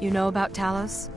You know about Talos?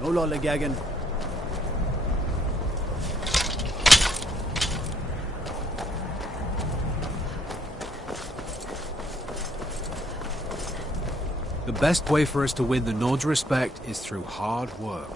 No lollygagging. The best way for us to win the Nord's respect is through hard work.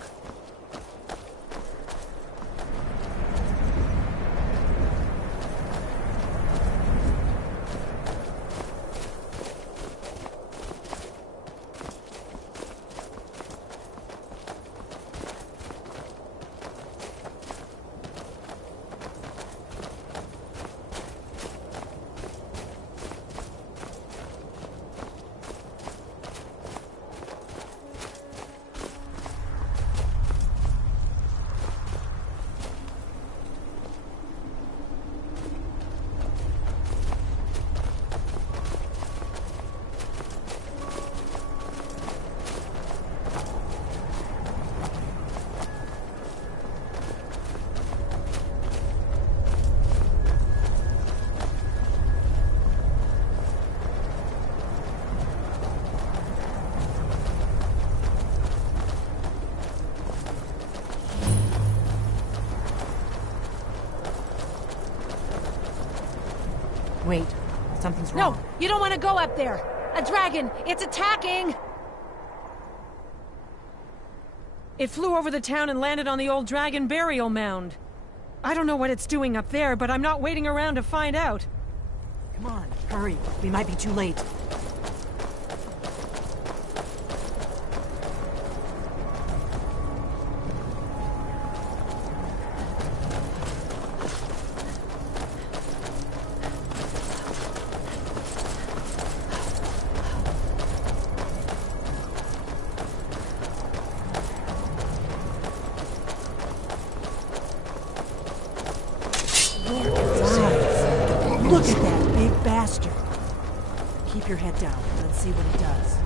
Wait, something's wrong. No, you don't want to go up there! A dragon! It's attacking! It flew over the town and landed on the old dragon burial mound. I don't know what it's doing up there, but I'm not waiting around to find out. Come on, hurry. We might be too late. Look at that big bastard! Keep your head down. Let's see what it does.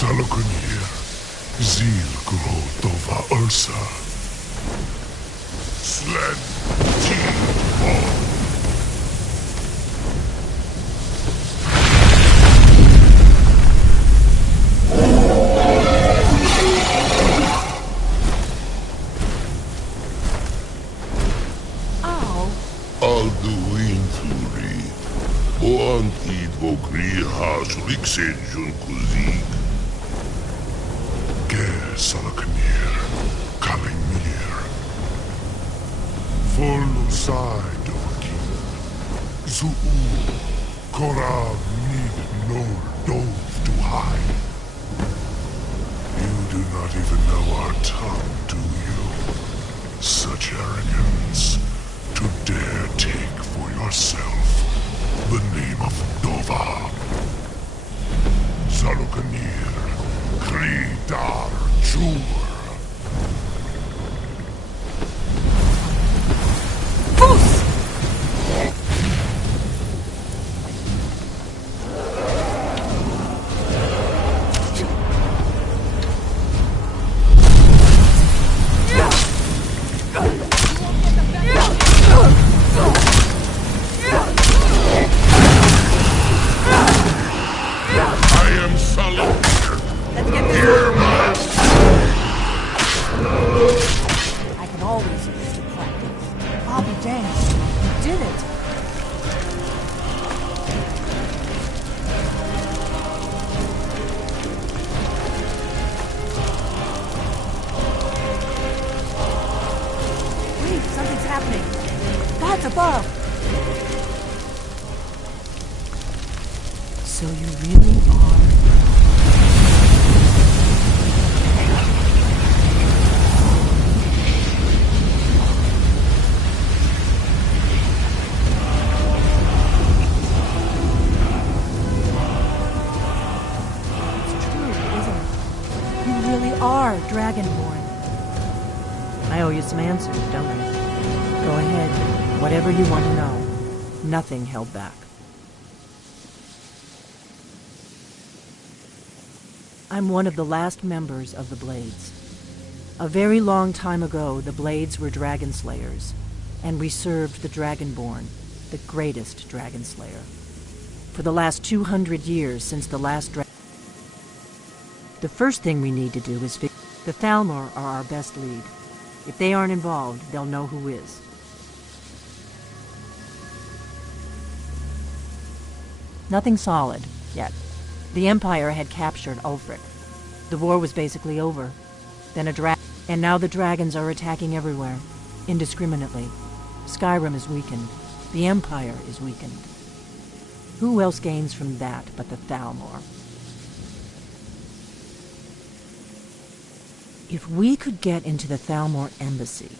Salokunir, Zil Grotova Ursa. Sled T-Ball. Alduinturi, Oantid Vogriha Suliksenjun Kuzik. Ger Salokunir, Kalimir. Volusai Dokin, Zuu, Korab Nid Nor Dove to hide. You do not even know our tongue, do you? Such arrogance. To dare take for yourself the name of Dova. Salokunir, Kridar Jur. Above. So you really are... It's true, isn't it? You really are Dragonborn. I owe you some answers, don't I? Go ahead. Whatever you want to know. Nothing held back. I'm one of the last members of the Blades. A very long time ago, the Blades were dragon slayers, and we served the Dragonborn, the greatest dragon slayer. For the last 200 years since the last The first thing we need to do is fix... The Thalmor are our best lead. If they aren't involved, they'll know who is. Nothing solid, yet. The Empire had captured Ulfric. The war was basically over. Then and now the dragons are attacking everywhere, indiscriminately. Skyrim is weakened. The Empire is weakened. Who else gains from that but the Thalmor? If we could get into the Thalmor embassy,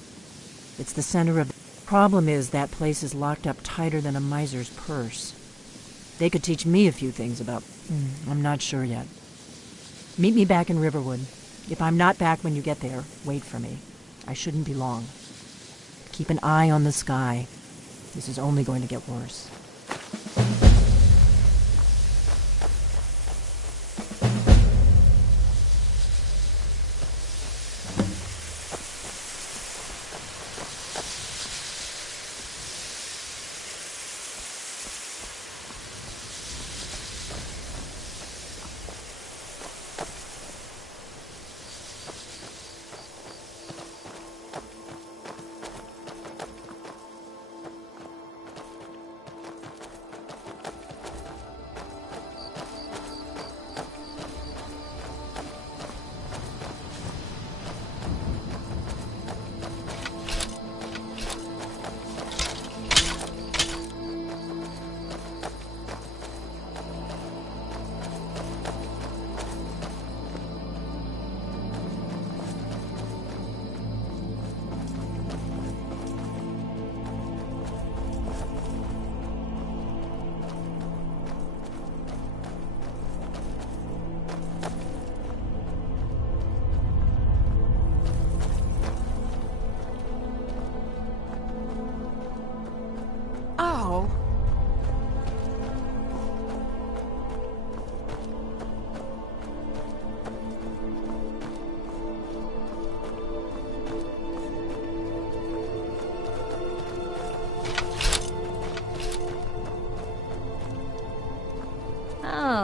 it's the center of... Problem is that place is locked up tighter than a miser's purse. They could teach me a few things about... I'm not sure yet. Meet me back in Riverwood. If I'm not back when you get there, wait for me. I shouldn't be long. Keep an eye on the sky. This is only going to get worse.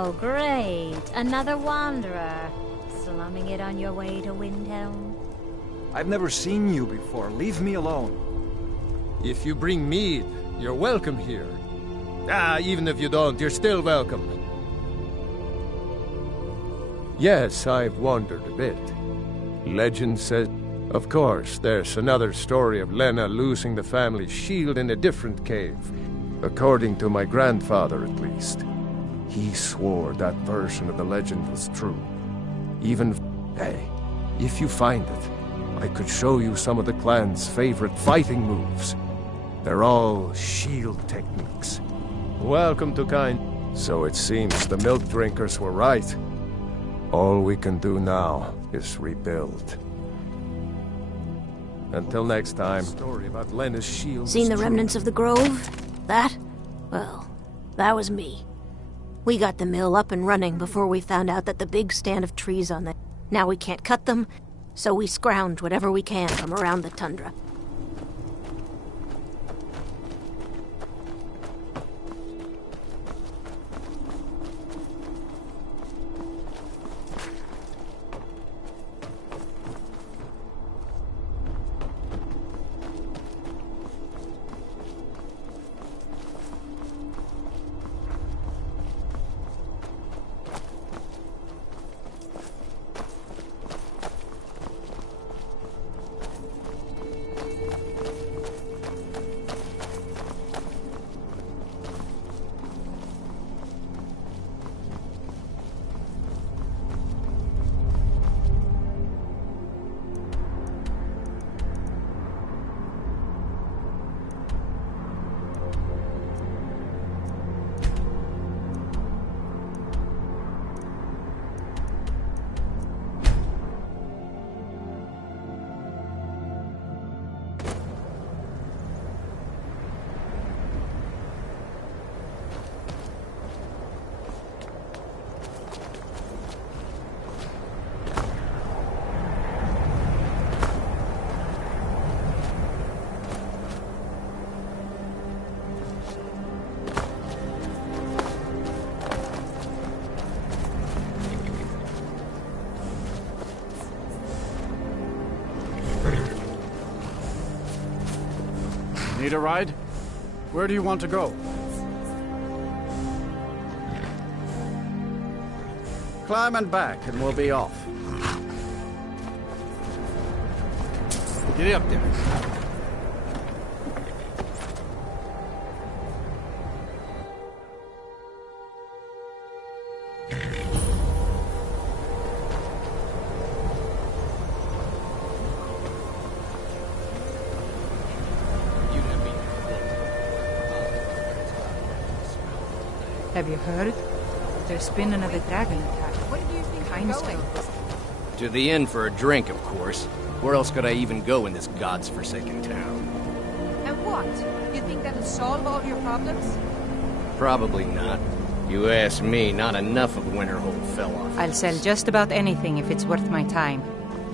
Oh, great. Another wanderer. Slumming it on your way to Windhelm? I've never seen you before. Leave me alone. If you bring mead, you're welcome here. Even if you don't, you're still welcome. Yes, I've wandered a bit. Legend says... Of course, there's another story of Lena losing the family's shield in a different cave. According to my grandfather, at least. He swore that version of the legend was true. Even... Hey, if you find it, I could show you some of the clan's favorite fighting moves. They're all shield techniques. Welcome to kind... So it seems the milk drinkers were right. All we can do now is rebuild. Until next time. Story about Lena's shield. Seen the remnants of the grove? That? Well, that was me. We got the mill up and running before we found out that the big stand of trees on the... Now we can't cut them, so we scrounge whatever we can from around the tundra. Need a ride? Where do you want to go? Climb and back, and we'll be off. Get up there. Have you heard? There's been another dragon attack. What did you think going? To the inn for a drink, of course. Where else could I even go in this god's-forsaken town? And what? You think that'll solve all your problems? Probably not. You ask me, not enough of Winterhold fell off. I'll sell just about anything if it's worth my time.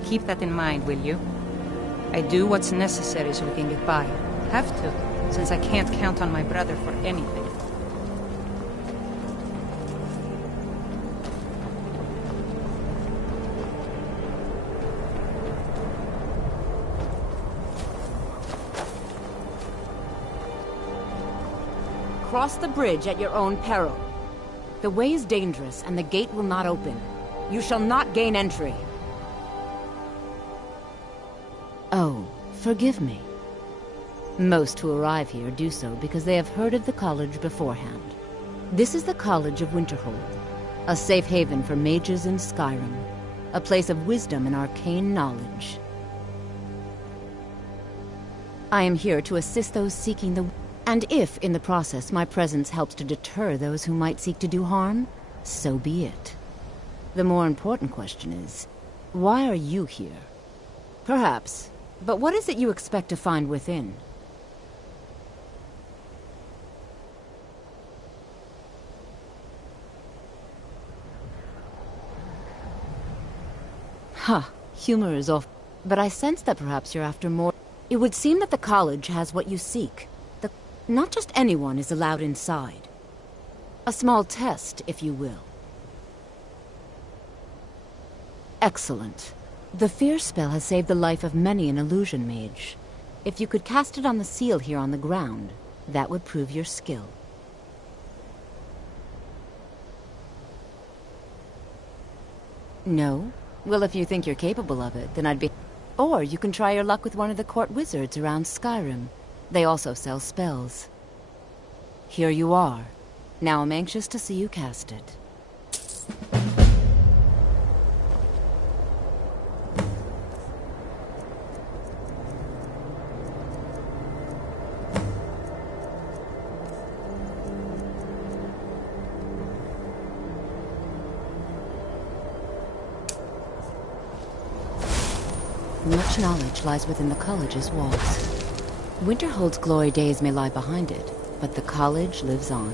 Keep that in mind, will you? I do what's necessary so we can get by. Have to, since I can't count on my brother for anything. Cross the bridge at your own peril. The way is dangerous, and the gate will not open. You shall not gain entry. Oh, forgive me. Most who arrive here do so because they have heard of the college beforehand. This is the College of Winterhold, a safe haven for mages in Skyrim, a place of wisdom and arcane knowledge. I am here to assist those seeking the... And if, in the process, my presence helps to deter those who might seek to do harm, so be it. The more important question is, why are you here? Perhaps. But what is it you expect to find within? Ha! Humor is off. But I sense that perhaps you're after more. It would seem that the college has what you seek. Not just anyone is allowed inside. A small test, if you will. Excellent. The fear spell has saved the life of many an illusion mage. If you could cast it on the seal here on the ground, that would prove your skill. No? Well, if you think you're capable of it, then I'd be... Or you can try your luck with one of the court wizards around Skyrim. They also sell spells. Here you are. Now I'm anxious to see you cast it. Much knowledge lies within the college's walls. Winterhold's glory days may lie behind it, but the college lives on.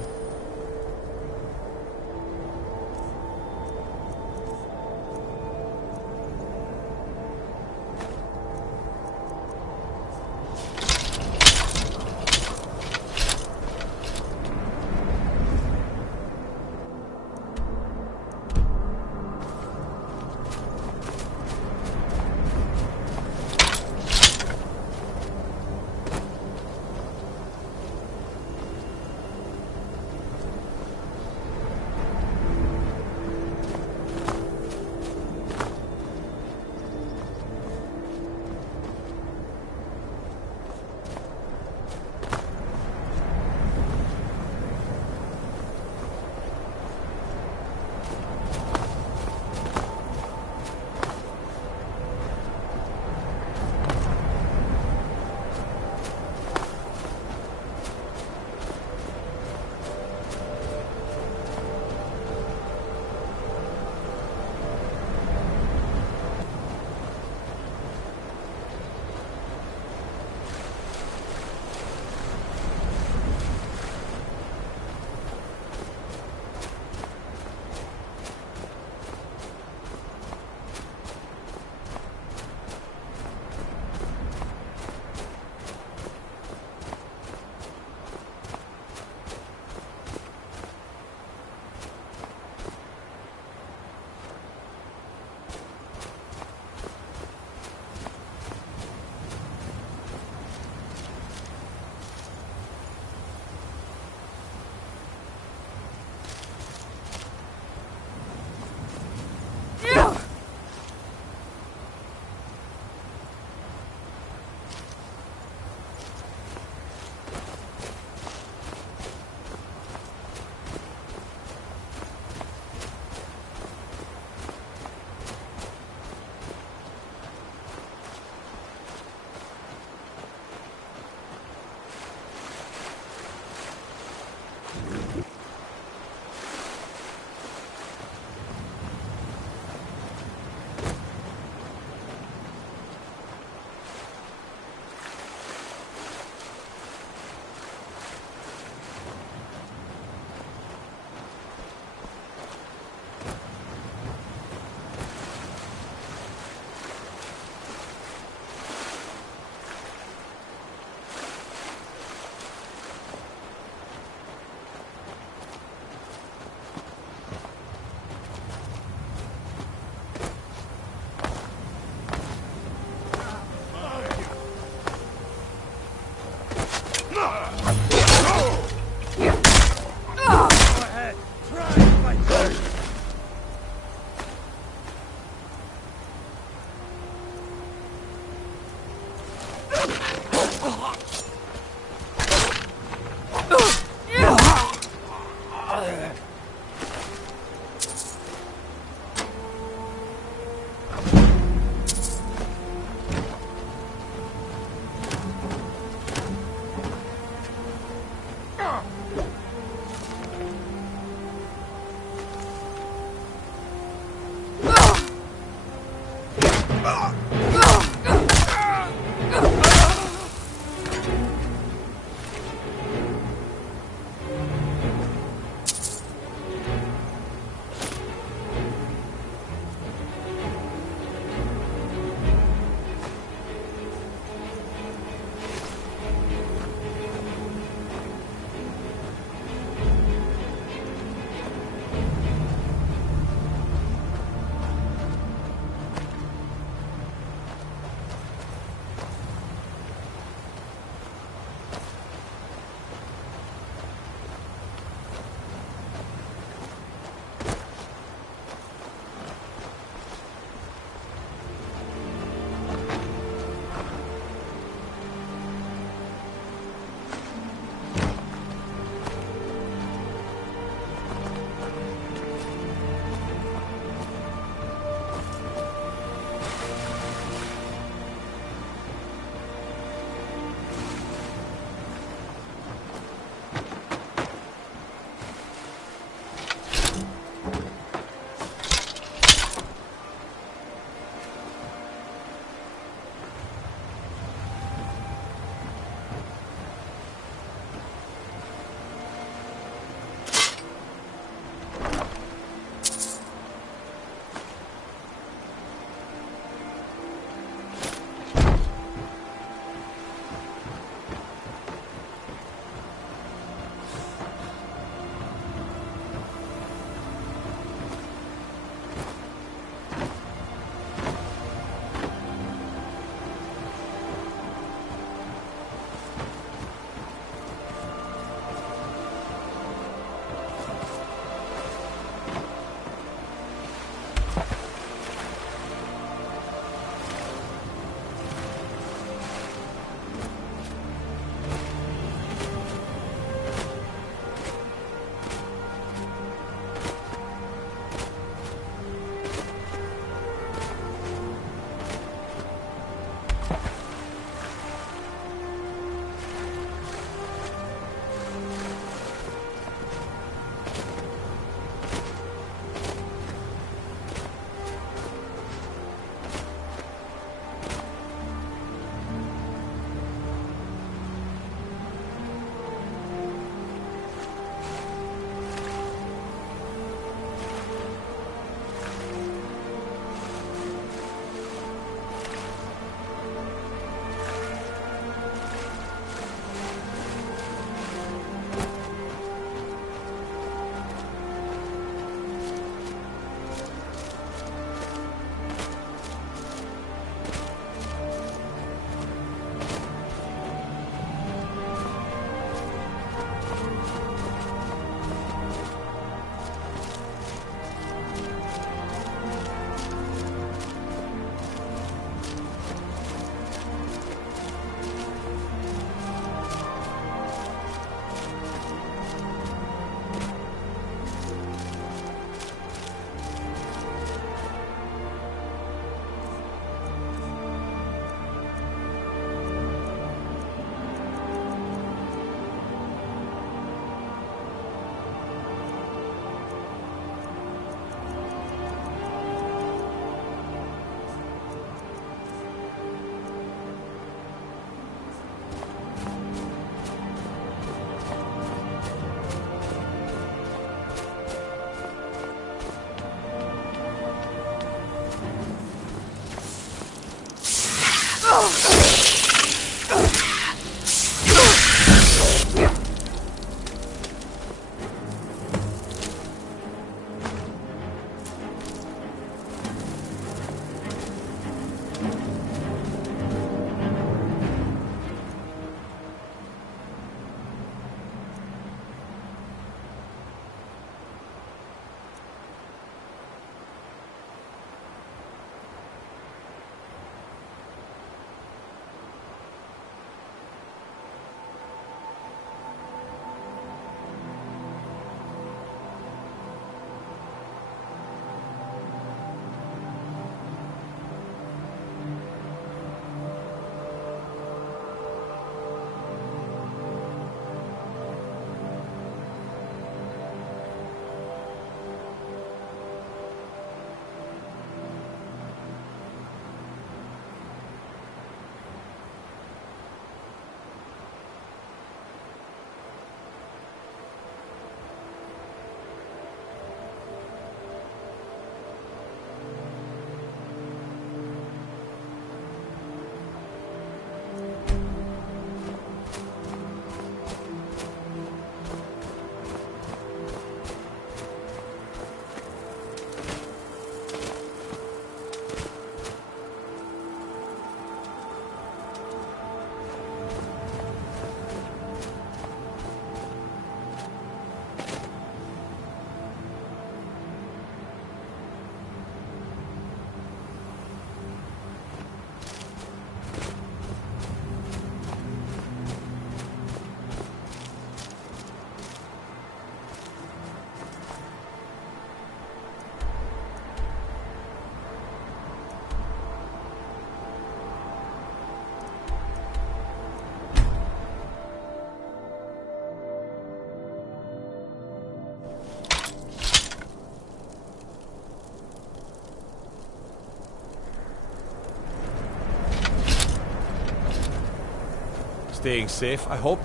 Staying safe, I hope?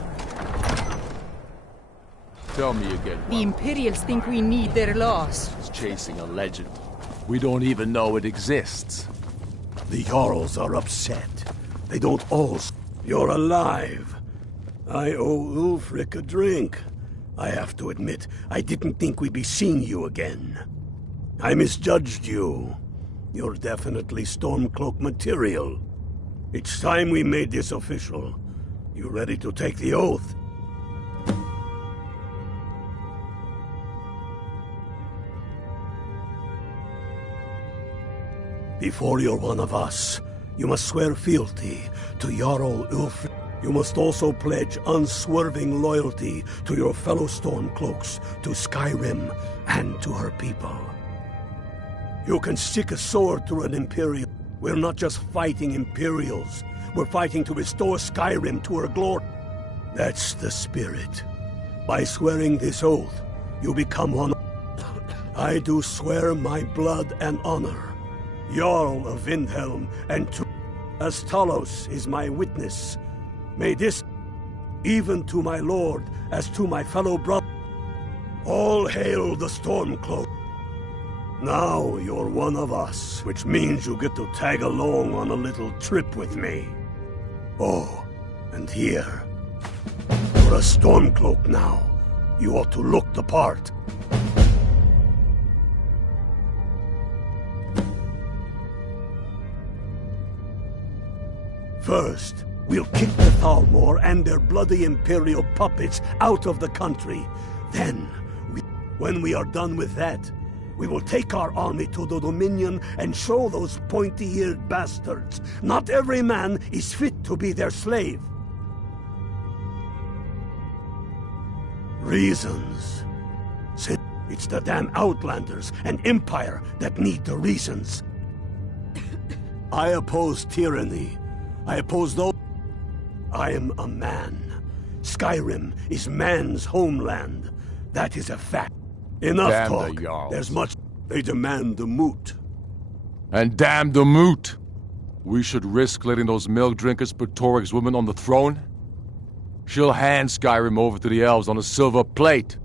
Tell me again. The Imperials think we need their laws. It's chasing a legend. We don't even know it exists. The Jarls are upset. They don't all... You're alive. I owe Ulfric a drink. I have to admit, I didn't think we'd be seeing you again. I misjudged you. You're definitely Stormcloak material. It's time we made this official. You ready to take the oath? Before you're one of us, you must swear fealty to Jarl Ulfric. You must also pledge unswerving loyalty to your fellow Stormcloaks, to Skyrim, and to her people. You can stick a sword through an Imperial. We're not just fighting Imperials. We're fighting to restore Skyrim to her glory. That's the spirit. By swearing this oath, you become one. I do swear my blood and honor. Jarl of Windhelm and to... As Talos is my witness. May this, even to my lord, as to my fellow brother. All hail the Stormcloak. Now you're one of us, which means you get to tag along on a little trip with me. Oh, and here. You're a Stormcloak now. You ought to look the part. First, we'll kick the Thalmor and their bloody Imperial puppets out of the country. Then, when we are done with that, we will take our army to the Dominion and show those pointy-eared bastards not every man is fit to be their slave. Reasons. It's the damn Outlanders and Empire that need the reasons. I oppose tyranny. I oppose those... I am a man. Skyrim is man's homeland. That is a fact. Enough damn talk. The Jarls. There's much... They demand the moot. And damn the moot! We should risk letting those milk drinkers put Toryg's woman on the throne? She'll hand Skyrim over to the elves on a silver plate.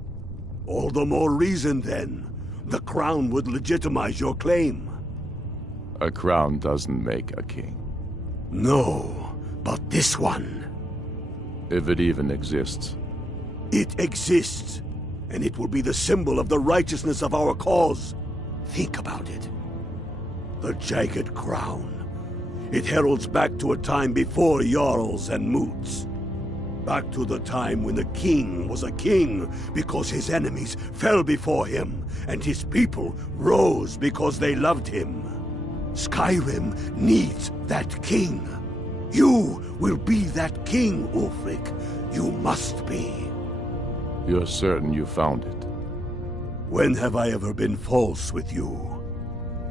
All the more reason, then. The crown would legitimize your claim. A crown doesn't make a king. No, but this one. If it even exists. It exists, and it will be the symbol of the righteousness of our cause. Think about it. The jagged crown. It heralds back to a time before Jarls and Moots. Back to the time when the king was a king because his enemies fell before him, and his people rose because they loved him. Skyrim needs that king. You will be that king, Ulfric. You must be. You're certain you found it? When have I ever been false with you?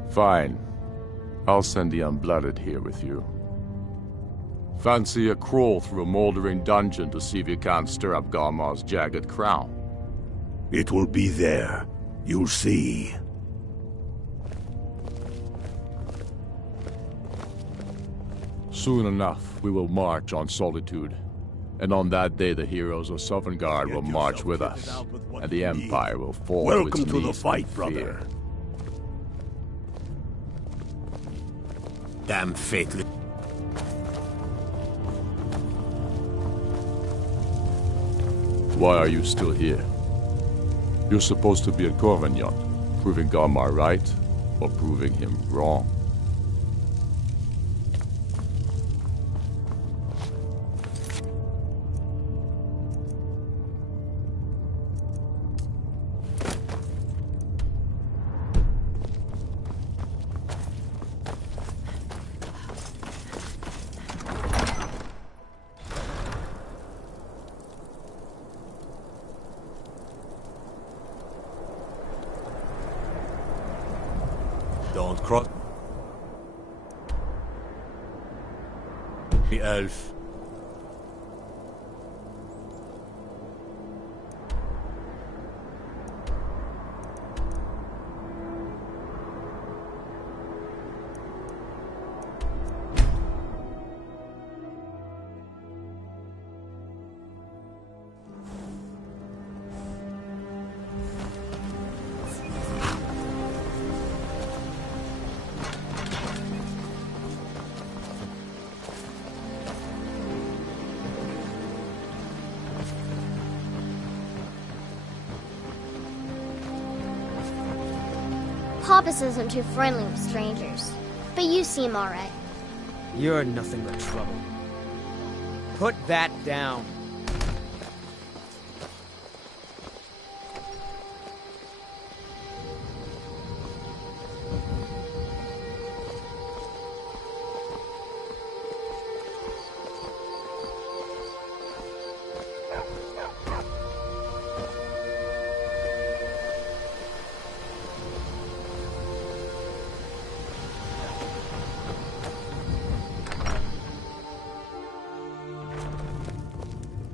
Fine. I'll send the Unblooded here with you. Fancy a crawl through a moldering dungeon to see if you can't stir up Garmar's jagged crown? It will be there. You'll see. Soon enough, we will march on Solitude. And on that day, the heroes of Sovngarde will march with us, and the Empire will fall to its knees. Welcome to the fight, brother. Damn faithless. Why are you still here? You're supposed to be at Corvignon, proving Garmar right, or proving him wrong. Don't cross the elf. Papas isn't too friendly with strangers. But you seem alright. You're nothing but trouble. Put that down.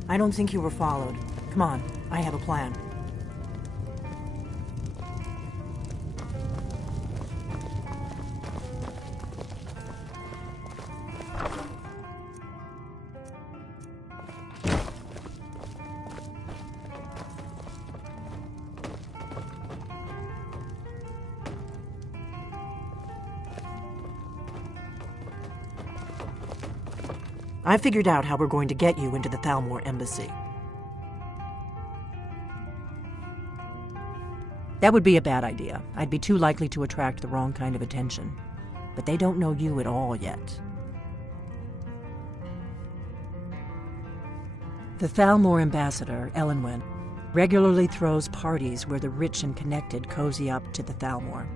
I don't think you were followed. Come on, I have a plan. I figured out how we're going to get you into the Thalmor embassy. That would be a bad idea. I'd be too likely to attract the wrong kind of attention. But they don't know you at all yet. The Thalmor ambassador, Elenwen, regularly throws parties where the rich and connected cozy up to the Thalmor.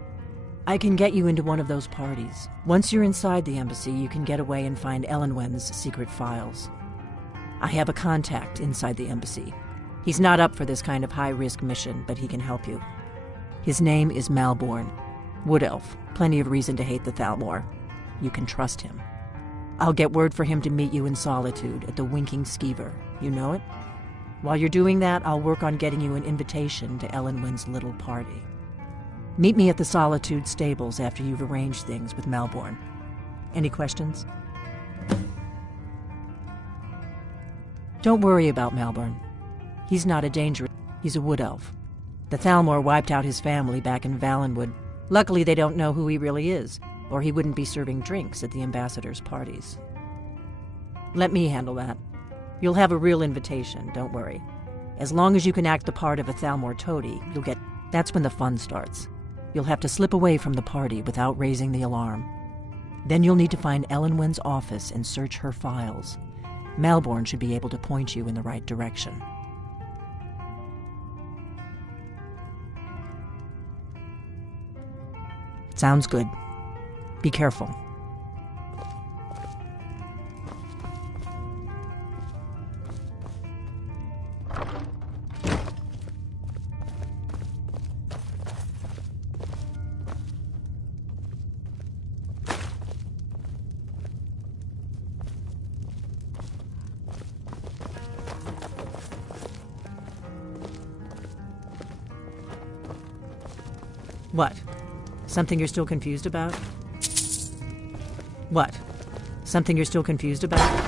I can get you into one of those parties. Once you're inside the embassy, you can get away and find Elenwen's secret files. I have a contact inside the embassy. He's not up for this kind of high-risk mission, but he can help you. His name is Malborn. Wood Elf. Plenty of reason to hate the Thalmor. You can trust him. I'll get word for him to meet you in Solitude at the Winking Skeever. You know it? While you're doing that, I'll work on getting you an invitation to Elenwen's little party. Meet me at the Solitude stables after you've arranged things with Malborn. Any questions? Don't worry about Malborn. He's not a danger. He's a wood elf. The Thalmor wiped out his family back in Valenwood. Luckily, they don't know who he really is, or he wouldn't be serving drinks at the ambassador's parties. Let me handle that. You'll have a real invitation, don't worry. As long as you can act the part of a Thalmor toady, you'll get... That's when the fun starts. You'll have to slip away from the party without raising the alarm. Then you'll need to find Elenwen's office and search her files. Malborn should be able to point you in the right direction. Sounds good. Be careful. What? Something you're still confused about? What? Something you're still confused about?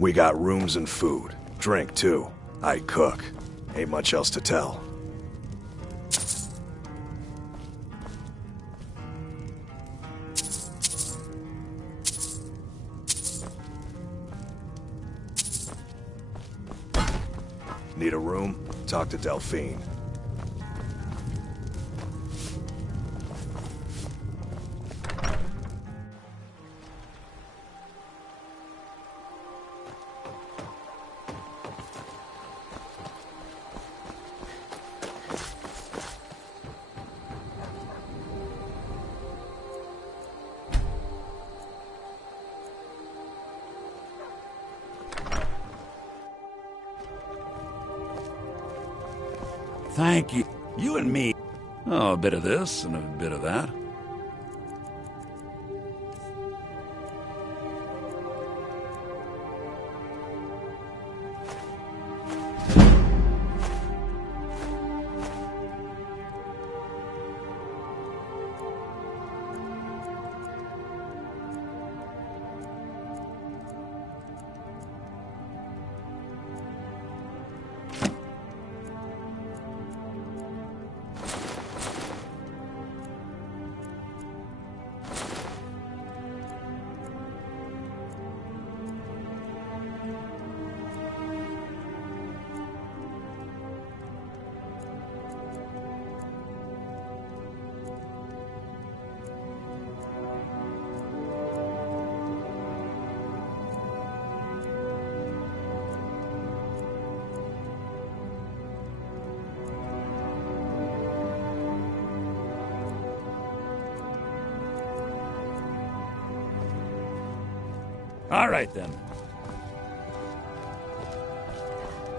We got rooms and food. Drink, too. I cook. Ain't much else to tell. Need a room? Talk to Delphine. Thank you. You and me. Oh, a bit of this and a bit of that. All right, then.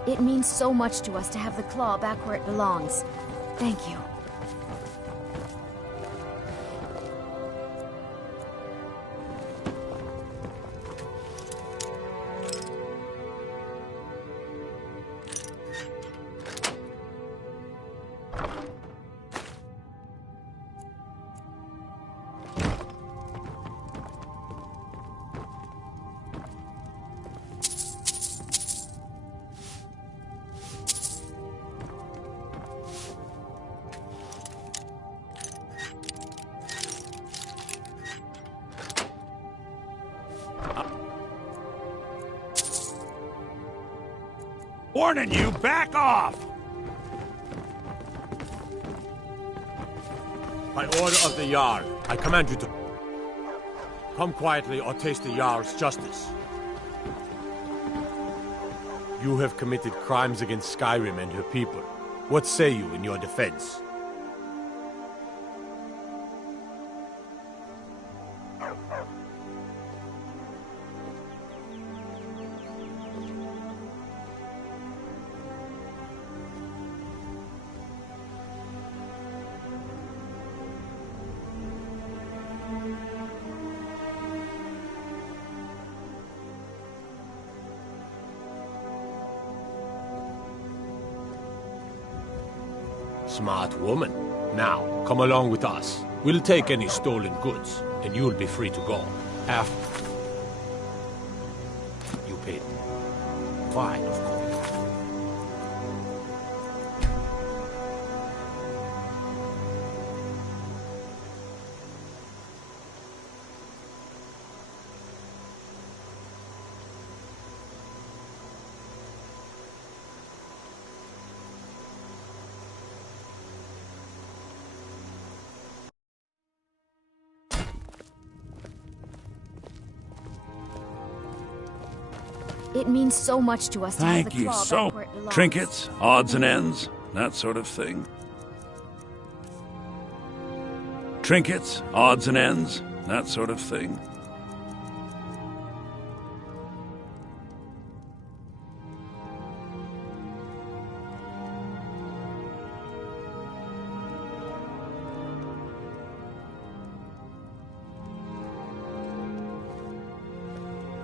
It means so much to us to have the claw back where it belongs. Thank you. Warning you, back off! By order of the Jarl, I command you to come quietly or taste the Jarl's justice. You have committed crimes against Skyrim and her people. What say you in your defense? Smart woman. Now, come along with us. We'll take any stolen goods, and you'll be free to go. After you paid. Fine, of course. It means so much to us to have Thank the you. claw So, back where it belongs. trinkets, odds and ends, that sort of thing. Trinkets, odds and ends, that sort of thing.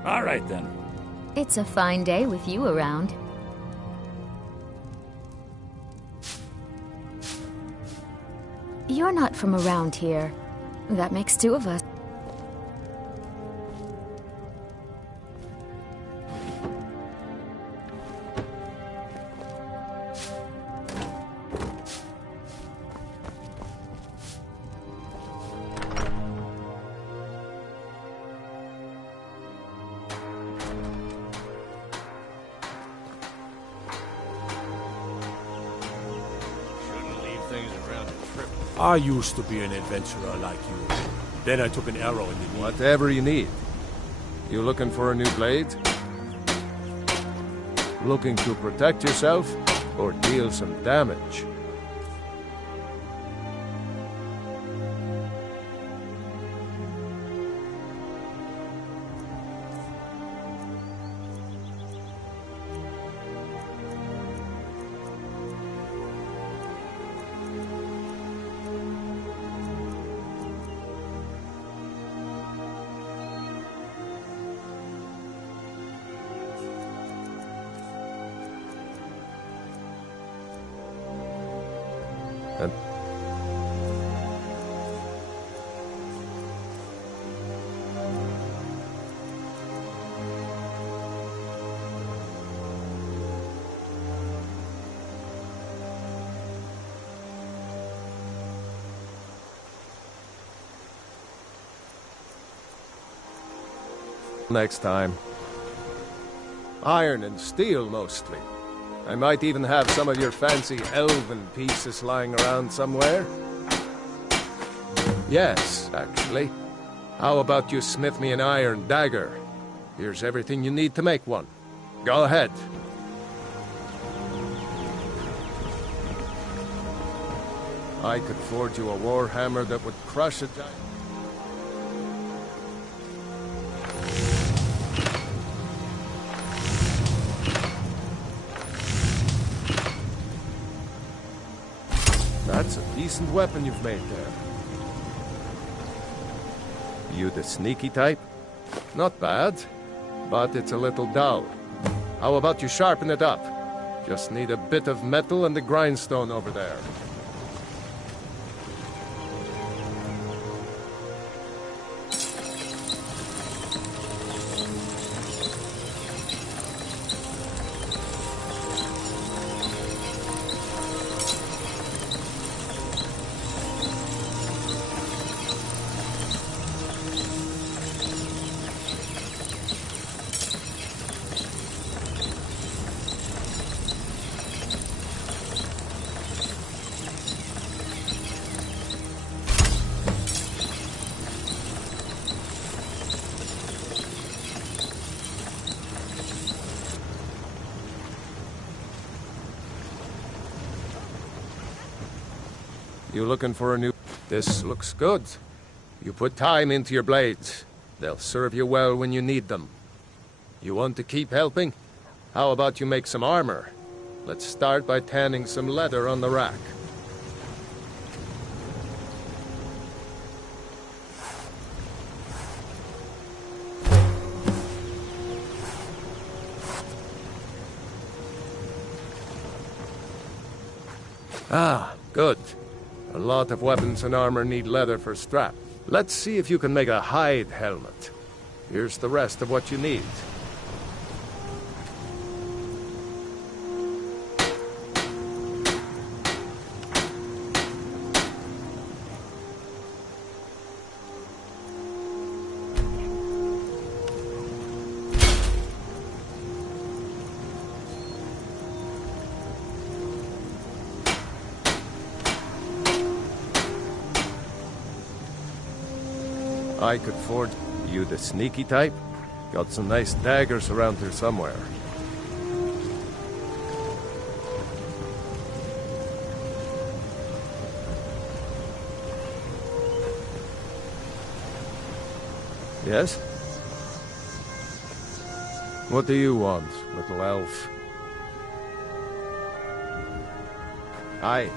All right, then. It's a fine day with you around. You're not from around here. That makes two of us. I used to be an adventurer like you. Then I took an arrow in the knee. Whatever you need. You looking for a new blade? Looking to protect yourself or deal some damage? And next time. Iron and steel, mostly. I might even have some of your fancy elven pieces lying around somewhere. Yes, actually. How about you smith me an iron dagger? Here's everything you need to make one. Go ahead. I could forge you a warhammer that would crush a giant. decent weapon you've made there. You the sneaky type? Not bad, but it's a little dull. How about you sharpen it up? Just need a bit of metal and the grindstone over there. You looking for a new... This looks good. You put time into your blades. They'll serve you well when you need them. You want to keep helping? How about you make some armor? Let's start by tanning some leather on the rack. Ah, good. A lot of weapons and armor need leather for strap. Let's see if you can make a hide helmet. Here's the rest of what you need. I could forge. You the sneaky type? Got some nice daggers around here somewhere. Yes? What do you want, little elf? Aye.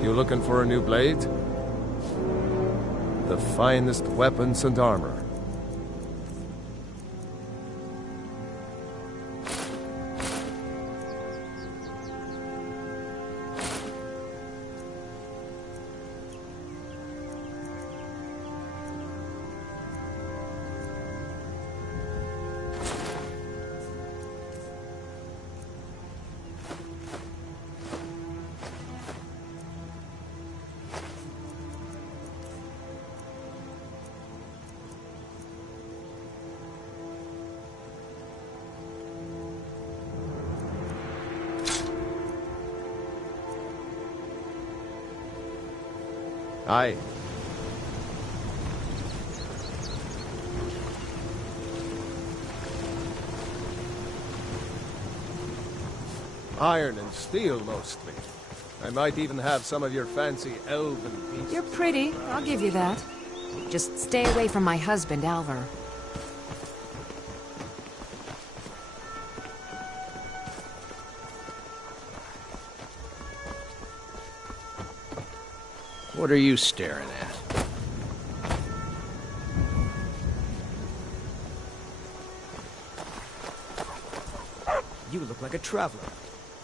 You looking for a new blade? The finest weapons and armor. Aye. Iron and steel, mostly. I might even have some of your fancy elven pieces. You're pretty, I'll give you that. Just stay away from my husband, Alvar. What are you staring at? You look like a traveler.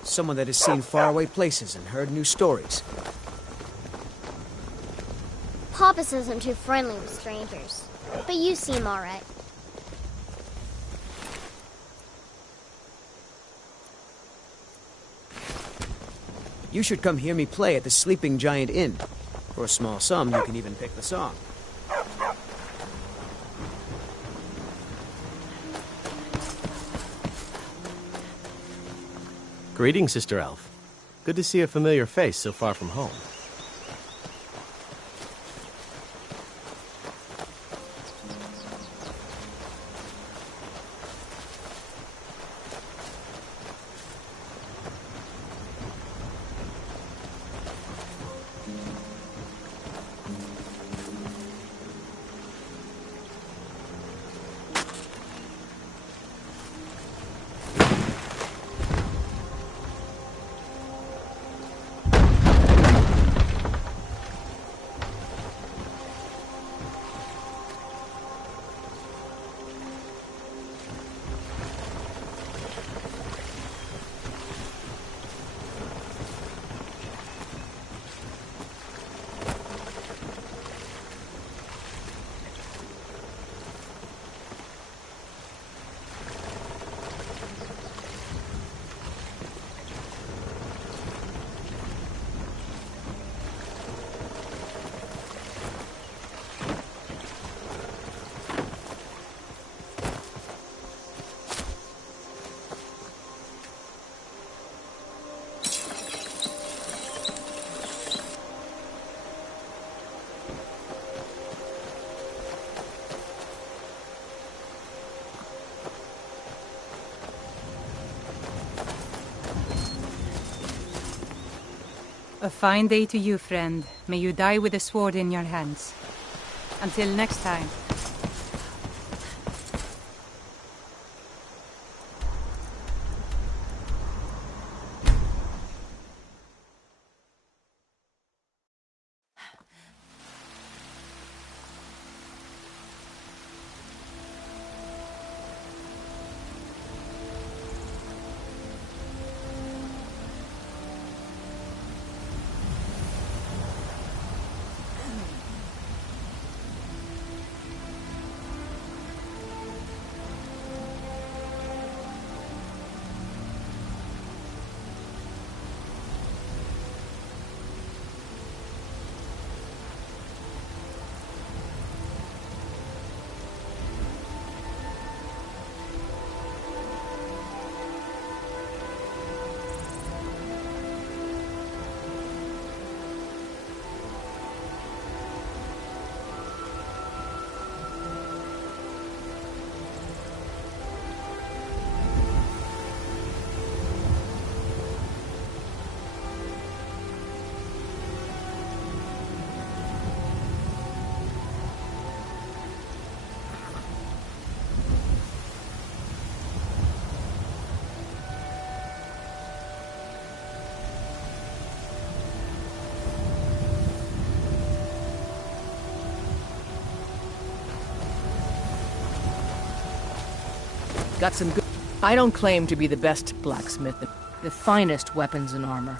Someone that has seen faraway places and heard new stories. Papas isn't too friendly with strangers, but you seem all right. You should come hear me play at the Sleeping Giant Inn. For a small sum, you can even pick the song. Greetings, Sister Elf. Good to see a familiar face so far from home. A fine day to you, friend. May you die with a sword in your hands. Until next time. Got some good... I don't claim to be the best blacksmith, the finest weapons and armor.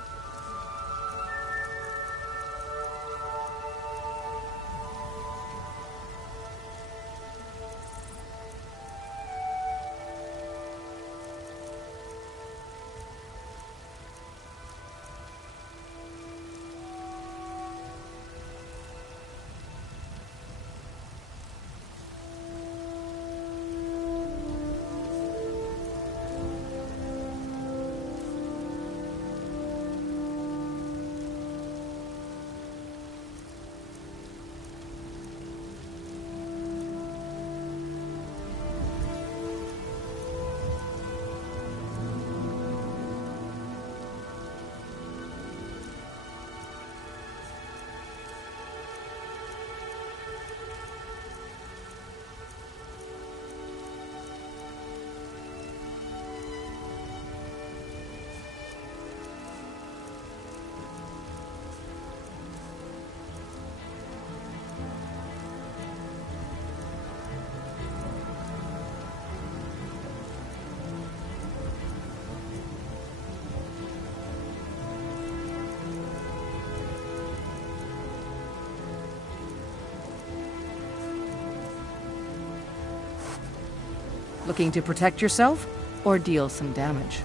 Looking to protect yourself or deal some damage?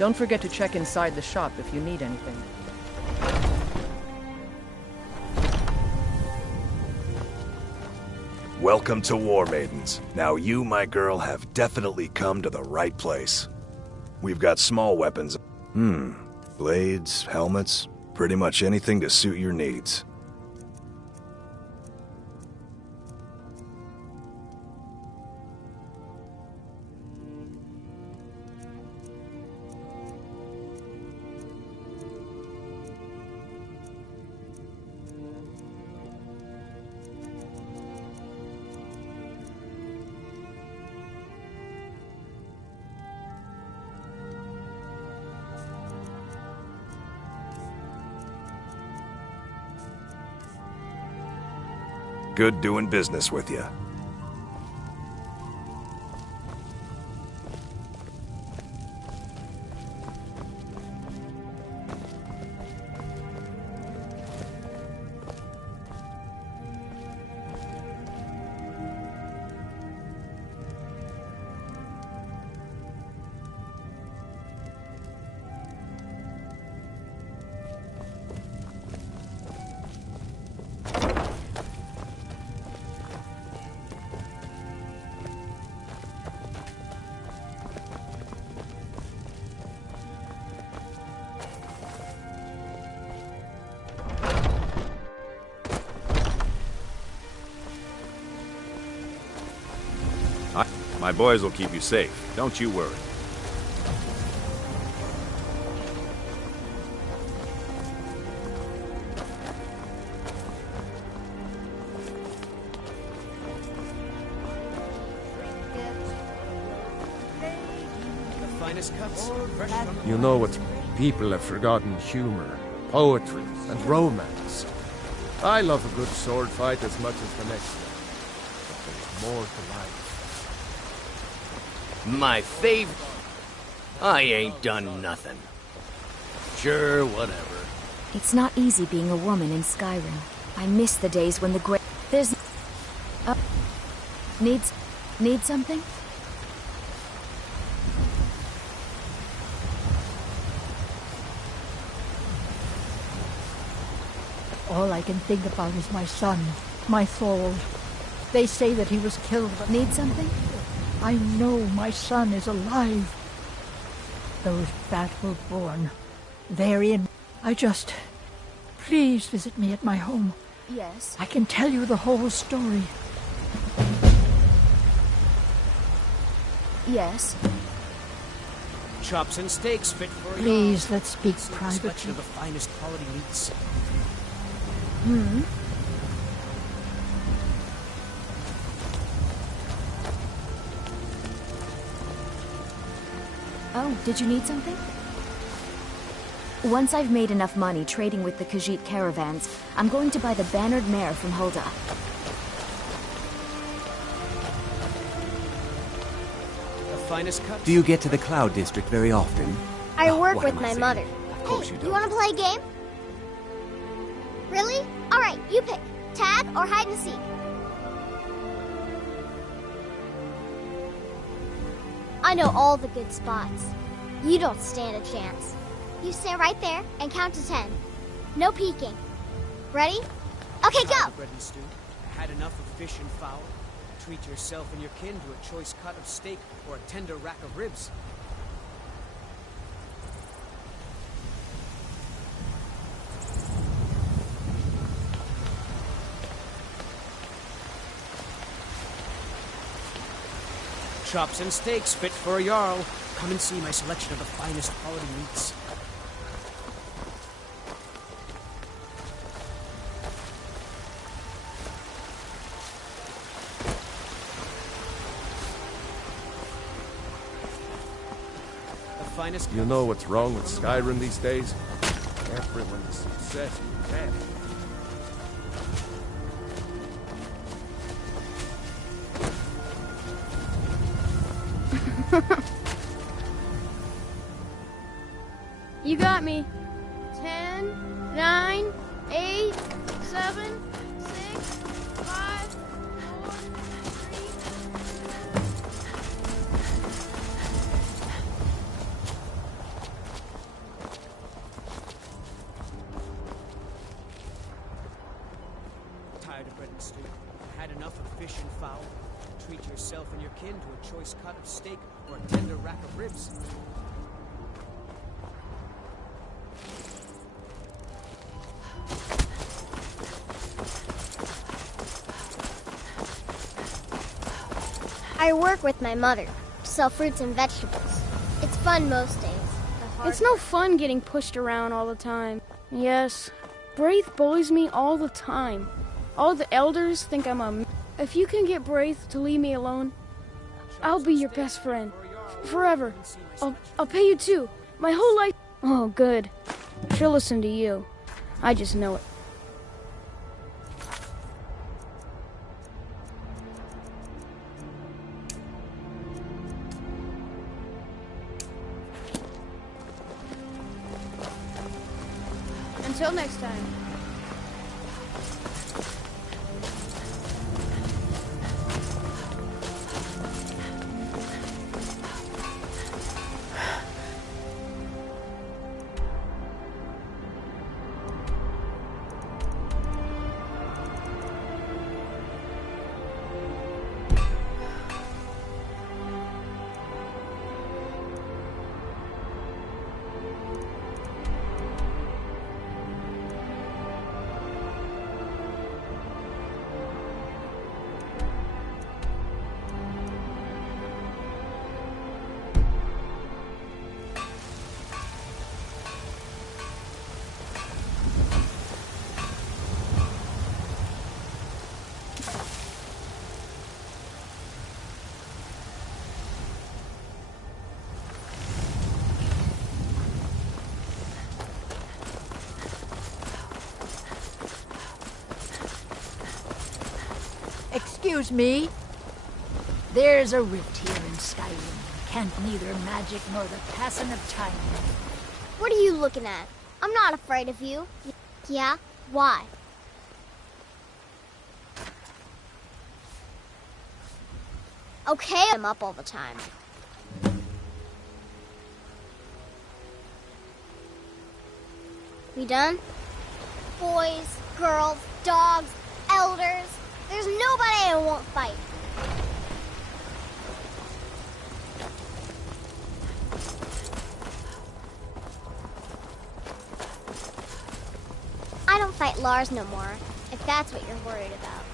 Don't forget to check inside the shop if you need anything. Welcome to War Maidens. Now you, my girl, have definitely come to the right place. We've got small weapons. Blades, helmets, pretty much anything to suit your needs. Good doing business with you. My boys will keep you safe. Don't you worry. The finest cuts, fresh from the You know what? People have forgotten humor, poetry, and romance. I love a good sword fight as much as the next one. But there's more to life. My favorite. I ain't done nothing. Sure, whatever. It's not easy being a woman in Skyrim. I miss the days when the great... There's... Need something? All I can think about is my son, my Thor. They say that he was killed, but... Need something? I know my son is alive. Those bat were born. They're in. Please visit me at my home. Yes. I can tell you the whole story. Yes. chops and steaks fit for you. Please, let's speak privately. privately. Of the finest quality meats. Oh, did you need something? Once I've made enough money trading with the Khajiit caravans, I'm going to buy the bannered mare from Hulda. The finest cuts. Do you get to the Cloud District very often? I work what with am I my saying? mother. Of course Hey, you you don't. want to play a game? Really? All right, you pick. Tag or hide and seek. I know all the good spots. You don't stand a chance. You stand right there and count to 10. No peeking. Ready? Okay, go! Bread and stew. Had enough of fish and fowl? Treat yourself and your kin to a choice cut of steak or a tender rack of ribs. Chops and steaks fit for a Jarl. Come and see my selection of the finest quality meats. The finest. You know what's wrong with Skyrim these days? Everyone is obsessed with death. You got me. 10, 9, 8, 7, 6, 5, 4, 3. treat yourself and your kin to a choice cut of steak or a tender rack of ribs. I work with my mother, sell fruits and vegetables. It's fun most days. It's no fun getting pushed around all the time. Yes, Braith bullies me all the time. All the elders think I'm a... If you can get Braith to leave me alone, I'll be your best friend. Forever. I'll pay you too. My whole life... Oh, good. She'll listen to you. I just know it. Until next time. Excuse me. There's a rift here in Skyrim. Can't neither magic nor the passing of time. What are you looking at? I'm not afraid of you. Yeah? Why? Okay, I'm up all the time. We done? Boys, girls, dogs, elders. There's nobody I won't fight. I don't fight Lars no more, if that's what you're worried about.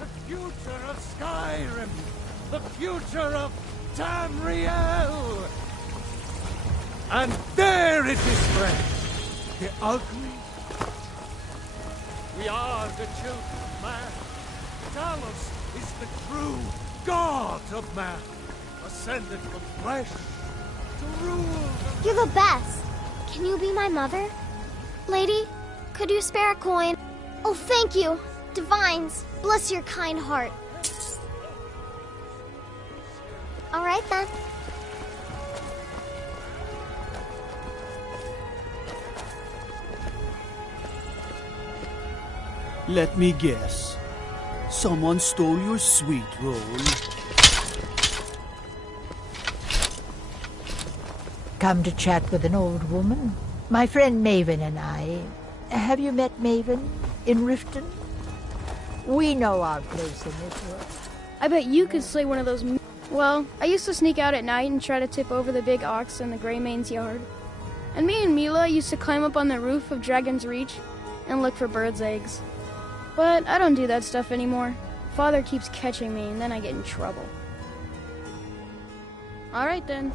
The future of Skyrim! The future of Tamriel! And there it is, friend! The ugly. We are the children of man. Talos is the true god of man, ascended from flesh to rule the... You're the best. Can you be my mother? Lady, could you spare a coin? Oh, thank you. Divines, bless your kind heart. All right, then. Let me guess. Someone stole your sweet roll. Come to chat with an old woman? My friend Maven and I. Have you met Maven in Riften? We know our place in this world. I bet you could slay one of those... Well, I used to sneak out at night and try to tip over the big ox in the Greymane's yard. And me and Mila used to climb up on the roof of Dragon's Reach and look for birds' eggs. But I don't do that stuff anymore. Father keeps catching me and then I get in trouble. Alright then.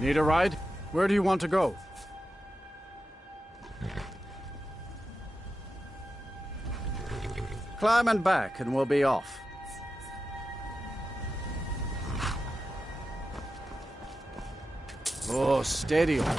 Need a ride? Where do you want to go? Climb and back, and we'll be off. Oh, steady on.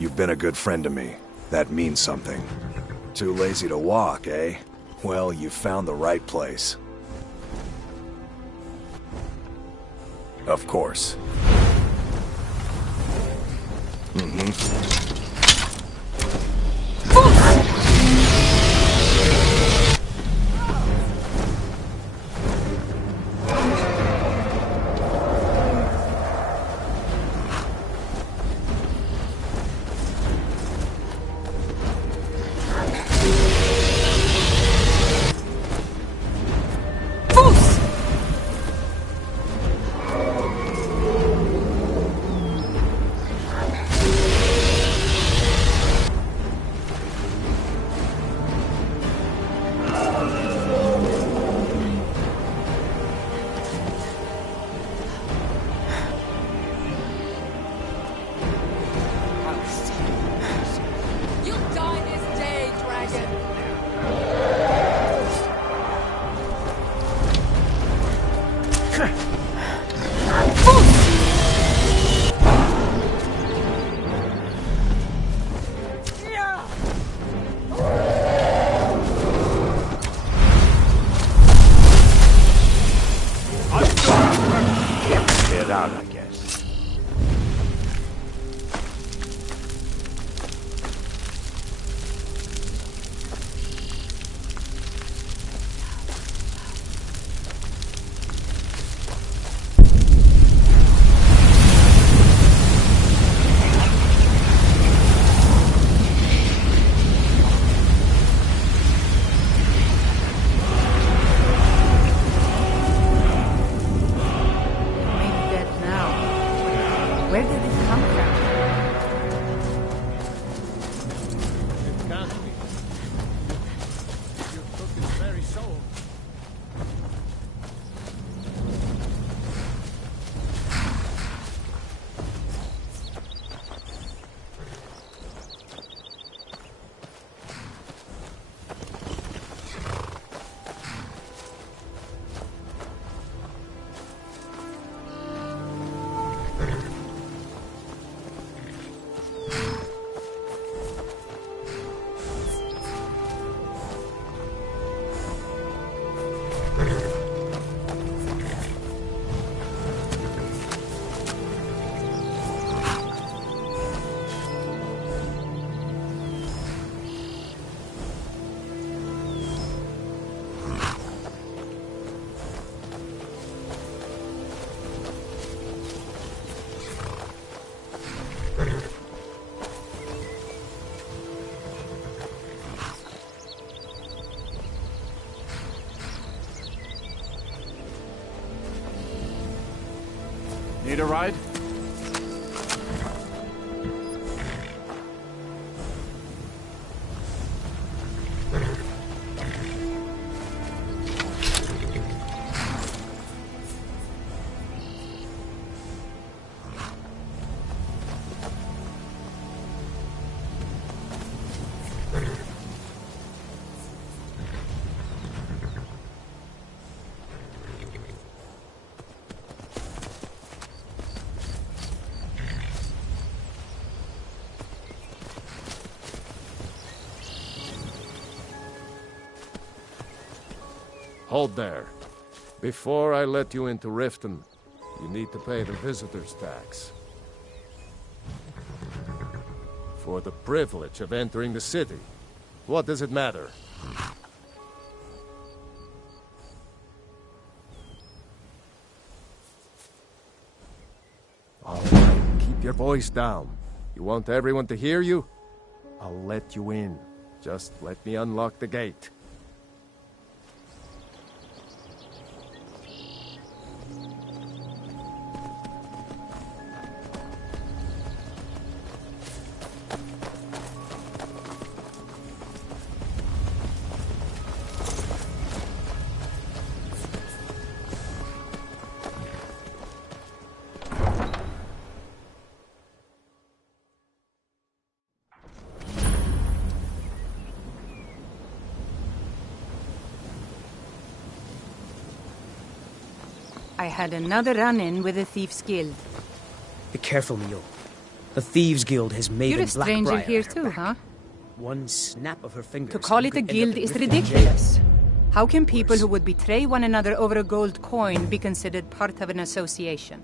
You've been a good friend to me. That means something. Too lazy to walk, eh? Well, you found the right place. Of course. Need a ride? Hold there. Before I let you into Riften, you need to pay the visitor's tax. For the privilege of entering the city. What does it matter? All right, keep your voice down. You want everyone to hear you? I'll let you in. Just let me unlock the gate. had another run-in with the Thieves' Guild. Be careful, Mule. The Thieves' Guild has Maven You're a stranger Blackbriar here at her too, back. huh? One snap of her fingers. To call and it a you could end guild up in is Riften jail. ridiculous. How can people who would betray one another over a gold coin be considered part of an association?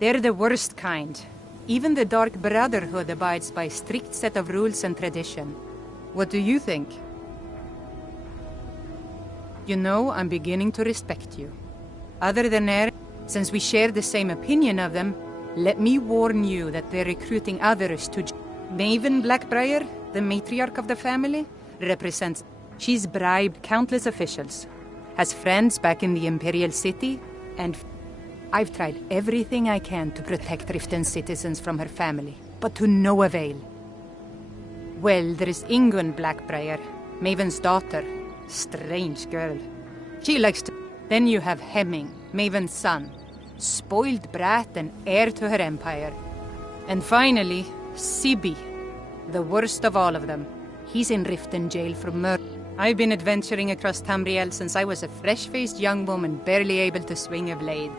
They're the worst kind. Even the Dark Brotherhood abides by a strict set of rules and tradition. What do you think? You know, I'm beginning to respect you. Other than Aaron, since we share the same opinion of them, let me warn you that they're recruiting others to... Maven Blackbriar, the matriarch of the family, represents... She's bribed countless officials, has friends back in the Imperial City, and... I've tried everything I can to protect Riften citizens from her family, but to no avail. Well, there is Ingun Blackbriar, Maven's daughter. Strange girl. She likes to... Then you have Hemming, Maven's son. Spoiled brat and heir to her empire. And finally, Sibi, the worst of all of them. He's in Riften jail for murder. I've been adventuring across Tamriel since I was a fresh-faced young woman barely able to swing a blade.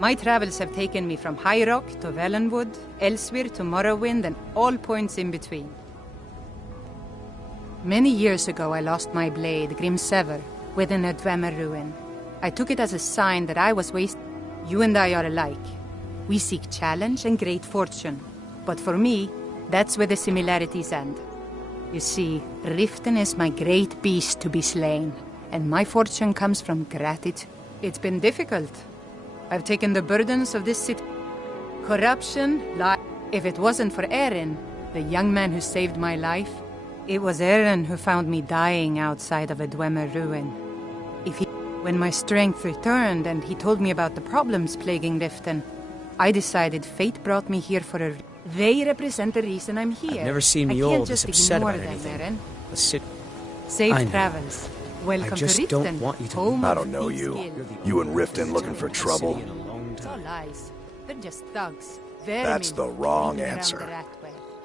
My travels have taken me from High Rock to Valenwood, elsewhere to Morrowind, and all points in between. Many years ago I lost my blade, Grimsever, within a Dwemer ruin. I took it as a sign that I was wasting. You and I are alike. We seek challenge and great fortune. But for me, that's where the similarities end. You see, Riften is my great beast to be slain, and my fortune comes from gratitude. It's been difficult. I've taken the burdens of this city. Corruption, lie. If it wasn't for Eren, the young man who saved my life, it was Eren who found me dying outside of a Dwemer ruin. When my strength returned and he told me about the problems plaguing Riften, I decided fate brought me here for a... They represent the reason I'm here. I've never seen Mjolnir this upset about anything. Let's sit. Safe travels. Welcome to Riften. Don't want you to. I don't know you. You and Riften looking for trouble? It's all lies. They're just thugs. That's the wrong answer.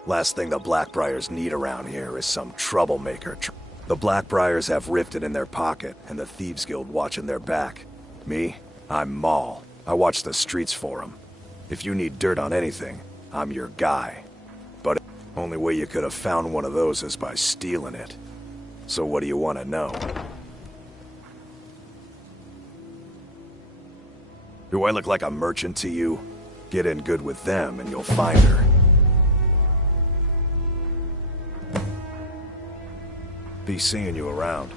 Last thing the Blackbriars need around here is some troublemaker. The Blackbriars have Riften in their pocket, and the Thieves Guild watching their back. Me? I'm Maul. I watch the streets for them. If you need dirt on anything, I'm your guy. But the only way you could have found one of those is by stealing it. So what do you want to know? Do I look like a merchant to you? Get in good with them and you'll find her. Be seeing you around.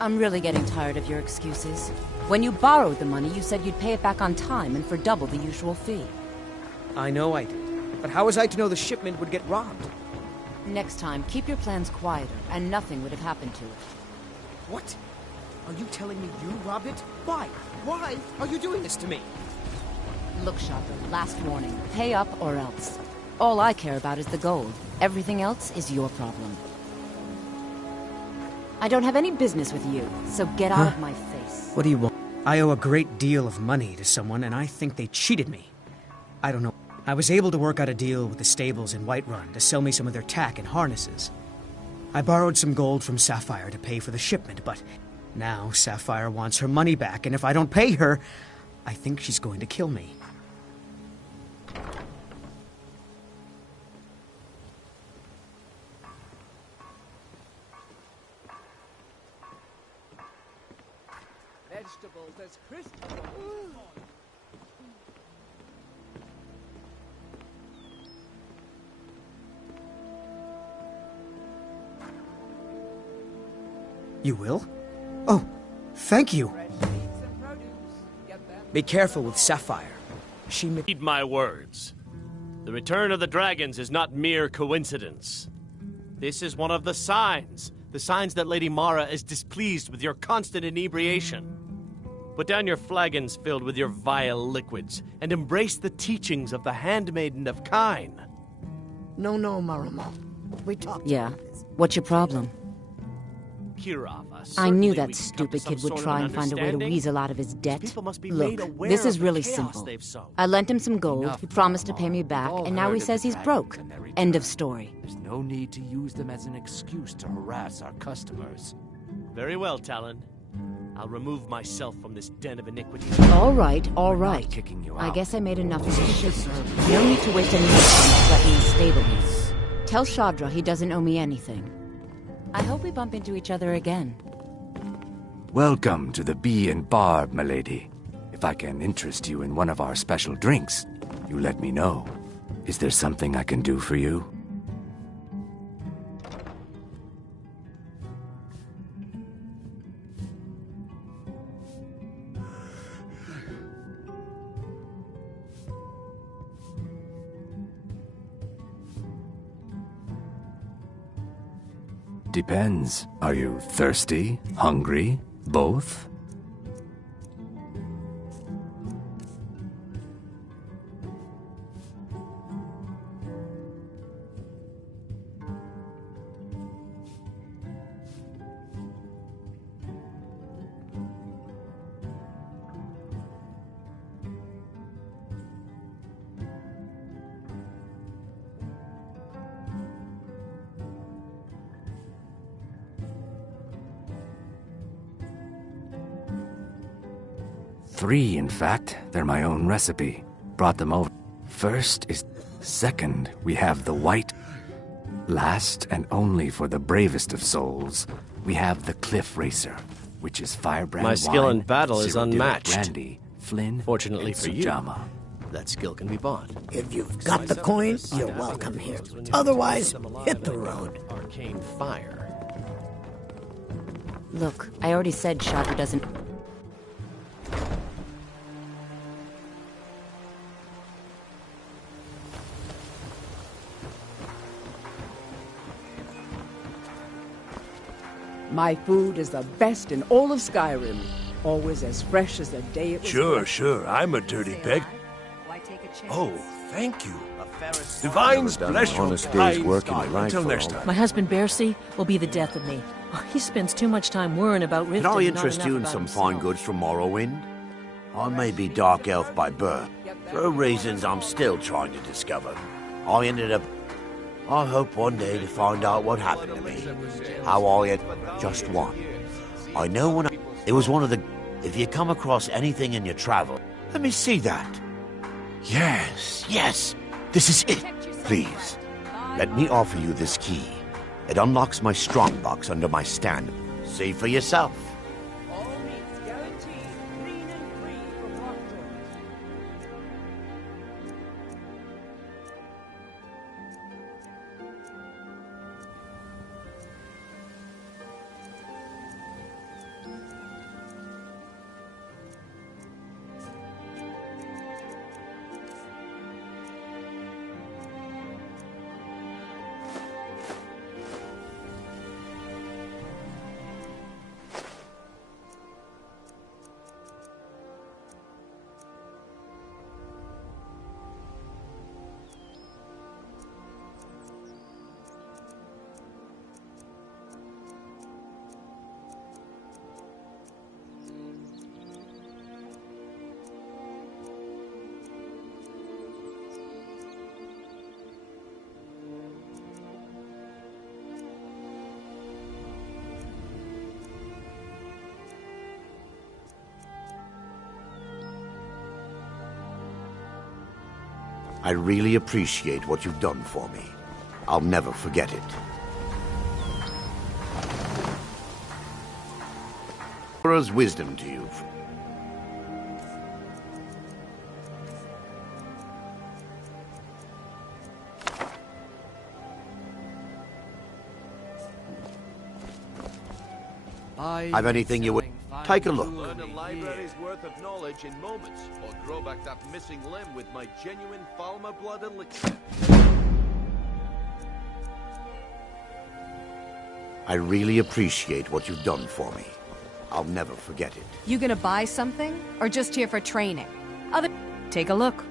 I'm really getting tired of your excuses. When you borrowed the money, you said you'd pay it back on time and for double the usual fee. I know I did. But how was I to know the shipment would get robbed? Next time, keep your plans quieter, and nothing would have happened to it. What? Are you telling me you robbed it? Why? Why are you doing this to me? Look, Shopper, last warning. Pay up or else. All I care about is the gold. Everything else is your problem. I don't have any business with you, so get out of my face. What do you want? I owe a great deal of money to someone, and I think they cheated me. I don't know. I was able to work out a deal with the stables in Whiterun to sell me some of their tack and harnesses. I borrowed some gold from Sapphire to pay for the shipment, but now Sapphire wants her money back, and if I don't pay her, I think she's going to kill me. Vegetables as crisp. You will? Oh, thank you. Be careful with Sapphire. She may... Heed my words. The return of the dragons is not mere coincidence. This is one of the signs that Lady Mara is displeased with your constant inebriation. Put down your flagons filled with your vile liquids, and embrace the teachings of the Handmaiden of Kine. No, Marama. We talked Yeah. about this. What's your problem? Kirava, I knew certainly that we can come stupid to some kid would sort of try an and find a way to understanding. weasel out of his debt. People must be Look, made aware this of is the really chaos simple. they've sown. I lent him some gold, Enough, he promised to pay Marama. me back, We've all and now he heard of says the he's dragons broke. and their return. End of story. There's no need to use them as an excuse to harass our customers. Very well, Talon. I'll remove myself from this den of iniquity. All right, all right. Kicking you I out. guess I made enough excuses. No need to waste any more time to let me in stables. Tell Shadra he doesn't owe me anything. I hope we bump into each other again. Welcome to the Bee and Barb, milady. If I can interest you in one of our special drinks, you let me know. Is there something I can do for you? Depends. Are you thirsty? Hungry? Both? Three, in fact. They're my own recipe. Brought them over. First is... Second, we have the white. Last, and only for the bravest of souls, we have the Cliff Racer, which is firebrand My skill wine, in battle is Cyrodiilic unmatched. brandy, Flynn, Fortunately and for you, Sujamma. that skill can be bought. If you've got the coin, you're welcome here. Otherwise, hit the road. Arcane fire. Look, I already said Shadra doesn't... My food is the best in all of Skyrim. Always as fresh as the day it was Sure, sure. I'm a dirty pig. Oh, thank you. Divines bless your honest day's kind work in style. the right Until for next all. time. My husband, Bercy, will be the death of me. He spends too much time worrying about Riften. Can I and not interest enough you in about some himself. fine goods from Morrowind? I may be Dark Elf by birth, for reasons I'm still trying to discover. I ended up... I hope one day to find out what happened to me. How I had just one. I know when I... It was one of the... If you come across anything in your travel, let me see that. Yes, yes, this is it. Please, let me offer you this key. It unlocks my strongbox under my stand. See for yourself. I really appreciate what you've done for me. I'll never forget it. Laura's wisdom to you. Have anything you would... Take a look. Learn a library's worth of knowledge in moments, or grow back that missing limb with my genuine Falmer blood elixir. I really appreciate what you've done for me. I'll never forget it. You gonna buy something, or just here for training? Take a look.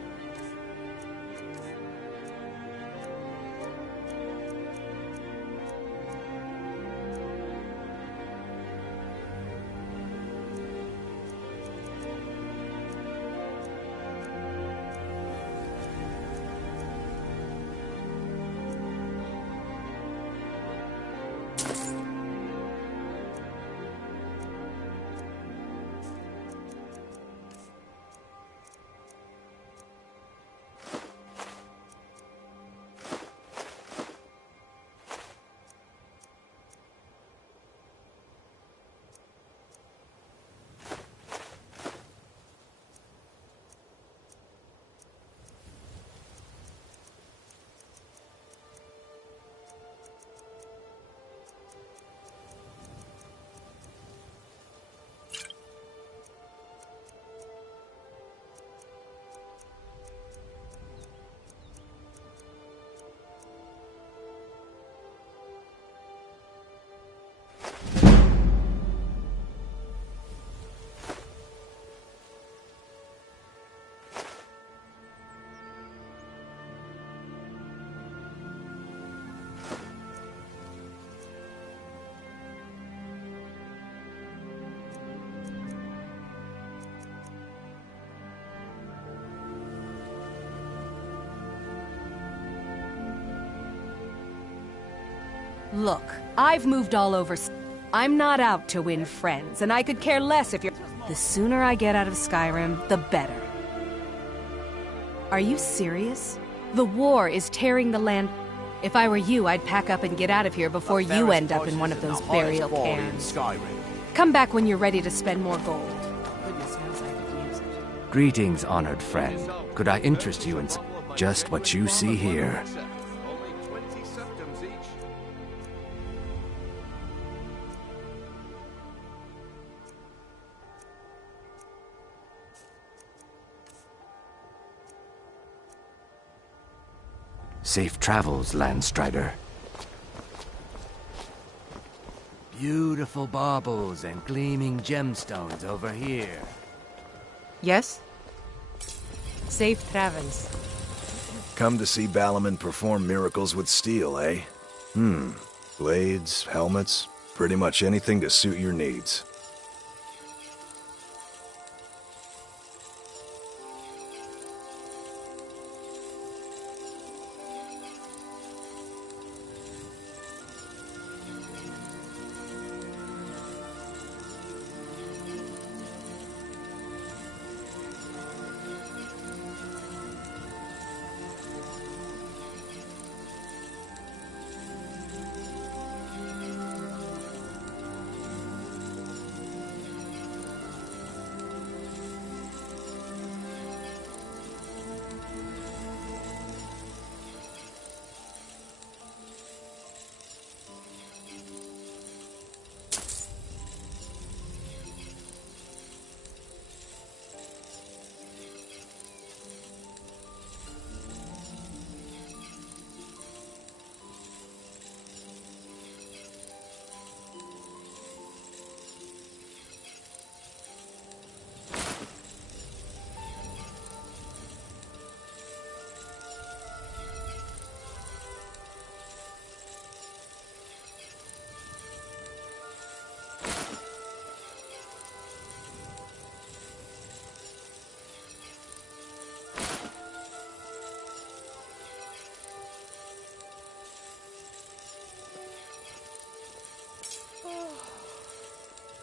Look, I've moved all over. I'm not out to win friends, and I could care less if you're... The sooner I get out of Skyrim, the better. Are you serious? The war is tearing the land... If I were you, I'd pack up and get out of here before you end up in one of those burial cairns. Come back when you're ready to spend more gold. Goodness knows I could use it. Greetings, honored friend. Could I interest you in just what you see here? Safe travels, Landstrider. Beautiful baubles and gleaming gemstones over here. Yes? Safe travels. Come to see Balaman perform miracles with steel, eh? Blades, helmets, pretty much anything to suit your needs.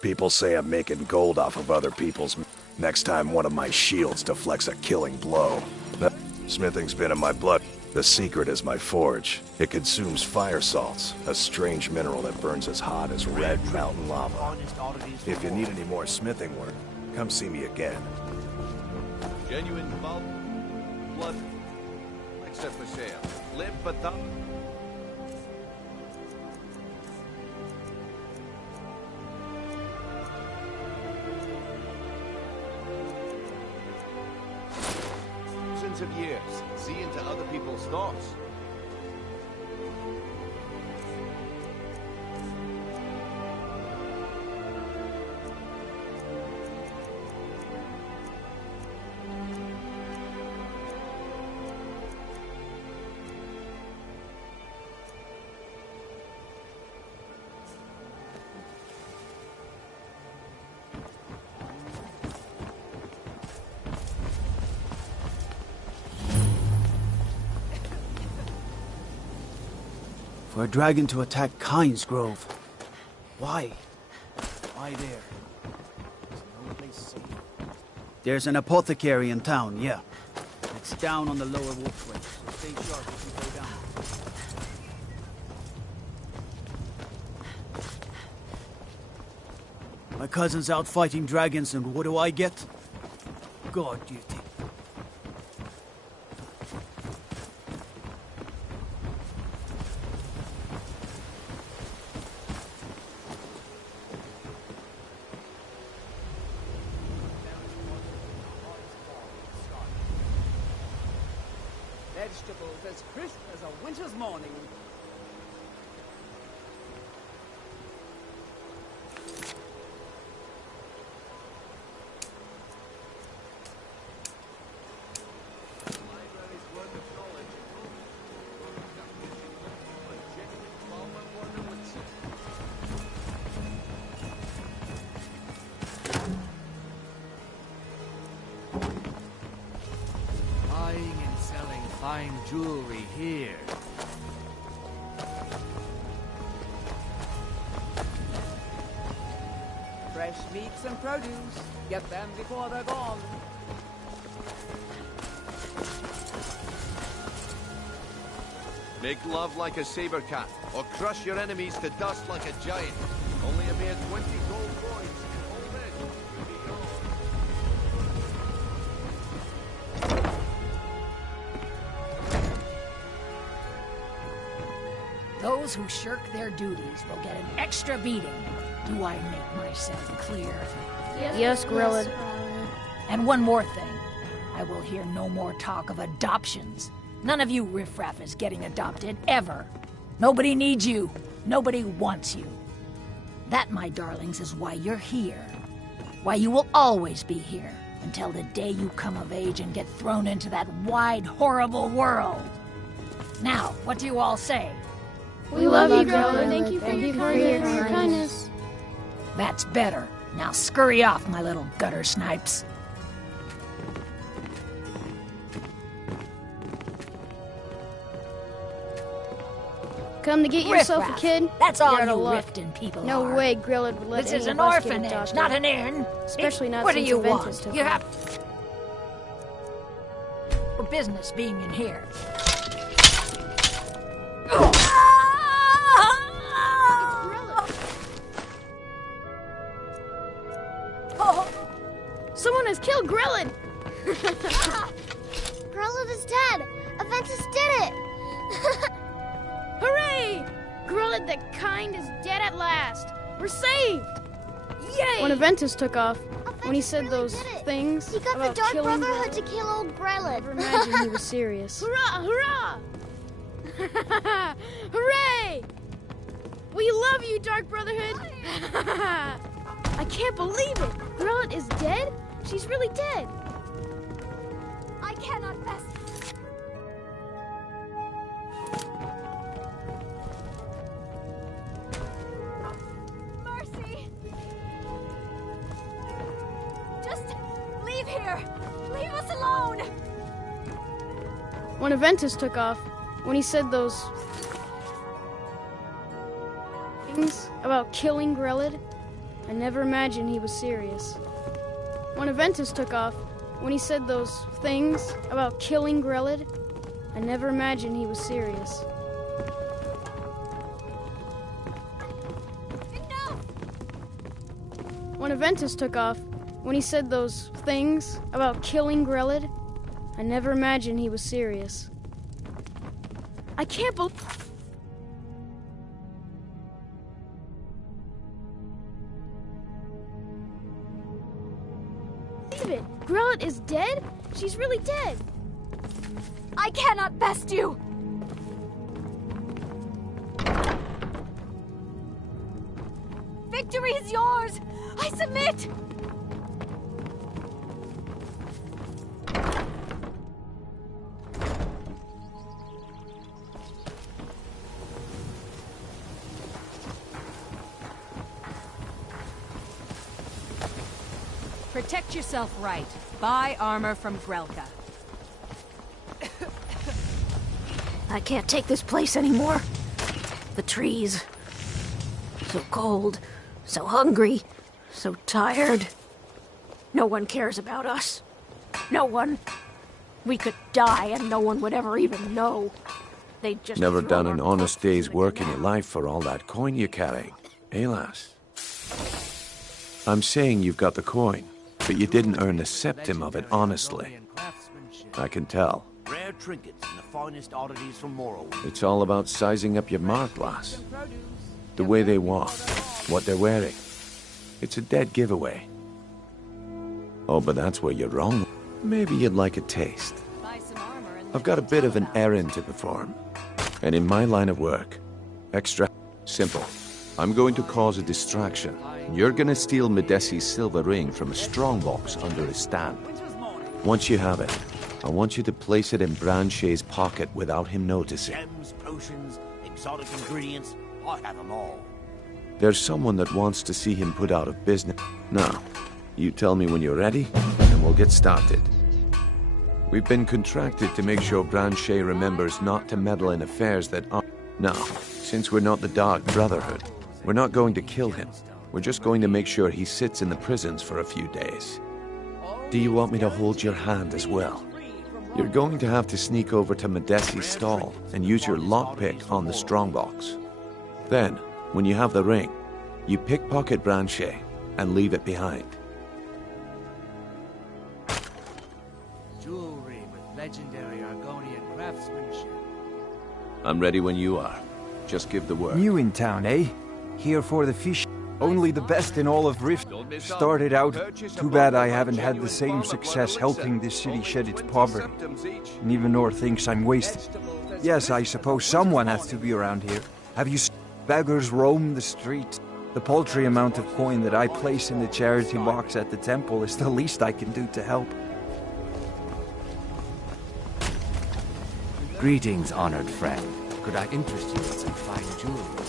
People say I'm making gold off of other people's... Next time one of my shields deflects a killing blow. Smithing's been in my blood. The secret is my forge. It consumes fire salts, a strange mineral that burns as hot as red mountain lava. If you need any more smithing work, come see me again. Genuine blood, except for sale. Live but the... Of years, see into other people's thoughts. For a dragon to attack Kyne's Grove. Why? Why there? There's an apothecary in town, yeah. It's down on the lower walkway, so stay sharp as you go down. My cousin's out fighting dragons, and what do I get? Guard duty. Vegetables as crisp as a winter's morning. Fine jewelry here. fresh meats and produce. Get them before they're gone. Make love like a saber cat, or crush your enemies to dust like a giant. Only a mere 20 gold coins can hold it. Those who shirk their duties will get an extra beating. Do I make myself clear? Yes, Grillin. And one more thing. I will hear no more talk of adoptions. None of you riffraff is getting adopted, ever. Nobody needs you. Nobody wants you. That, my darlings, is why you're here. Why you will always be here, until the day you come of age and get thrown into that wide, horrible world. Now, what do you all say? We love you, Grillin. Thank you for your kindness. That's better. Now scurry off, my little gutter snipes. Come to get yourself a kid? That's all You're out of you luck. Riften people No are. way Grillin would let This any is an of us get orphanage, adopted. not an inn. Especially not what do since you Aventus want? took You it. have no business being in here. Someone has killed Grillin! Grillin is dead! Aventus did it! Hooray! Grillin the Kind is dead at last! We're saved! Yay! When Aventus took off, when he said those things He got the about Dark killing Brotherhood Grillin, to kill old Grillin. never imagined he was serious. Hurrah! Hurrah! Hooray! We love you, Dark Brotherhood! I can't believe it! Grillin is dead? She's really dead! I cannot best. Mercy! Just leave here! Leave us alone! When Aventus took off, when he said those things about killing Grillin, I never imagined he was serious. When Aventus took off, when he said those things about killing Grillin, I never imagined he was serious. When Aventus took off, when he said those things about killing Grillin, I never imagined he was serious. I can't believe it. Grillin is dead? She's really dead. I cannot best you! Victory is yours! I submit! Protect yourself right. Buy armor from Grelka. I can't take this place anymore. The trees. So cold, so hungry, so tired. No one cares about us. No one. We could die and no one would ever even know. They'd just Never throw done our an honest day's work in your life for all that coin you carry, eh, lass? I'm saying you've got the coin, but you didn't earn a septim of it honestly. I can tell. Rare trinkets and the finest oddities from Morrowind. It's all about sizing up your mark, lass. The way they walk, what they're wearing. It's a dead giveaway. Oh, but that's where you're wrong. Maybe you'd like a taste. I've got a bit of an errand to perform. And in my line of work, extra simple. I'm going to cause a distraction. You're gonna steal Medesi's silver ring from a strongbox under his stand. Once you have it, I want you to place it in Branche's pocket without him noticing. Gems, potions, exotic ingredients, I have them all. There's someone that wants to see him put out of business. Now, you tell me when you're ready, and we'll get started. We've been contracted to make sure Branche remembers not to meddle in affairs that aren't... Now, since we're not the Dark Brotherhood, we're not going to kill him. We're just going to make sure he sits in the prisons for a few days. Do you want me to hold your hand as well? You're going to have to sneak over to Medesi's stall and use your lockpick on the strongbox. Then, when you have the ring, you pickpocket Branche and leave it behind. Jewelry with legendary Argonian craftsmanship. I'm ready when you are. Just give the word. New in town, eh? Here for the fish. Only the best in all of Rift. Started out. Too bad I haven't had the same success helping this city shed its poverty. And even Nor thinks I'm wasted. Yes, I suppose someone has to be around here. Have you seen beggars roam the streets? The paltry amount of coin that I place in the charity box at the temple is the least I can do to help. Greetings, honored friend. Could I interest you in some fine jewelry?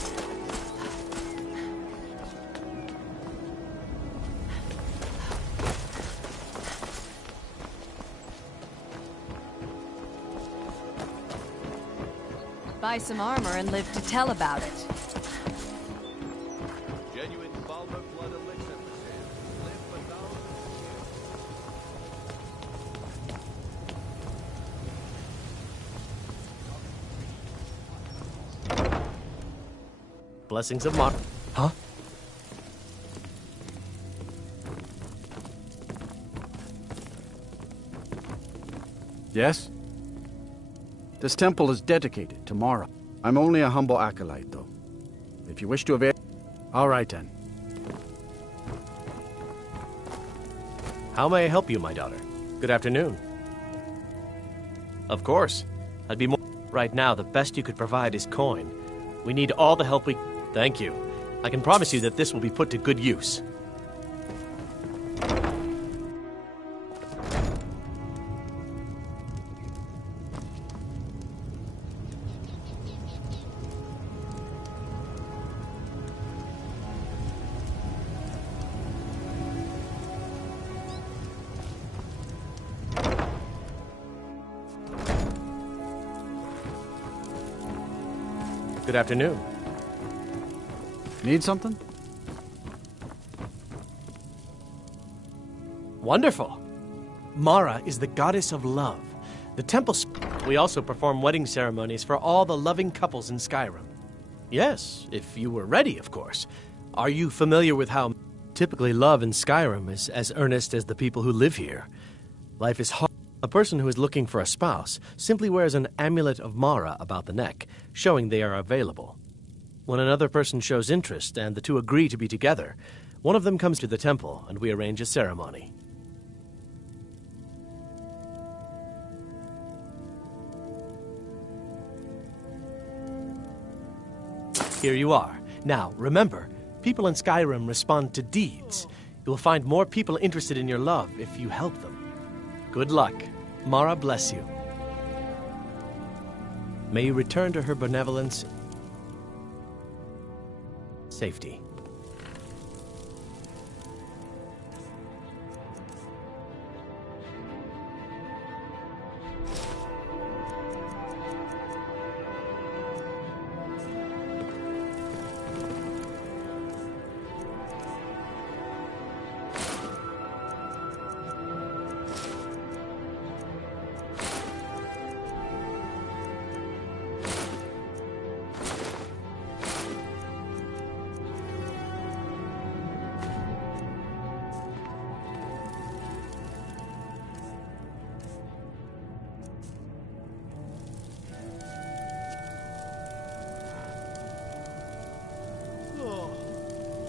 Buy some armor and live to tell about it. Genuine Balmer blood elixir for sale. Live for thousands. Blessings of Mar... Huh? Yes? This temple is dedicated to Mara. I'm only a humble acolyte, though. If you wish to avail... All right, then. How may I help you, my daughter? Good afternoon. Of course. I'd be more... Right now, the best you could provide is coin. We need all the help we... Thank you. I can promise you that this will be put to good use. Good afternoon. Need something? Wonderful. Mara is the goddess of love. The temple... We also perform wedding ceremonies for all the loving couples in Skyrim. Yes, if you were ready, of course. Are you familiar with how typically love in Skyrim is as earnest as the people who live here? Life is hard. A person who is looking for a spouse simply wears an amulet of Mara about the neck, showing they are available. When another person shows interest and the two agree to be together, one of them comes to the temple and we arrange a ceremony. Here you are. Now, remember, people in Skyrim respond to deeds. You'll find more people interested in your love if you help them. Good luck. Mara bless you. May you return to her benevolence, safety.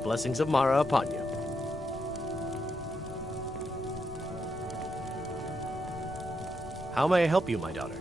Blessings of Mara upon you. How may I help you, my daughter?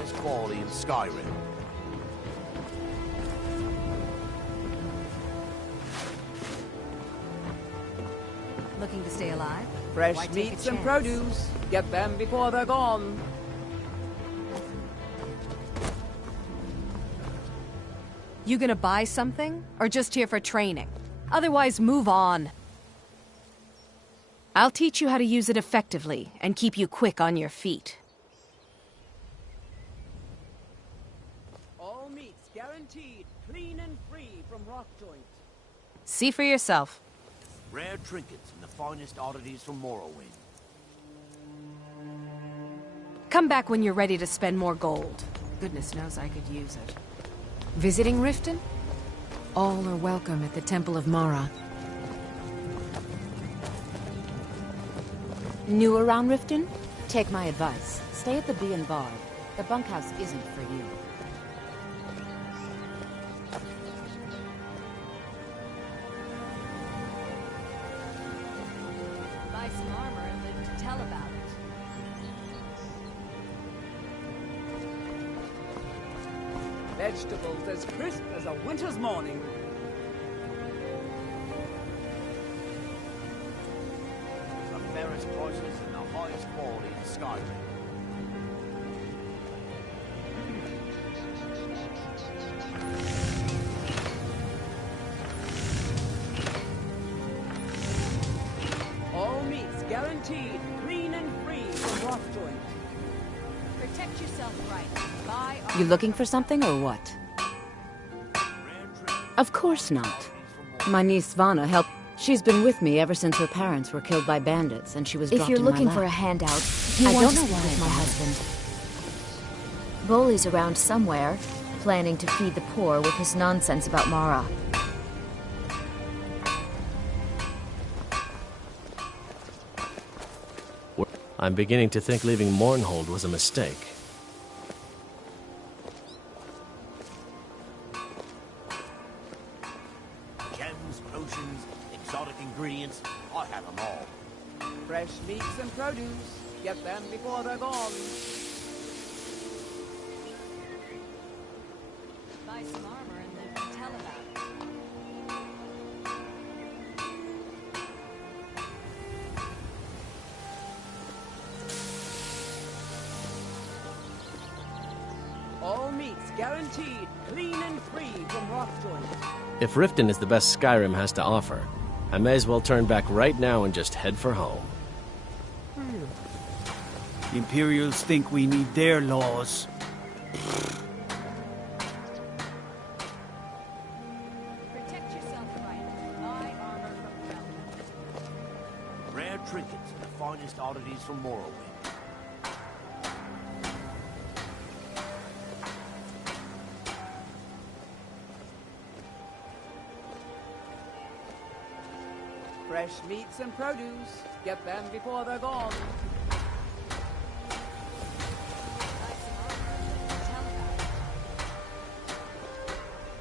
highest quality in Skyrim. Looking to stay alive? Why Fresh take a meats and chance? produce. Get them before they're gone. You gonna buy something? Or just here for training? Otherwise, move on. I'll teach you how to use it effectively and keep you quick on your feet. All meats guaranteed clean and free from rock joint. See for yourself. Rare trinkets and the finest oddities from Morrowind. Come back when you're ready to spend more gold. Goodness knows I could use it. Visiting Riften? All are welcome at the Temple of Mara. New around Riften? Take my advice. Stay at the Bee and Bar. The bunkhouse isn't for you. Buy some armor and live to tell about it. Vegetables as crisp as a winter's morning. The fairest prices and the highest quality in Skyrim. All meats guaranteed clean and free from rock joint. Protect yourself right. Buy armor. You looking for something or what? Of course not. My niece Svana helped. She's been with me ever since her parents were killed by bandits, and she was If dropped you're in my looking lap. for a handout, you I want don't to know speak why with my I husband. Bolly's around somewhere, planning to feed the poor with his nonsense about Mara. I'm beginning to think leaving Mournhold was a mistake. Gems, potions, exotic ingredients, I have them all. Fresh meats and produce. Get them before they're gone. Buy some armor and live to tell about it. All meats guaranteed clean and free from rock joint. If Riften is the best Skyrim has to offer, I may as well turn back right now and just head for home. The Imperials think we need their laws. Protect yourself right. Buy armor from Relm. Rare trinkets and the finest oddities from Morrowind. Fresh meats and produce. Get them before they're gone.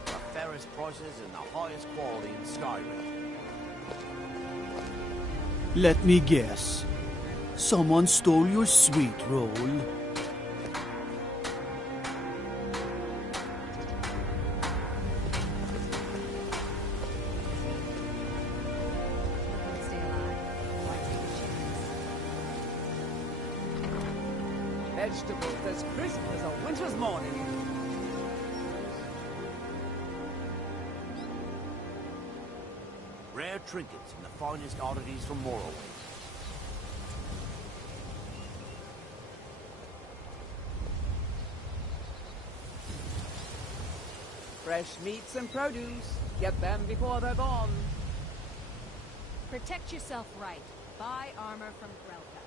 The fairest prices and the highest quality in Skyrim. Let me guess. Someone stole your sweet roll. Vegetables as crisp as a winter's morning. Rare trinkets and the finest oddities from Morrowind. Fresh meats and produce. Get them before they're gone. Protect yourself right. Buy armor from Relka.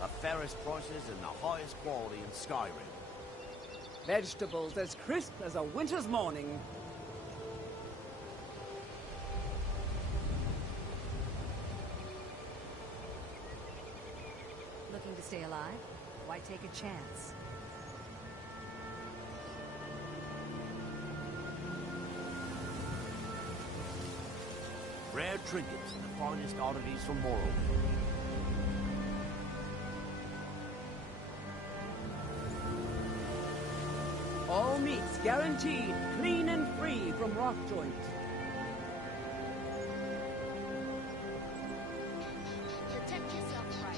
The fairest prices and the highest quality in Skyrim. Vegetables as crisp as a winter's morning. Looking to stay alive? Why take a chance? rare trinkets and the finest oddities from Morrowind. All meats guaranteed, clean and free from rock joint. Protect yourself right.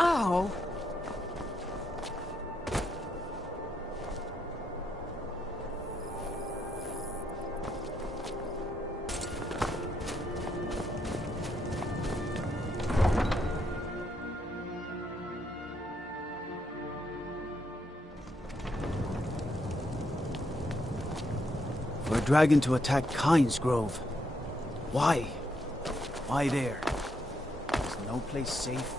Ow! For a dragon to attack Kyne's Grove. Why? Why there? Is no place safe?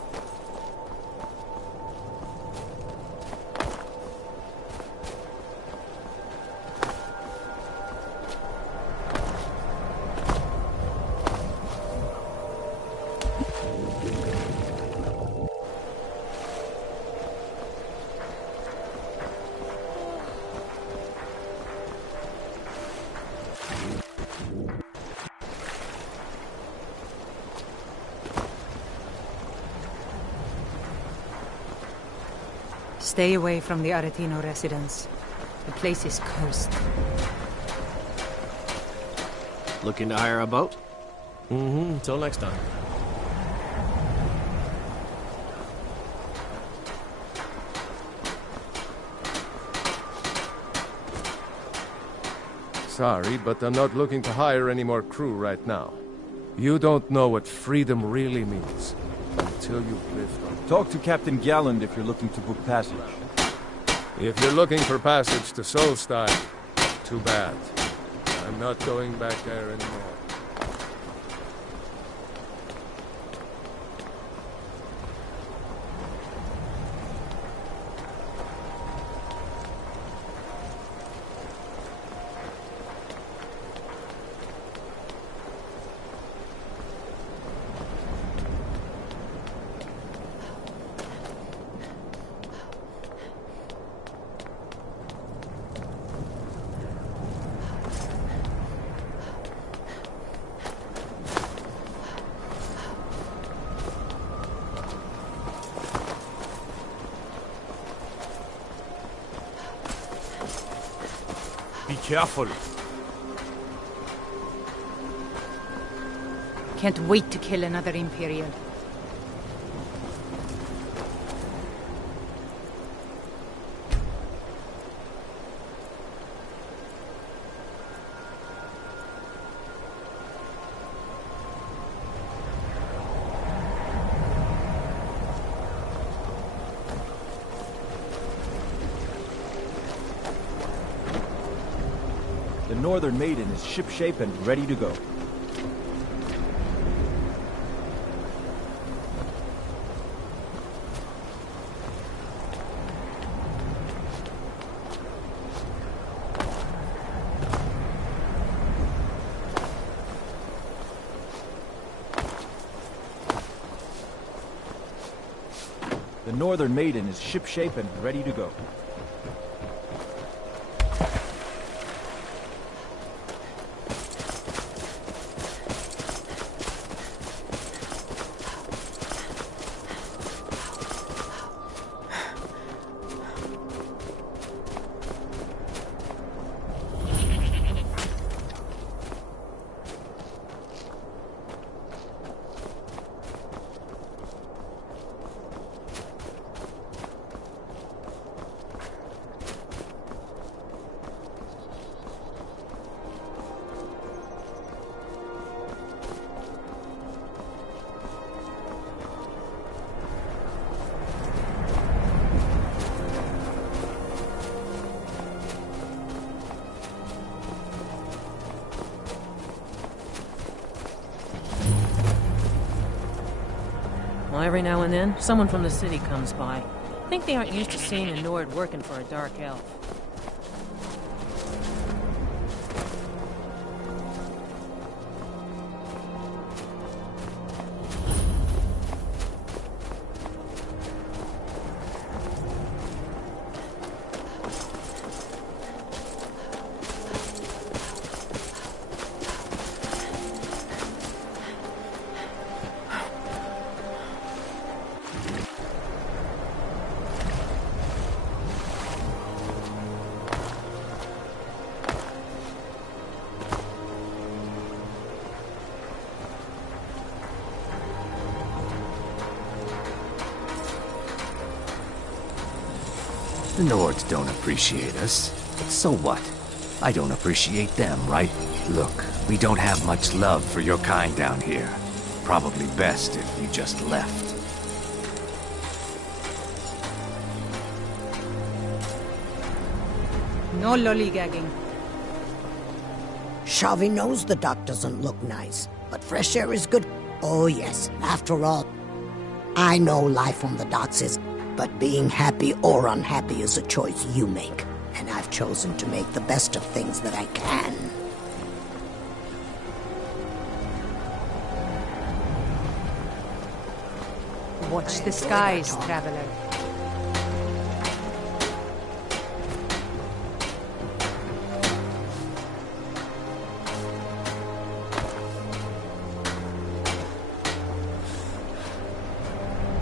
Stay away from the Aretino residence. The place is cursed. Looking to hire a boat? Mm-hmm, till next time. Sorry, but I'm not looking to hire any more crew right now. You don't know what freedom really means until you've lived on it. Talk to Captain Galland if you're looking to book passage. If you're looking for passage to Solstein, too bad. I'm not going back there anymore. Be careful. Can't wait to kill another Imperial. The Northern Maiden is shipshape and ready to go. The Northern Maiden is shipshape and ready to go. Well, every now and then, someone from the city comes by. Think they aren't used to seeing a Nord working for a dark elf. The Nords don't appreciate us. But so what? I don't appreciate them, right? Look, we don't have much love for your kind down here. Probably best if you just left. No lollygagging. Shavi knows the dock doesn't look nice, but fresh air is good. Oh yes, after all, I know life on the docks is, but being happy or unhappy is a choice you make. And I've chosen to make the best of things that I can. Watch the skies, traveler.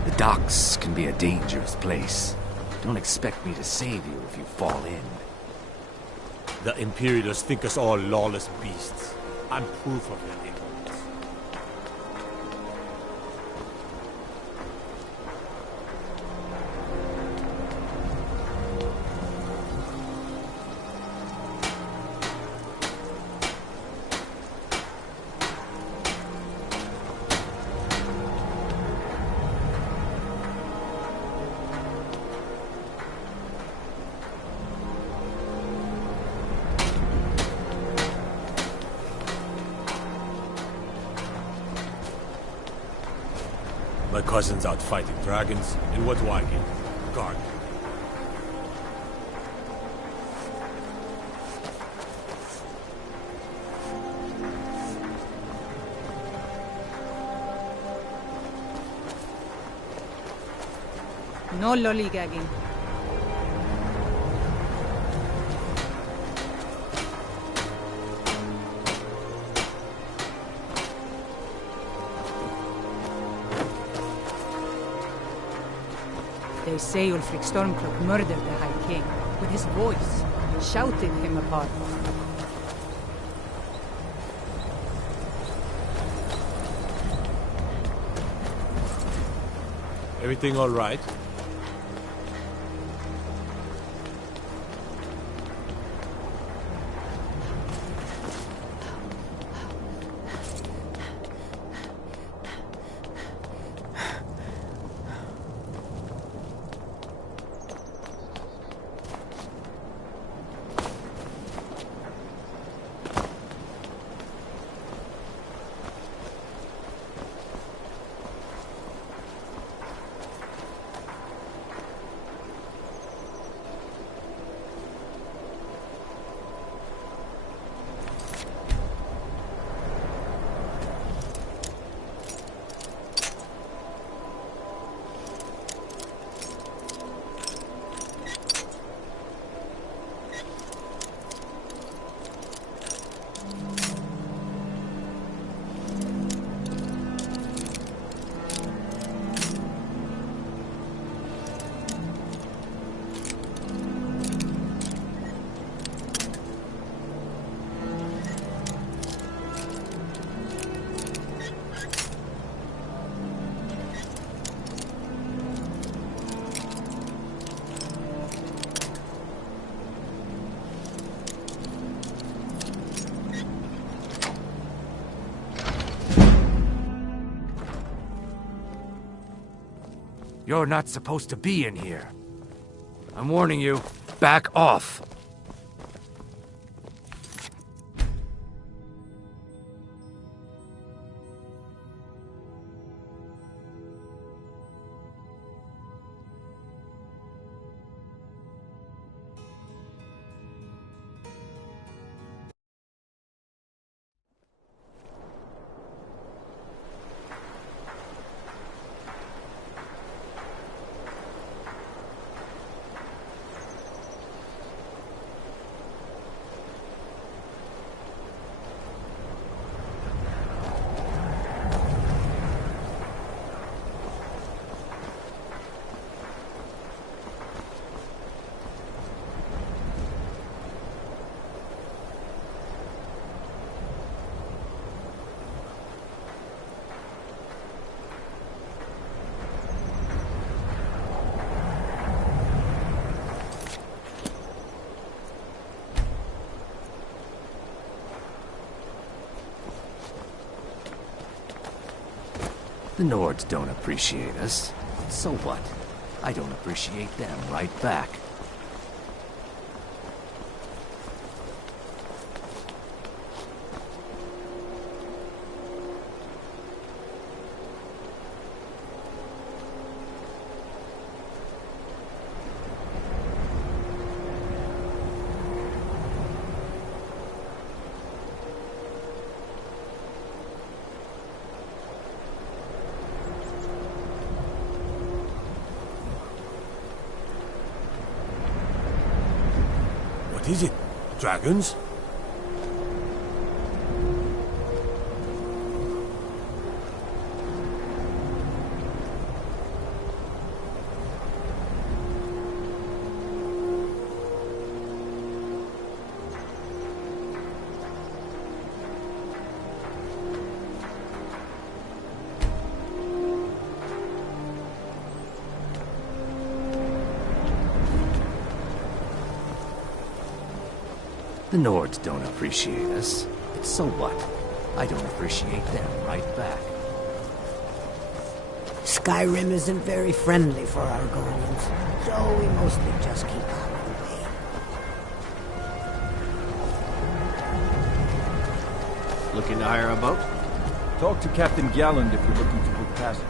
The docks can be a dangerous place. Don't expect me to save you if you fall in. The Imperials think us all lawless beasts. I'm proof of that ignorance. My cousin's out fighting dragons, and what do I get? Guard. No lollygagging. They say Ulfric Stormcloak murdered the High King with his voice, shouted him apart. Everything all right? You're not supposed to be in here. I'm warning you, back off. The Nords don't appreciate us. So what? I don't appreciate them right back. What is it? Dragons? The Nords don't appreciate us. So what? I don't appreciate them right back. Skyrim isn't very friendly for our golems, so we mostly just keep out of the way. Looking to hire a boat? Talk to Captain Galland if you're looking to book passage.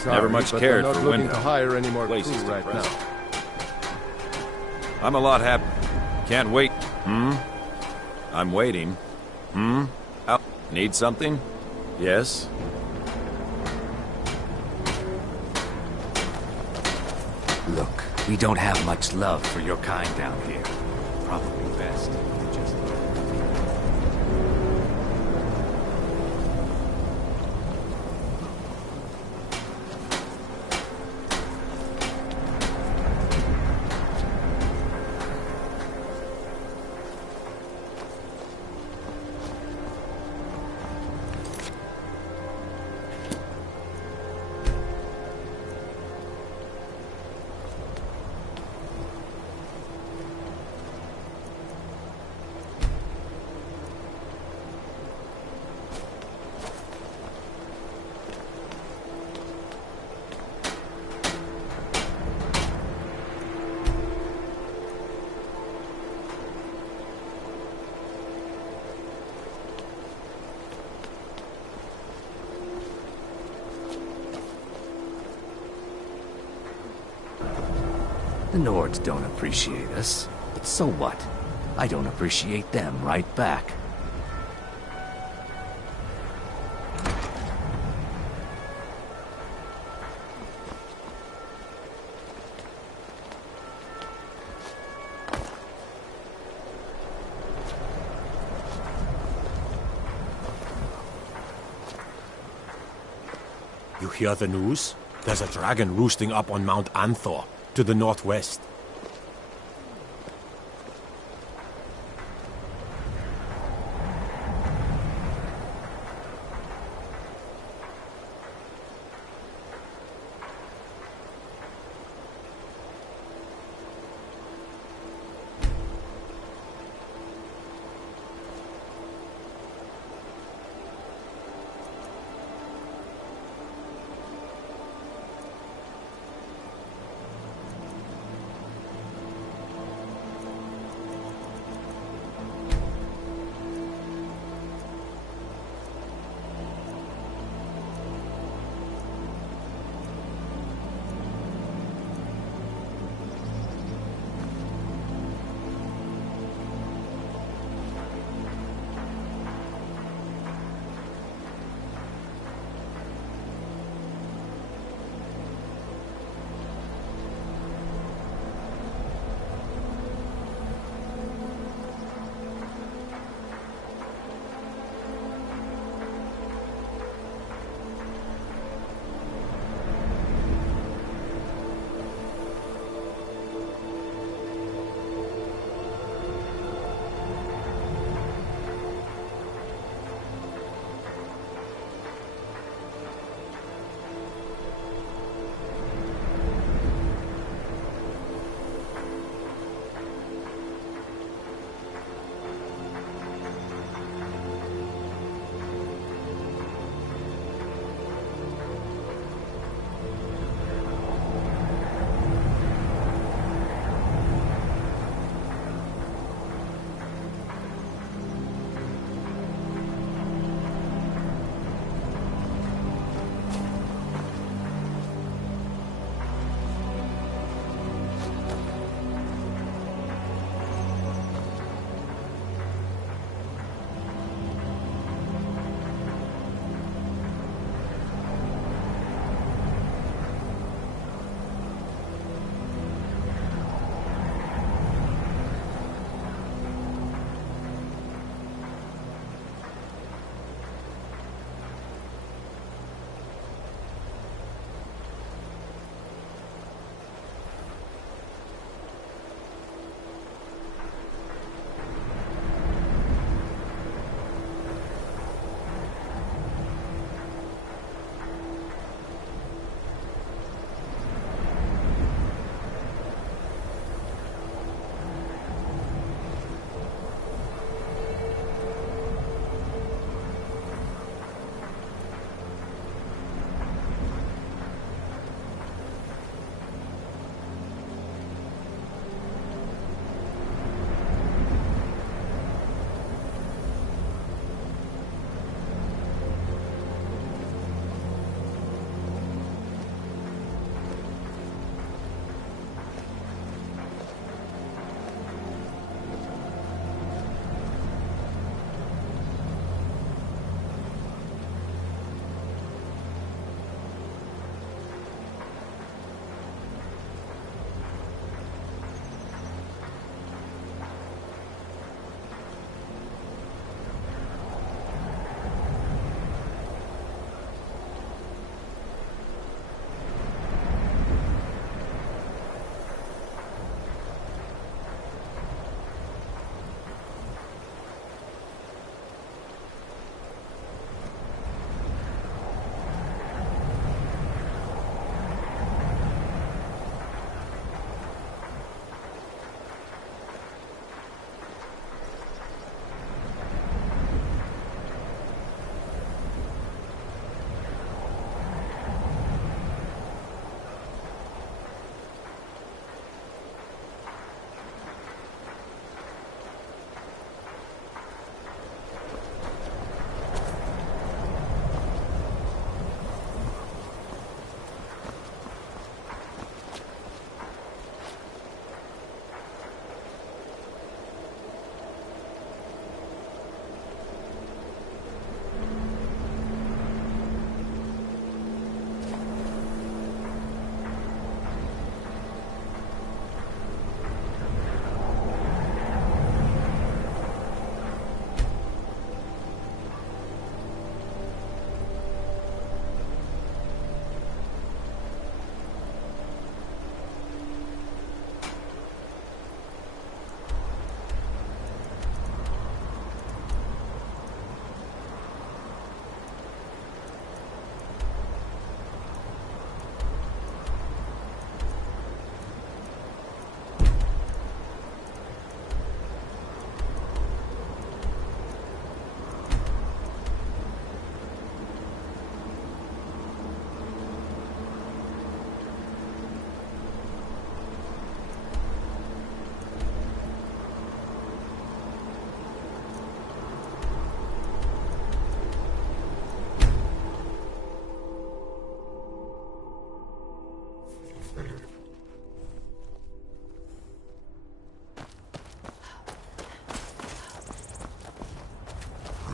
Sorry, Never much but cared they're not for looking Windhelm. to hire any more Place crew is right depressing. now. I'm a lot happy. Can't wait. I'm waiting. Out. Need something? Yes? Look, we don't have much love for your kind down here. Probably best if you just... The Nords don't appreciate us. So what? I don't appreciate them right back. You hear the news? There's a dragon roosting up on Mount Anthor, to the northwest.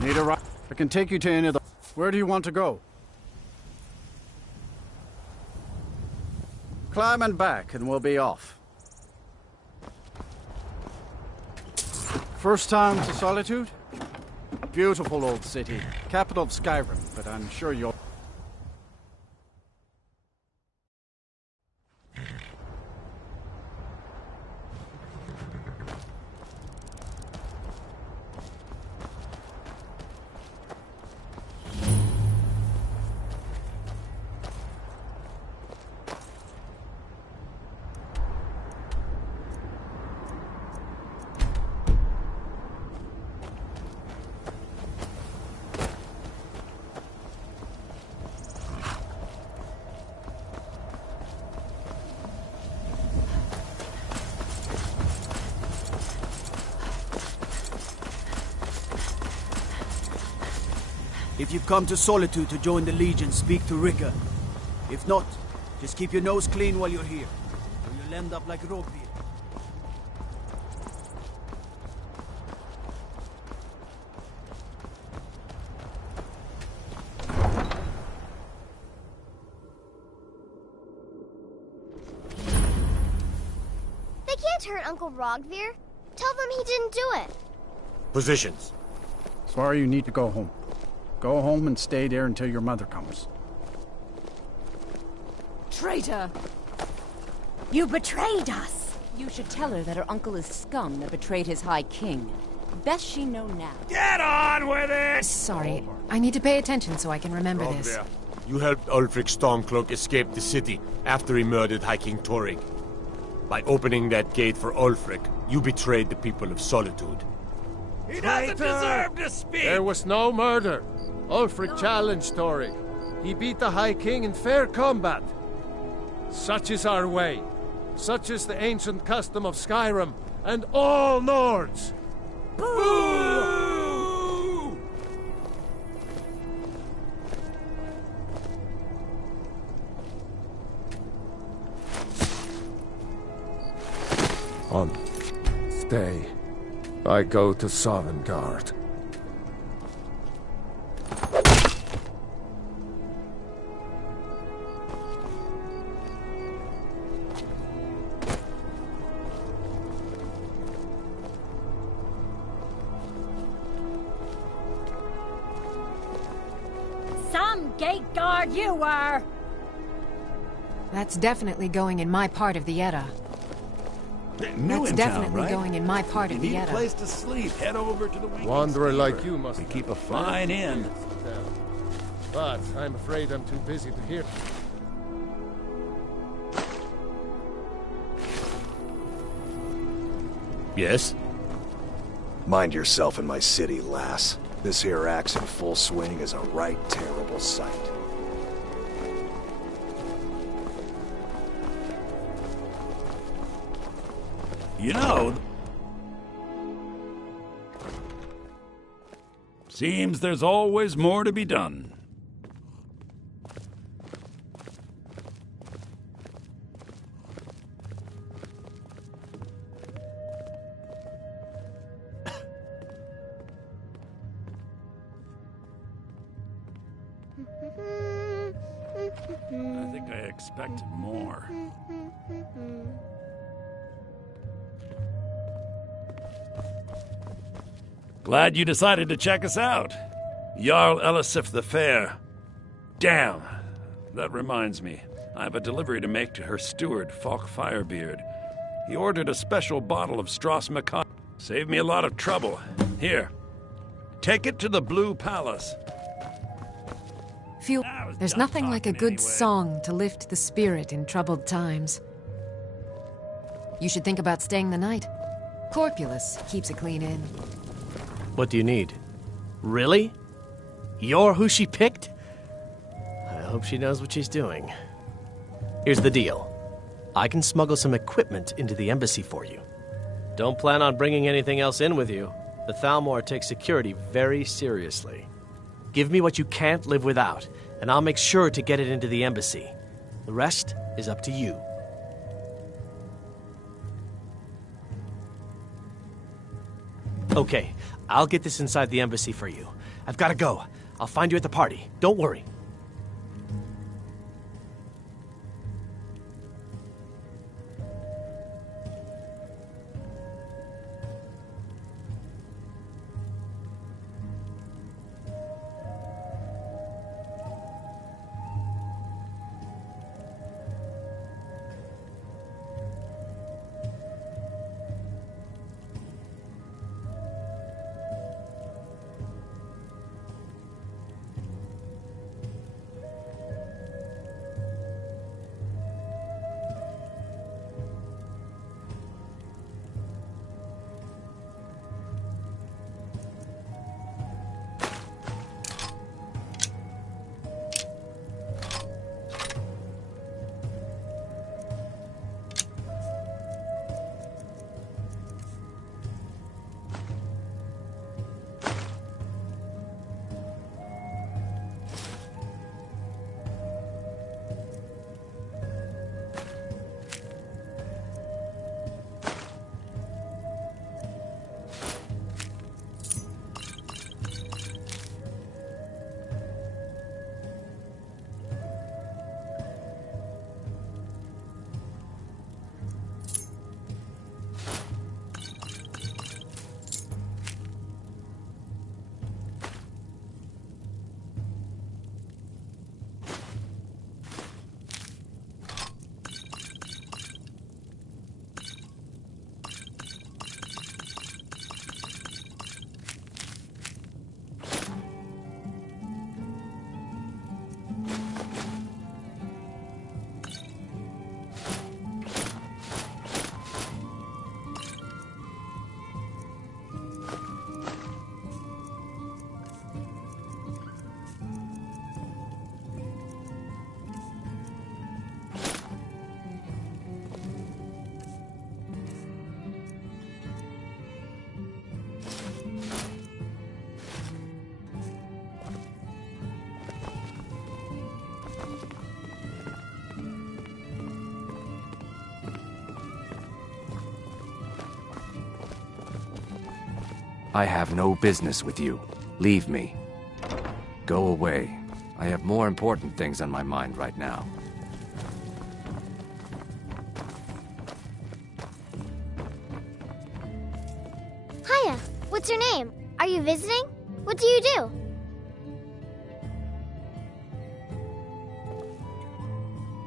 Need a ride? I can take you to any of the... Where do you want to go? Climb and back, and we'll be off. First time to Solitude? Beautiful old city. Capital of Skyrim, but I'm sure you'll... If you've come to Solitude to join the Legion, speak to Rika. If not, just keep your nose clean while you're here, or you'll end up like Robbie. They can't hurt Uncle Rogvir. Tell them he didn't do it. Positions. Sorry, you need to go home. Go home and stay there until your mother comes. Traitor! You betrayed us! You should tell her that her uncle is scum that betrayed his High King. Best she know now. Get on with it! Sorry, I need to pay attention so I can remember this. You helped Ulfric Stormcloak escape the city after he murdered High King Torrig. By opening that gate for Ulfric, you betrayed the people of Solitude. He doesn't deserve to speak! There was no murder. Ulfric challenged Torrig. He beat the High King in fair combat. Such is our way. Such is the ancient custom of Skyrim and all Nords. Boo! On stay. I go to Sovngarde. Some gate guard you were! That's definitely going in my part of the Edda. That's definitely going in my part of the Need a Edda. place to sleep. Head over to the wing. Wanderer like you must... We keep a fine inn. But I'm afraid I'm too busy to hear. Yes? Mind yourself in my city, lass. This here axe in full swing is a right terrible sight. You know... Seems there's always more to be done. I think I expected more. Glad you decided to check us out. Jarl Elisif the Fair. Damn. That reminds me. I have a delivery to make to her steward, Falk Firebeard. He ordered a special bottle of Strauss Macon. Saved me a lot of trouble. Here. Take it to the Blue Palace. There's nothing like a good song to lift the spirit in troubled times. You should think about staying the night. Corpulus keeps a clean inn. What do you need? Really? You're who she picked? I hope she knows what she's doing. Here's the deal. I can smuggle some equipment into the embassy for you. Don't plan on bringing anything else in with you. The Thalmor takes security very seriously. Give me what you can't live without, and I'll make sure to get it into the embassy. The rest is up to you. Okay, I'll get this inside the embassy for you. I've gotta go. I'll find you at the party. Don't worry. I have no business with you. Leave me. Go away. I have more important things on my mind right now. Hiya, what's your name? Are you visiting? What do you do?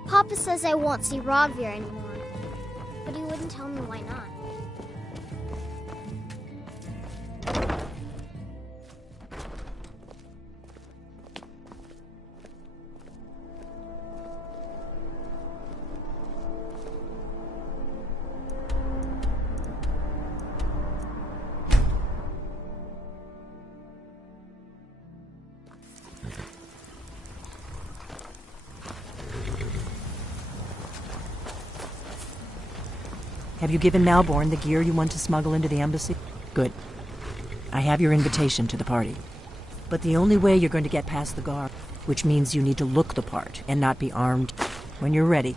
Papa says I won't see Rogvir anymore, but he wouldn't tell me why not. Have you given Malborn the gear you want to smuggle into the embassy? Good. I have your invitation to the party. But the only way you're going to get past the guard, which means you need to look the part and not be armed. When you're ready,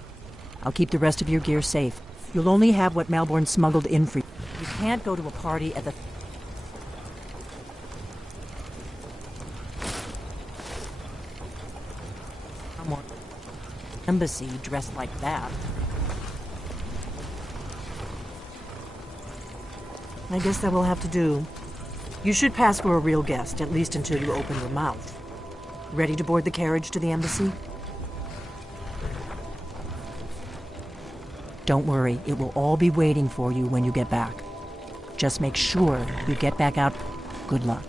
I'll keep the rest of your gear safe. You'll only have what Malborn smuggled in for you. You can't go to a party at the... embassy dressed like that. I guess that will have to do. You should pass for a real guest, at least until you open your mouth. Ready to board the carriage to the embassy? Don't worry, it will all be waiting for you when you get back. Just make sure you get back out. Good luck.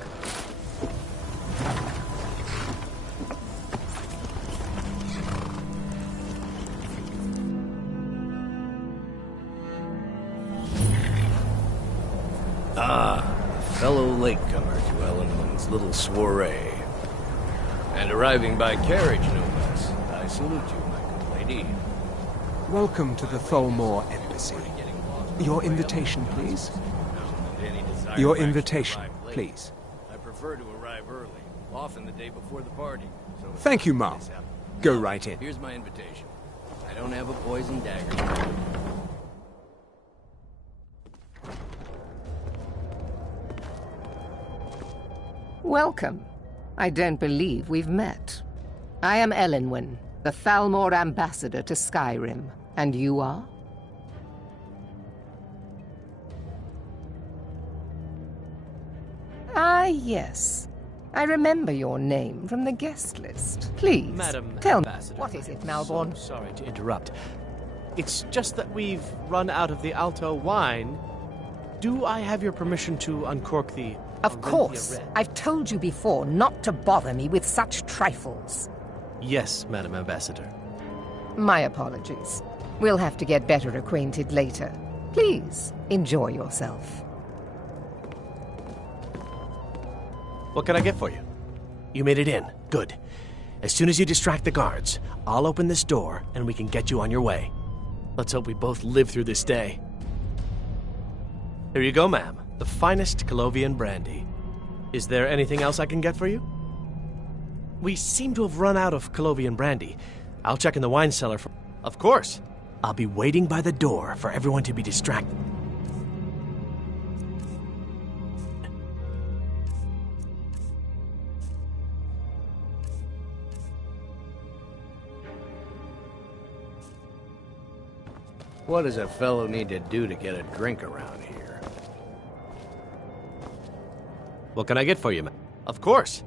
Fellow latecomer to Ellenland's little soiree. And arriving by carriage, no less. I salute you, my good lady. Welcome to the Tholmor Embassy. Your invitation, please. Your invitation, please. I prefer to arrive early, often the day before the party. So Thank you, Mom. Go right in. Here's my invitation. I don't have a poison dagger. Welcome. I don't believe we've met. I am Elenwen, the Thalmor ambassador to Skyrim. And you are? Ah, yes. I remember your name from the guest list. Please, Madam tell me, Ambassador, what is it, Malborn? So sorry to interrupt. It's just that we've run out of the Alto wine. Do I have your permission to uncork the... Of course. I've told you before not to bother me with such trifles. Yes, Madam Ambassador. My apologies. We'll have to get better acquainted later. Please, enjoy yourself. What can I get for you? You made it in. Good. As soon as you distract the guards, I'll open this door and we can get you on your way. Let's hope we both live through this day. Here you go, ma'am. The finest Colovian brandy. Is there anything else I can get for you? We seem to have run out of Colovian brandy. I'll check in the wine cellar for... Of course. I'll be waiting by the door for everyone to be distracted. What does a fellow need to do to get a drink around here? What can I get for you, ma'am? Of course.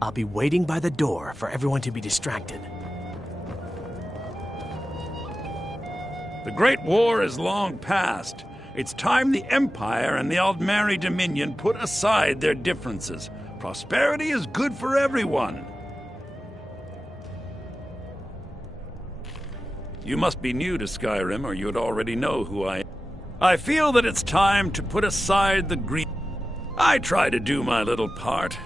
I'll be waiting by the door for everyone to be distracted. The Great War is long past. It's time the Empire and the Aldmeri Dominion put aside their differences. Prosperity is good for everyone. You must be new to Skyrim, or you'd already know who I am. I feel that it's time to put aside the greed. I try to do my little part.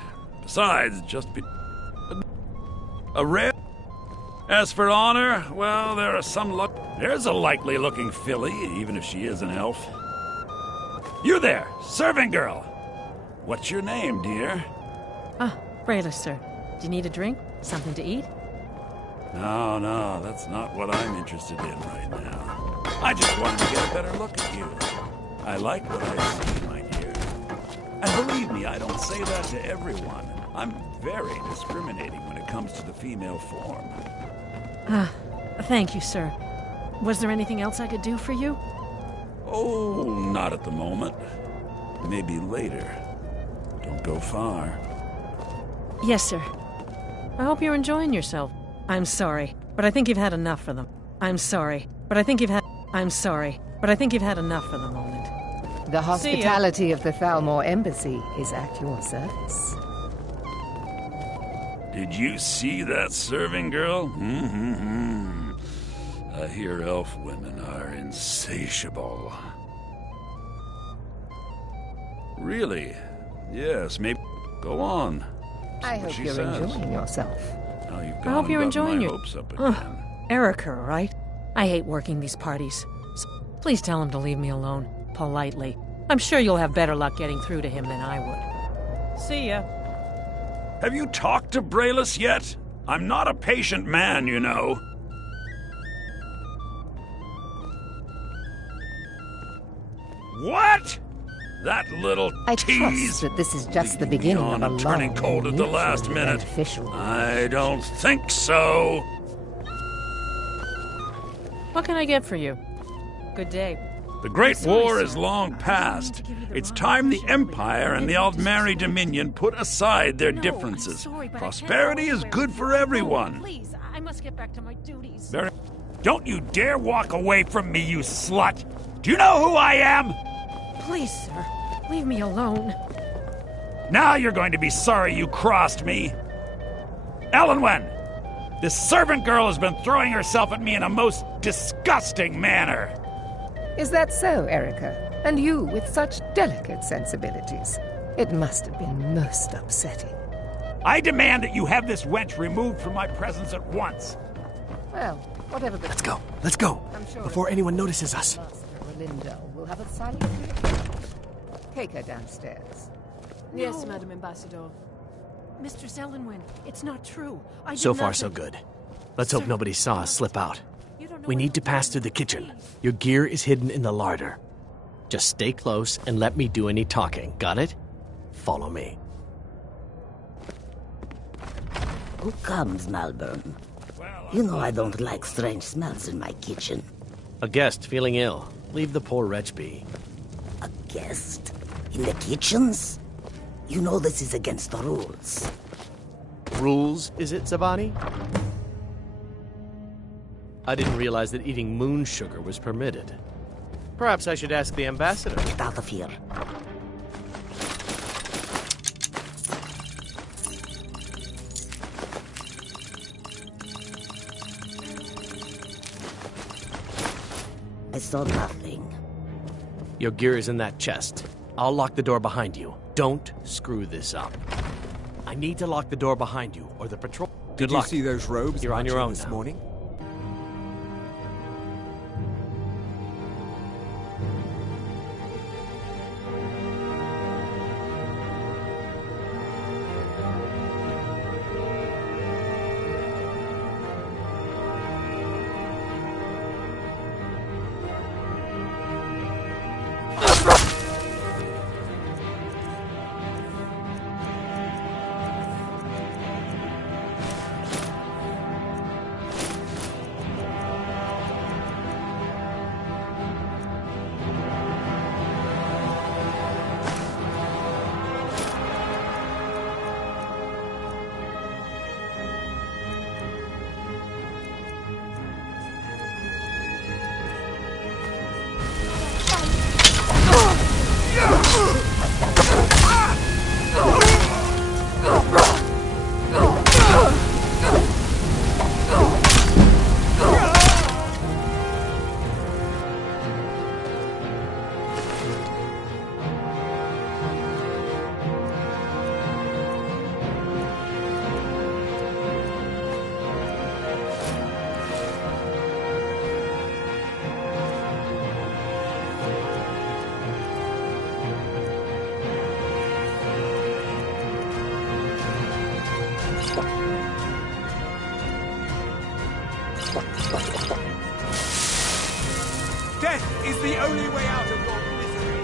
Besides, just be... a rare... As for honor, well, there are some luck... There's a likely-looking filly, even if she is an elf. You there, serving girl! What's your name, dear? Ah, Brayless, sir. Do you need a drink? Something to eat? No, that's not what I'm interested in right now. I just wanted to get a better look at you. I like what I see, my dear. And believe me, I don't say that to everyone. I'm very discriminating when it comes to the female form. Ah, thank you, sir. Was there anything else I could do for you? Oh, not at the moment. Maybe later. Don't go far. Yes, sir. I hope you're enjoying yourself. I'm sorry, but I think you've had enough for them. I'm sorry, but I think you've had... I'm sorry, but I think you've had enough for the moment. The hospitality of the Thalmor Embassy is at your service. Did you see that serving girl? I hear elf women are insatiable. Really? Yes, maybe... Go on. I hope you're enjoying yourself. Now you've I hope you're enjoying your your... hopes up again. Erica, right? I hate working these parties. Please tell him to leave me alone. Politely. I'm sure you'll have better luck getting through to him than I would. See ya. Have you talked to Brayless yet? I'm not a patient man, you know. What? That little I tease. trust that this is just the beginning of a long turning cold at the last minute. I don't think so. What can I get for you? Good day. The Great War is long past. It's time the Empire and the Aldmeri Dominion put aside their differences. Prosperity is good for everyone. Please, I must get back to my duties. Don't you dare walk away from me, you slut! Do you know who I am? Please, sir, leave me alone. Now you're going to be sorry you crossed me. Elenwen, this servant girl has been throwing herself at me in a most disgusting manner. Is that so, Erica? And you with such delicate sensibilities. It must have been most upsetting. I demand that you have this wench removed from my presence at once. Well, whatever the... Let's go, I'm sure before anyone notices us. We'll have a silent... Take her downstairs. Yes, Madam Ambassador. Mr. Elenwen, it's not true. So far, so good. Let's hope nobody saw us slip out. We need to pass through the kitchen. Your gear is hidden in the larder. Just stay close and let me do any talking. Got it? Follow me. Who comes, Malburn? You know I don't like strange smells in my kitchen. A guest feeling ill. Leave the poor wretch be. A guest? In the kitchens? You know this is against the rules. Rules, is it, Zavani? I didn't realize that eating moon sugar was permitted. Perhaps I should ask the ambassador. Get out of here. I saw nothing. Your gear is in that chest. I'll lock the door behind you. Don't screw this up. I need to lock the door behind you, or the patrol... Good luck. Did you see those robes? You're on your own this now. morning? Death is the only way out of your misery.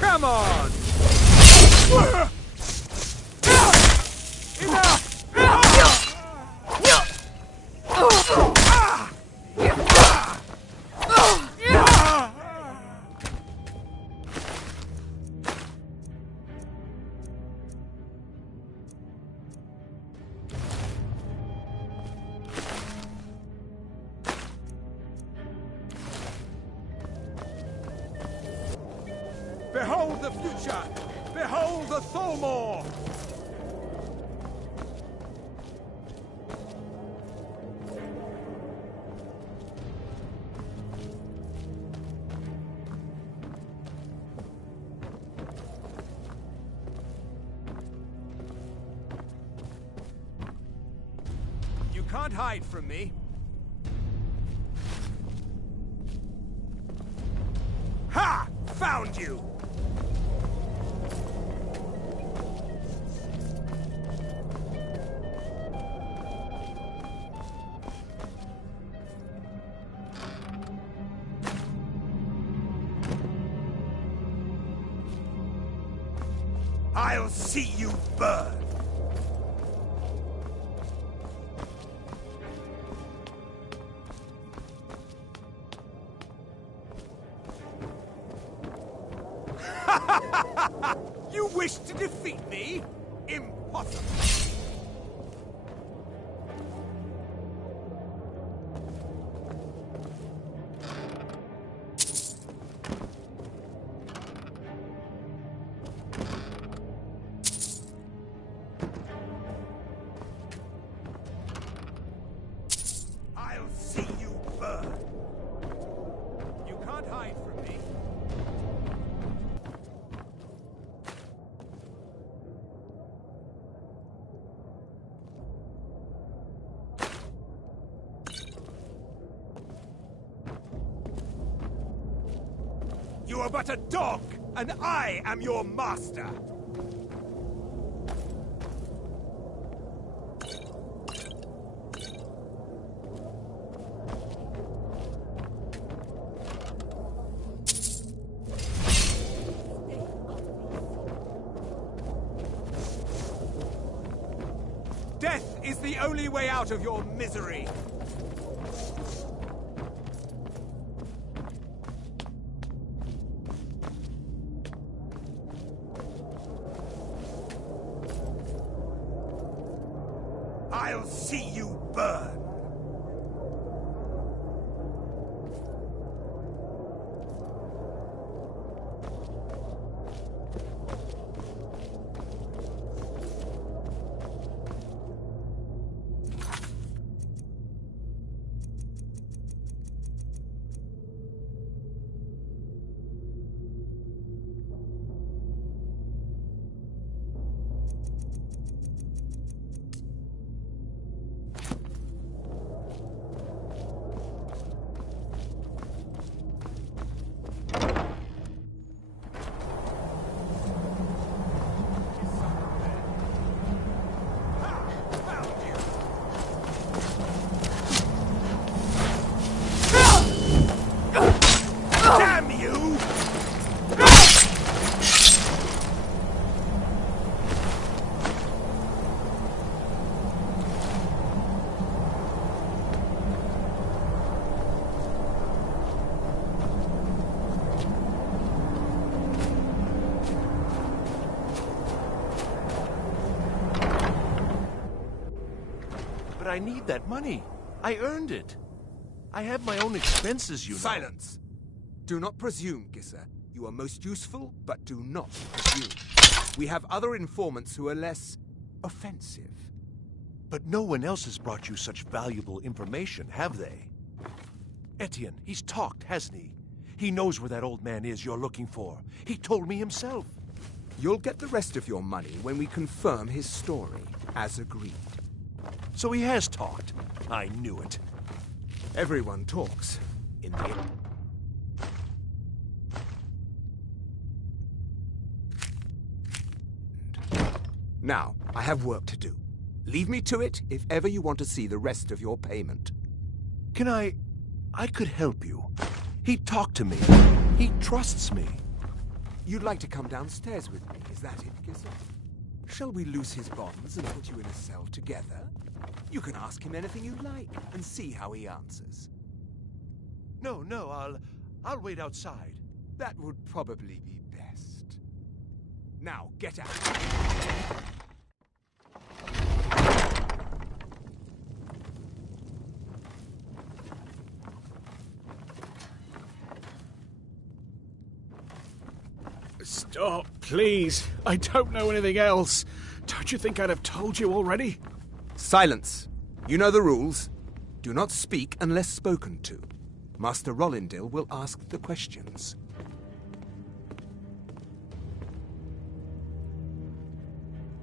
Come on! Behold the future! Behold the Thalmor! You can't hide from me. Ha! Found you! I'll see you burn! You wish to defeat me? Impossible! You are but a dog, and I am your master. Death is the only way out of your misery. I'll see you burn. Damn you! But I need that money. I earned it. I have my own expenses, you know. Silence! Do not presume, Gisser. You are most useful, but do not presume. We have other informants who are less offensive. But no one else has brought you such valuable information, have they? Etienne, he's talked, hasn't he? He knows where that old man is you're looking for. He told me himself. You'll get the rest of your money when we confirm his story, as agreed. So he has talked. I knew it. Everyone talks in the end. Now, I have work to do. Leave me to it if ever you want to see the rest of your payment. Can I could help you. He talked to me. He trusts me. You'd like to come downstairs with me, is that it, Gisser? Shall we loose his bonds and put you in a cell together? You can ask him anything you like and see how he answers. No, I'll wait outside. That would probably be best. Now, get out. Stop, please. I don't know anything else. Don't you think I'd have told you already? Silence. You know the rules. Do not speak unless spoken to. Master Rollindil will ask the questions.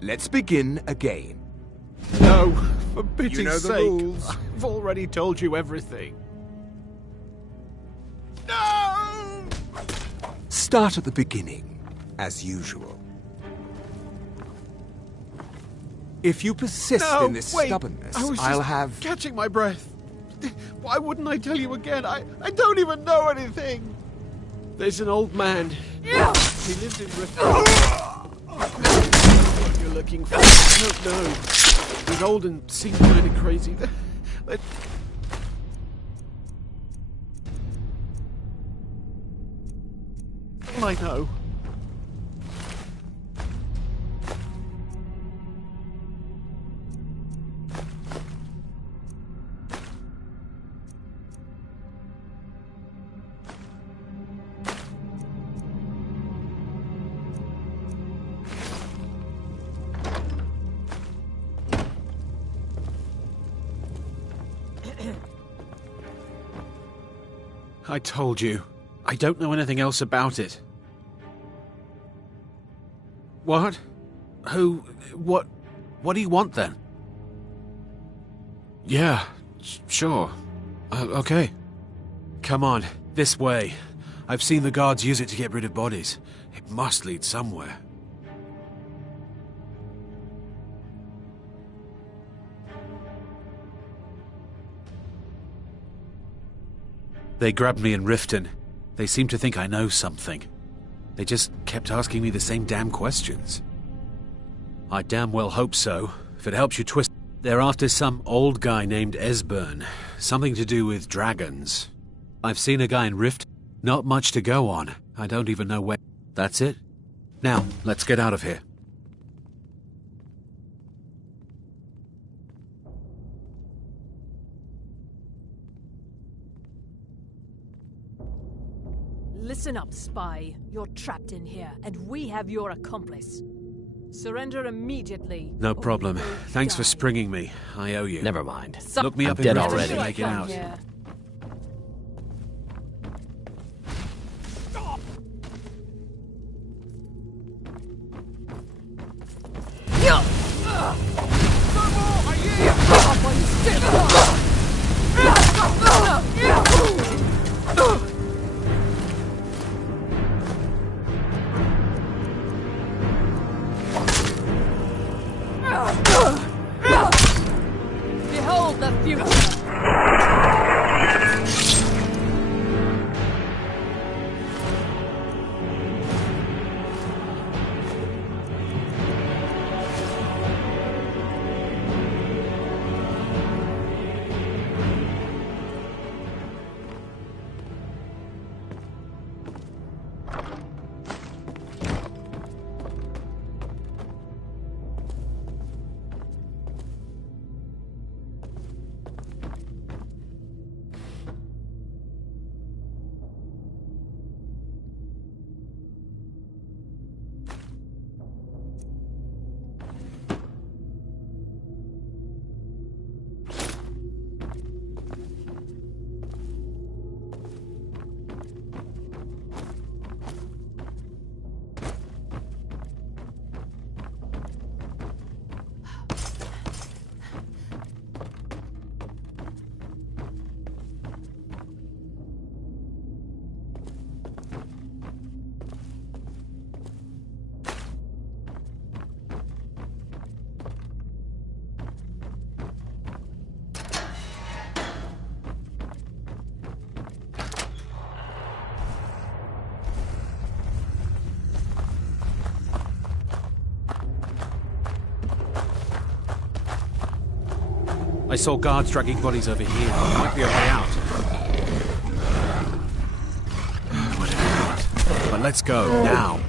Let's begin again. No, for pity's You know the sake. rules. I've already told you everything. Start at the beginning, as usual. If you persist in this stubbornness, I was I'll just have... catching my breath. Why wouldn't I tell you again? I don't even know anything. There's an old man. He lives in what you're looking for. I don't know. He's old and seems kind of crazy. I know. I told you. I don't know anything else about it. What? Who? What do you want then? Yeah, sure. Okay. Come on, this way. I've seen the guards use it to get rid of bodies. It must lead somewhere. They grabbed me in Riften. They seem to think I know something. They just kept asking me the same damn questions. I damn well hope so. If it helps you twist... They're after some old guy named Esbern. Something to do with dragons. I've seen a guy in Rift. Not much to go on. I don't even know where... That's it. Now, let's get out of here. Listen up, spy. You're trapped in here, and we have your accomplice. Surrender immediately. No problem. Thanks for springing me. I owe you. Never mind. Look me I'm up dead in Rift already. and make it out. Behold the future! I saw guards dragging bodies over here. Might be a way out. Whatever not. But let's go, now.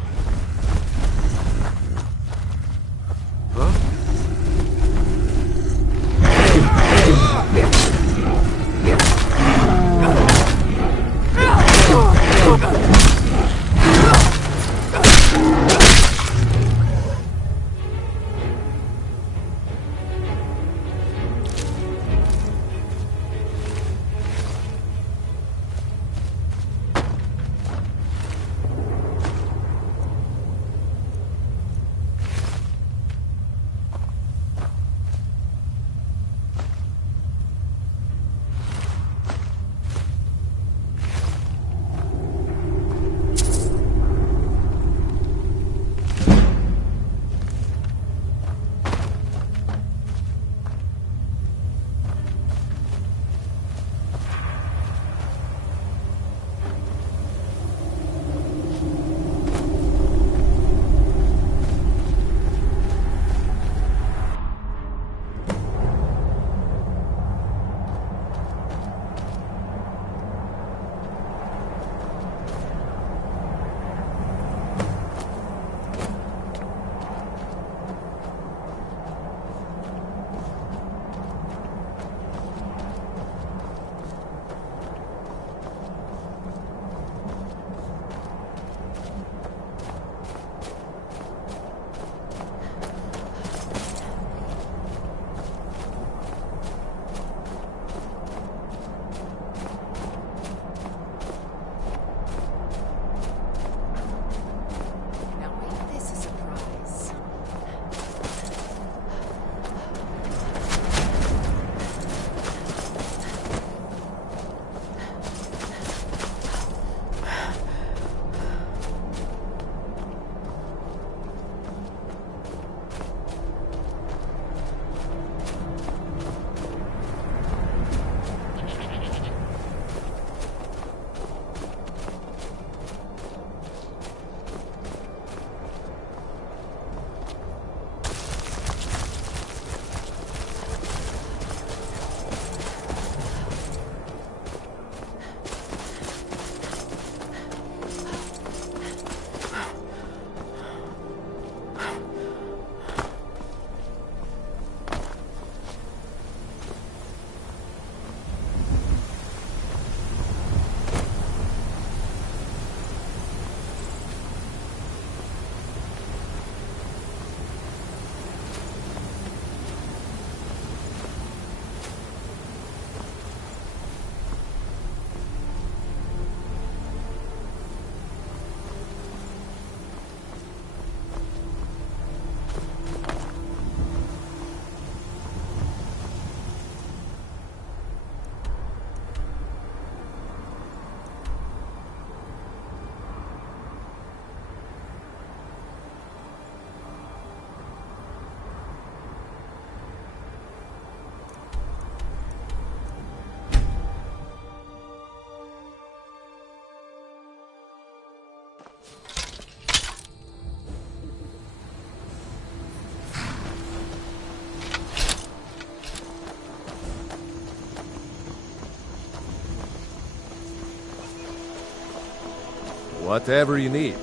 Whatever you need.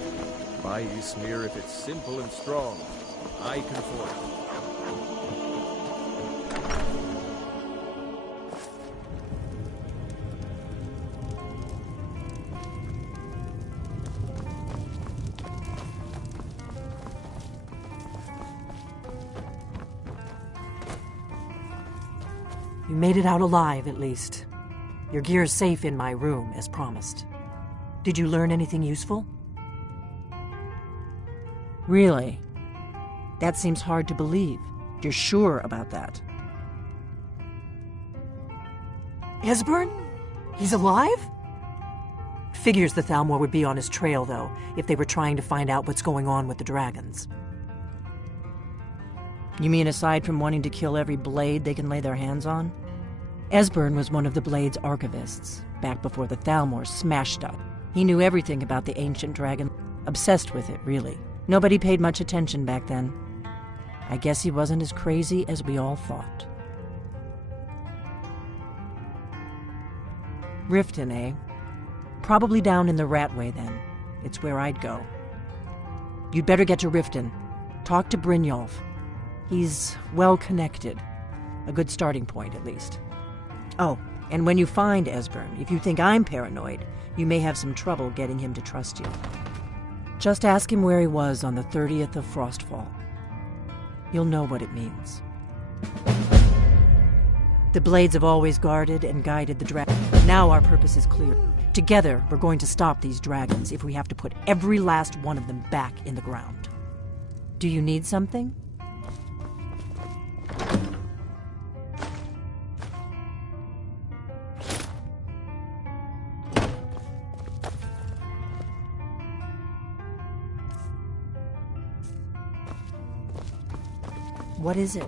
My Ysmir, if it's simple and strong, I can afford it. You made it out alive, at least. Your gear's safe in my room, as promised. Did you learn anything useful? Really? That seems hard to believe. You're sure about that? Esbern? He's alive? Figures the Thalmor would be on his trail, though, if they were trying to find out what's going on with the dragons. You mean aside from wanting to kill every blade they can lay their hands on? Esbern was one of the Blade's archivists, back before the Thalmor smashed up. He knew everything about the ancient dragon, obsessed with it, really. Nobody paid much attention back then. I guess he wasn't as crazy as we all thought. Riften, eh? Probably down in the Ratway, then. It's where I'd go. You'd better get to Riften. Talk to Brynjolf. He's well-connected. A good starting point, at least. Oh, and when you find Esbern, if you think I'm paranoid, you may have some trouble getting him to trust you. Just ask him where he was on the 30th of Frostfall. You'll know what it means. The Blades have always guarded and guided the dragon. Now our purpose is clear. Together, we're going to stop these dragons if we have to put every last one of them back in the ground. Do you need something? What is it?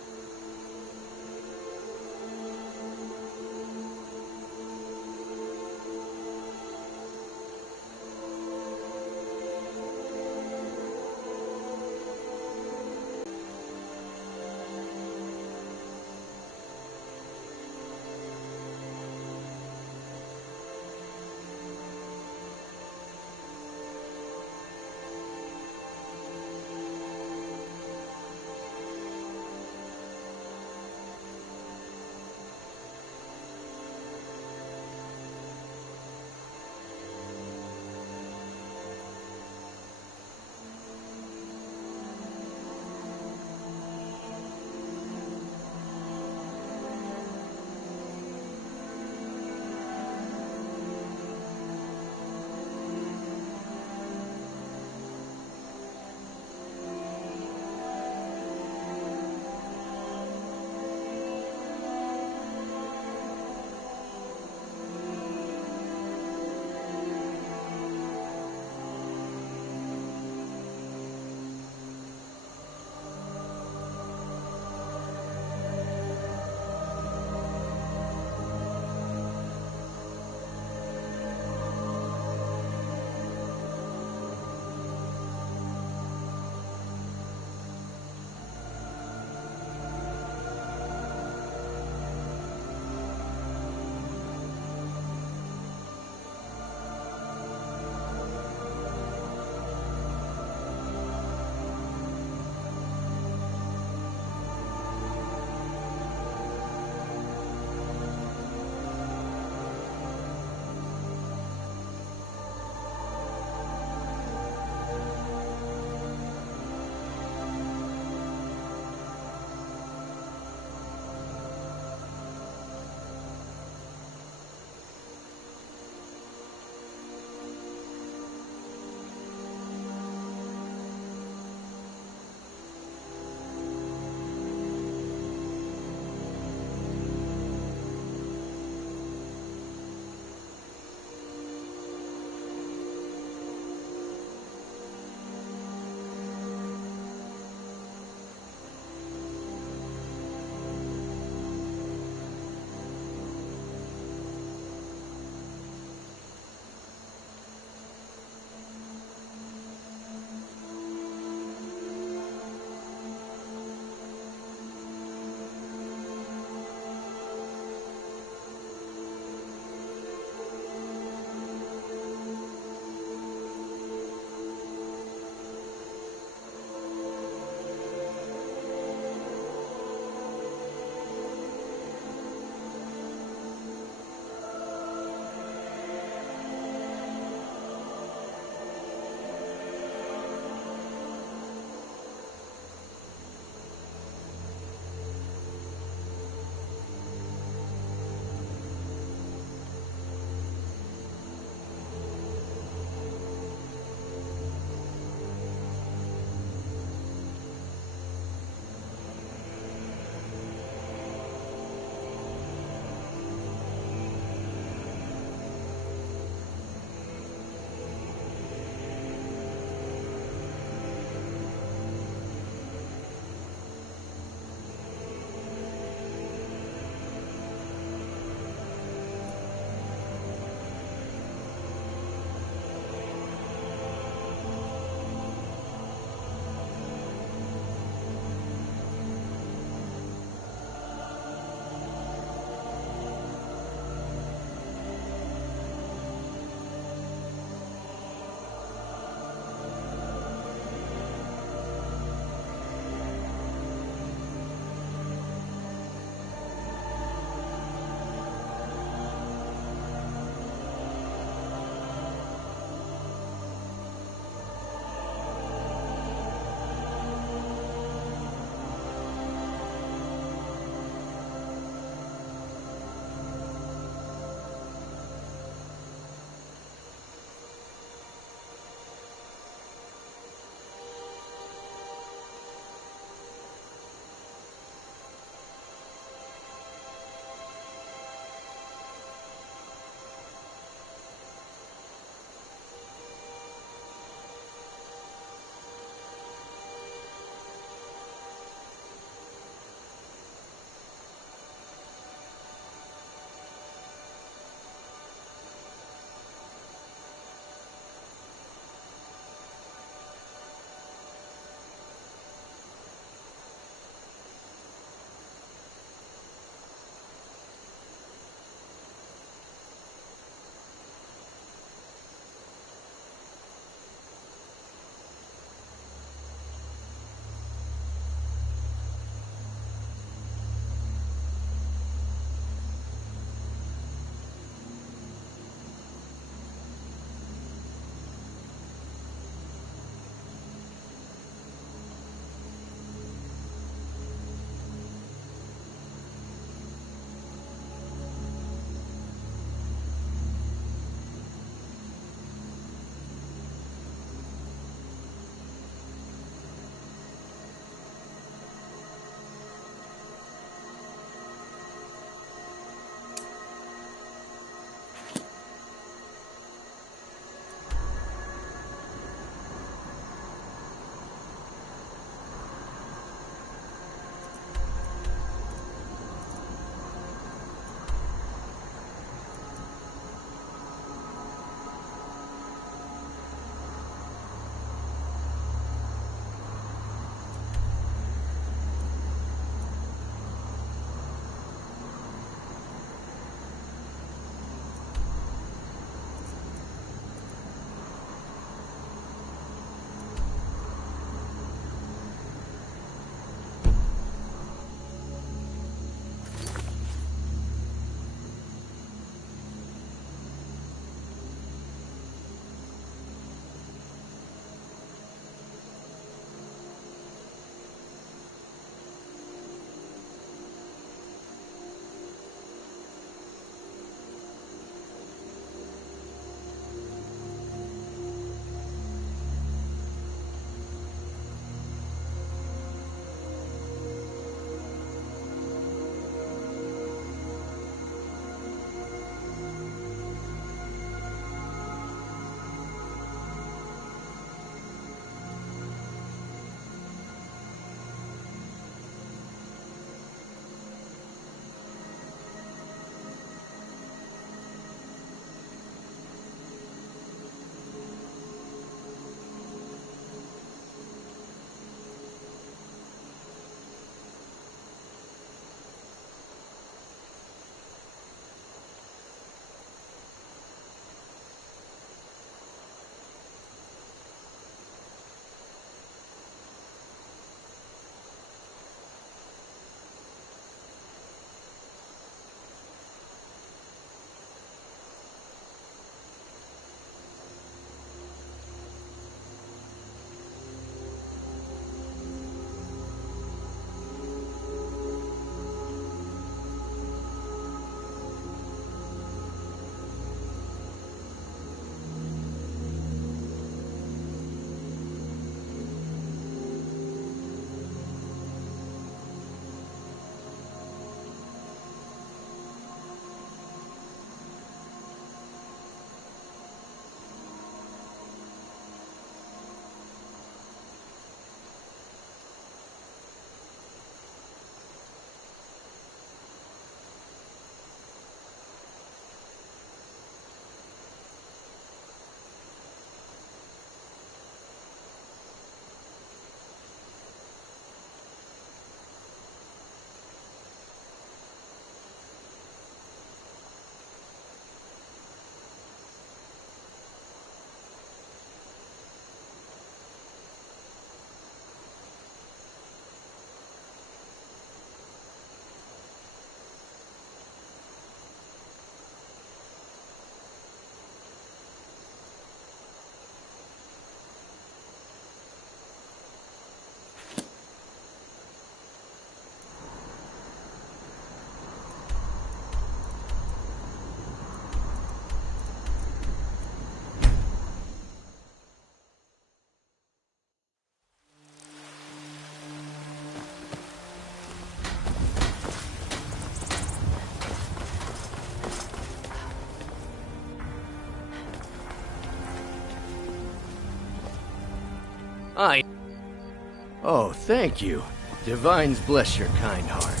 Oh, thank you. Divines bless your kind heart.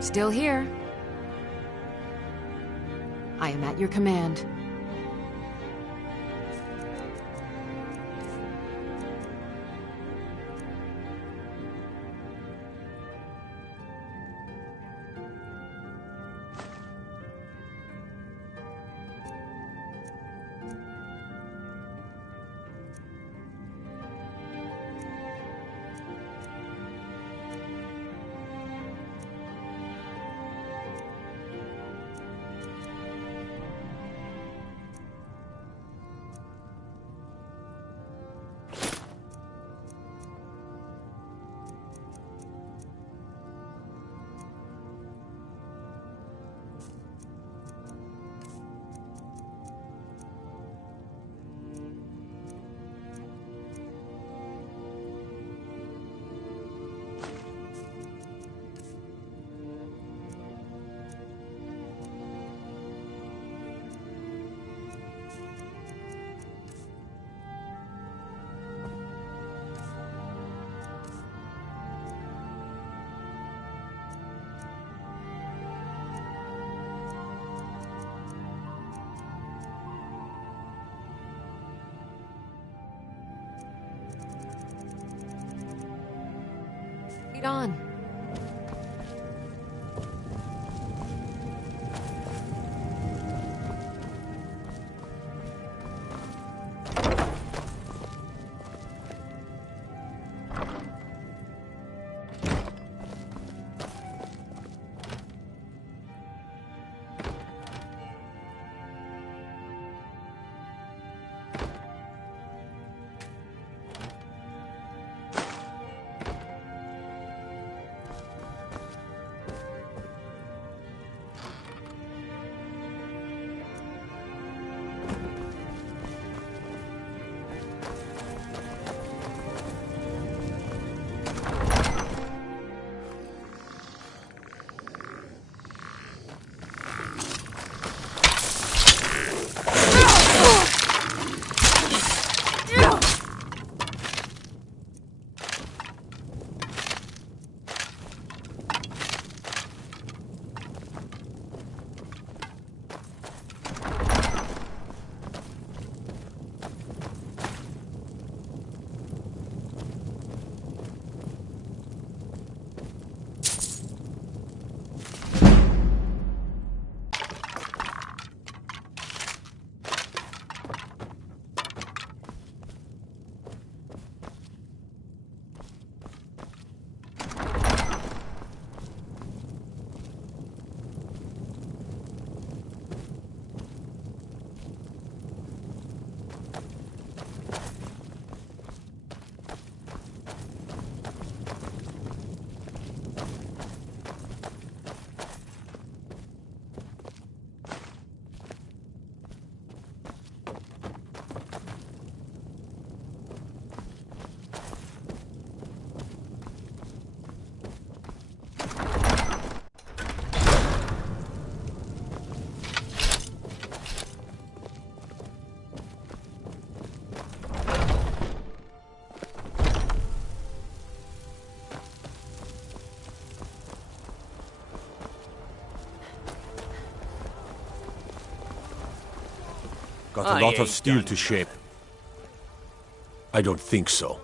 Still here. I am at your command. Lead on. Got a lot of steel to shape. I don't think so.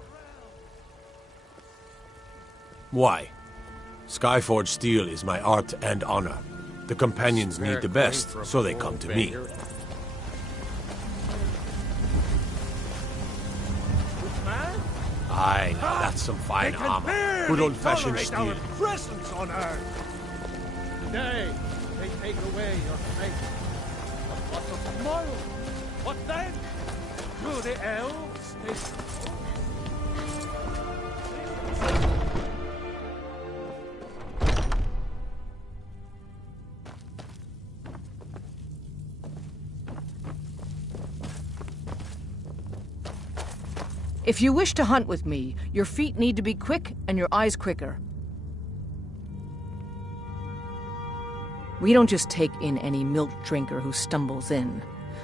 Why? Skyforged steel is my art and honor. The companions need the best, so they come to me. Aye, now that's some fine armor. Good old-fashioned steel. Presence on Earth. Today, they take away your faith. But what of tomorrow? What then? Good. know the elves. If you wish to hunt with me, your feet need to be quick and your eyes quicker. We don't just take in any milk drinker who stumbles in.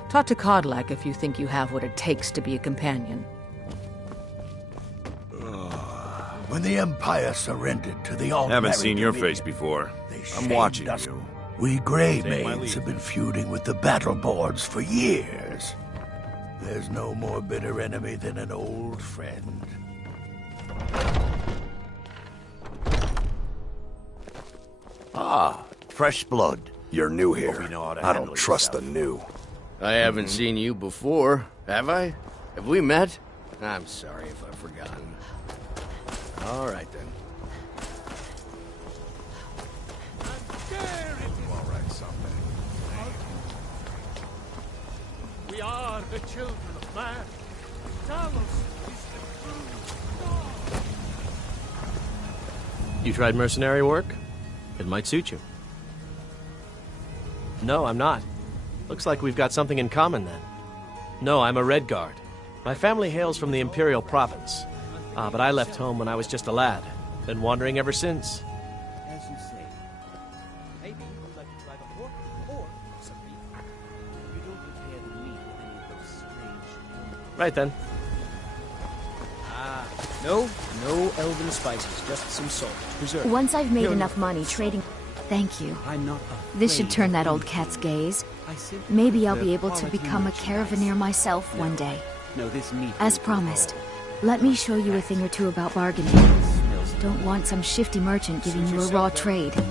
Talk to Kodlak if you think you have what it takes to be a companion. When the Empire surrendered to the all Haven't seen your face before. I'm watching you. We Grey Take my Maids leave. have been feuding with the battle boards for years. There's no more bitter enemy than an old friend. Ah, fresh blood. You're new here. I don't trust the new. I haven't seen you before, have I? Have we met? I'm sorry if I've forgotten. All right, then. All right, someday. We are the children of man. Talos is the true God. You tried mercenary work? It might suit you. No, I'm not. Looks like we've got something in common then. No, I'm a Red Guard. My family hails from the Imperial Province. But I left home when I was just a lad. Been wandering ever since. As you say. Maybe you'd like to try the pork or some beef. You don't prepare the meat with any of those strange... Right then. No elven spices, just some salt. Preserve. Once I've made No, enough no. money trading... Thank you. I'm not This should afraid turn of that old you. cat's gaze. I see. Maybe I'll The be able to quality become a merchandise. caravaneer myself one day. No, this meat As will promised, grow. let me show you a thing or two about bargaining. Don't want some shifty merchant giving you a raw trade. The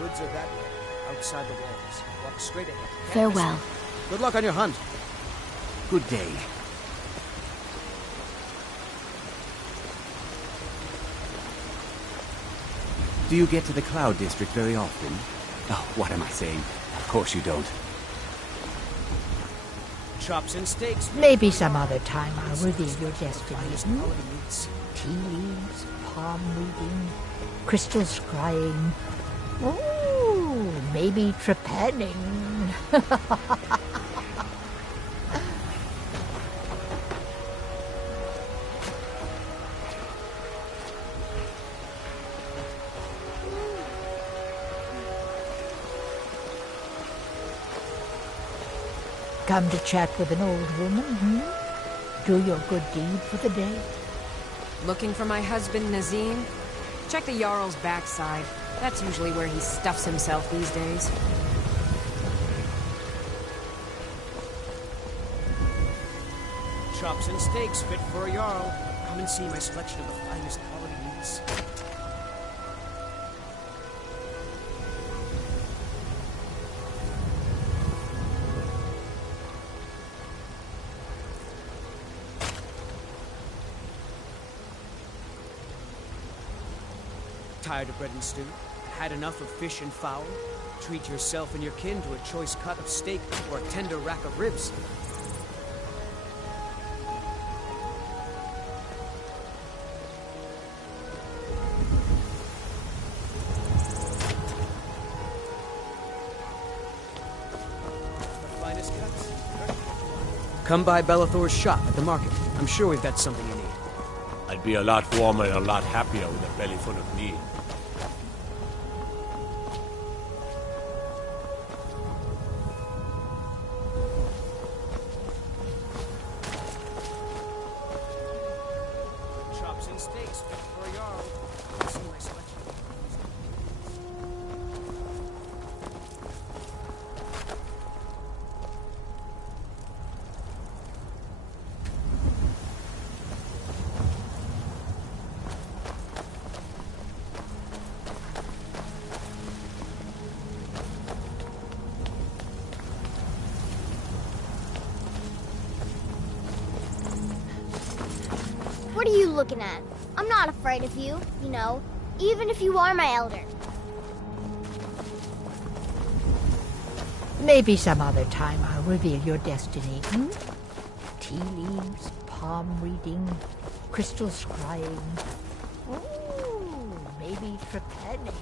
woods are that way, outside the walls. Walk straight ahead. Farewell. Good luck on your hunt. Good day. Do you get to the Cloud District very often? Oh, what am I saying? Of course you don't. Chops and steaks. Maybe some other time I'll reveal your destiny. Finest quality meats. Tea leaves, palm weaving, crystal scrying. Oh, maybe trepanning. Come to chat with an old woman, Do your good deed for the day. Looking for my husband, Nazim? Check the Jarl's backside. That's usually where he stuffs himself these days. Chops and steaks fit for a Jarl. Come and see my selection of the finest quality meats. Tired of bread and stew? Had enough of fish and fowl? Treat yourself and your kin to a choice cut of steak or a tender rack of ribs. The finest cuts. Come by Bellathor's shop at the market. I'm sure we've got something you need. I'd be a lot warmer and a lot happier with a belly full of meat. Chops and steaks fit for a Jarl. See my selection. What are you looking at? I'm not afraid of you, you know, even if you are my elder. Maybe some other time I'll reveal your destiny, tea leaves, palm reading, crystal scrying. Ooh, maybe trepanning.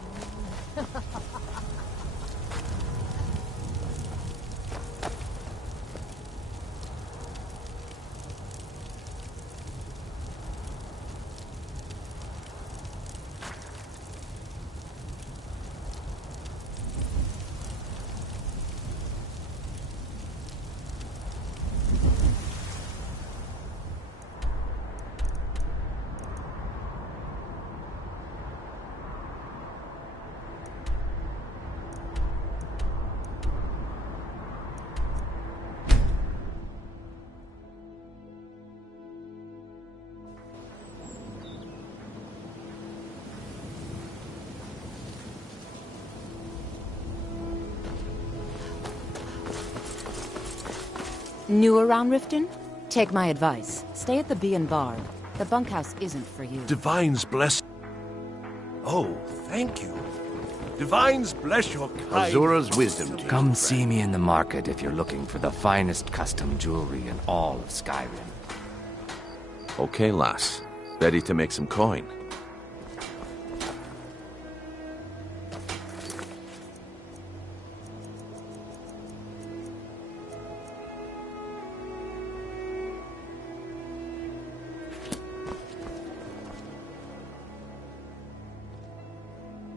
New around Riften? Take my advice. Stay at the Bee and Bar. The bunkhouse isn't for you. Divines bless... Oh, thank you. Divines bless your kind... Azura's wisdom to you. Come see me in the market if you're looking for the finest custom jewelry in all of Skyrim. Okay, lass. Ready to make some coin.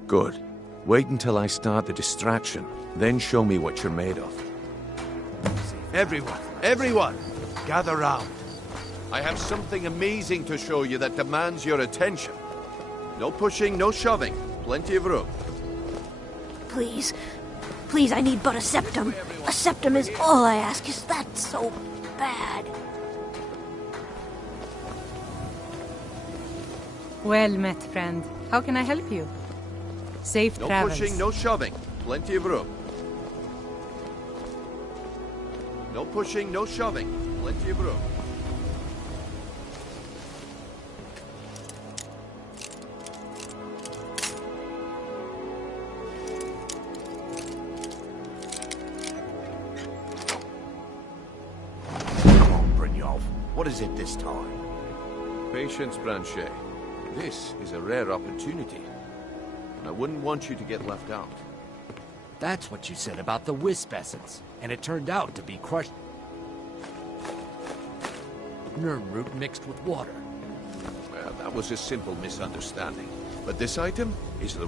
Good. Wait until I start the distraction, then show me what you're made of. Everyone, gather round. I have something amazing to show you that demands your attention. No pushing, no shoving. Plenty of room. Please. Please, I need but a septum. A septum is all I ask. Is that so bad? Well met, friend. How can I help you? Safe travels. No pushing, no shoving. Plenty of room. No pushing, no shoving. Plenty of room. Come on, Brynjolf. What is it this time? Patience, Branchet. This is a rare opportunity. I wouldn't want you to get left out. That's what you said about the wisp essence, and it turned out to be crushed nerm root mixed with water. Well, that was a simple misunderstanding. But this item is the...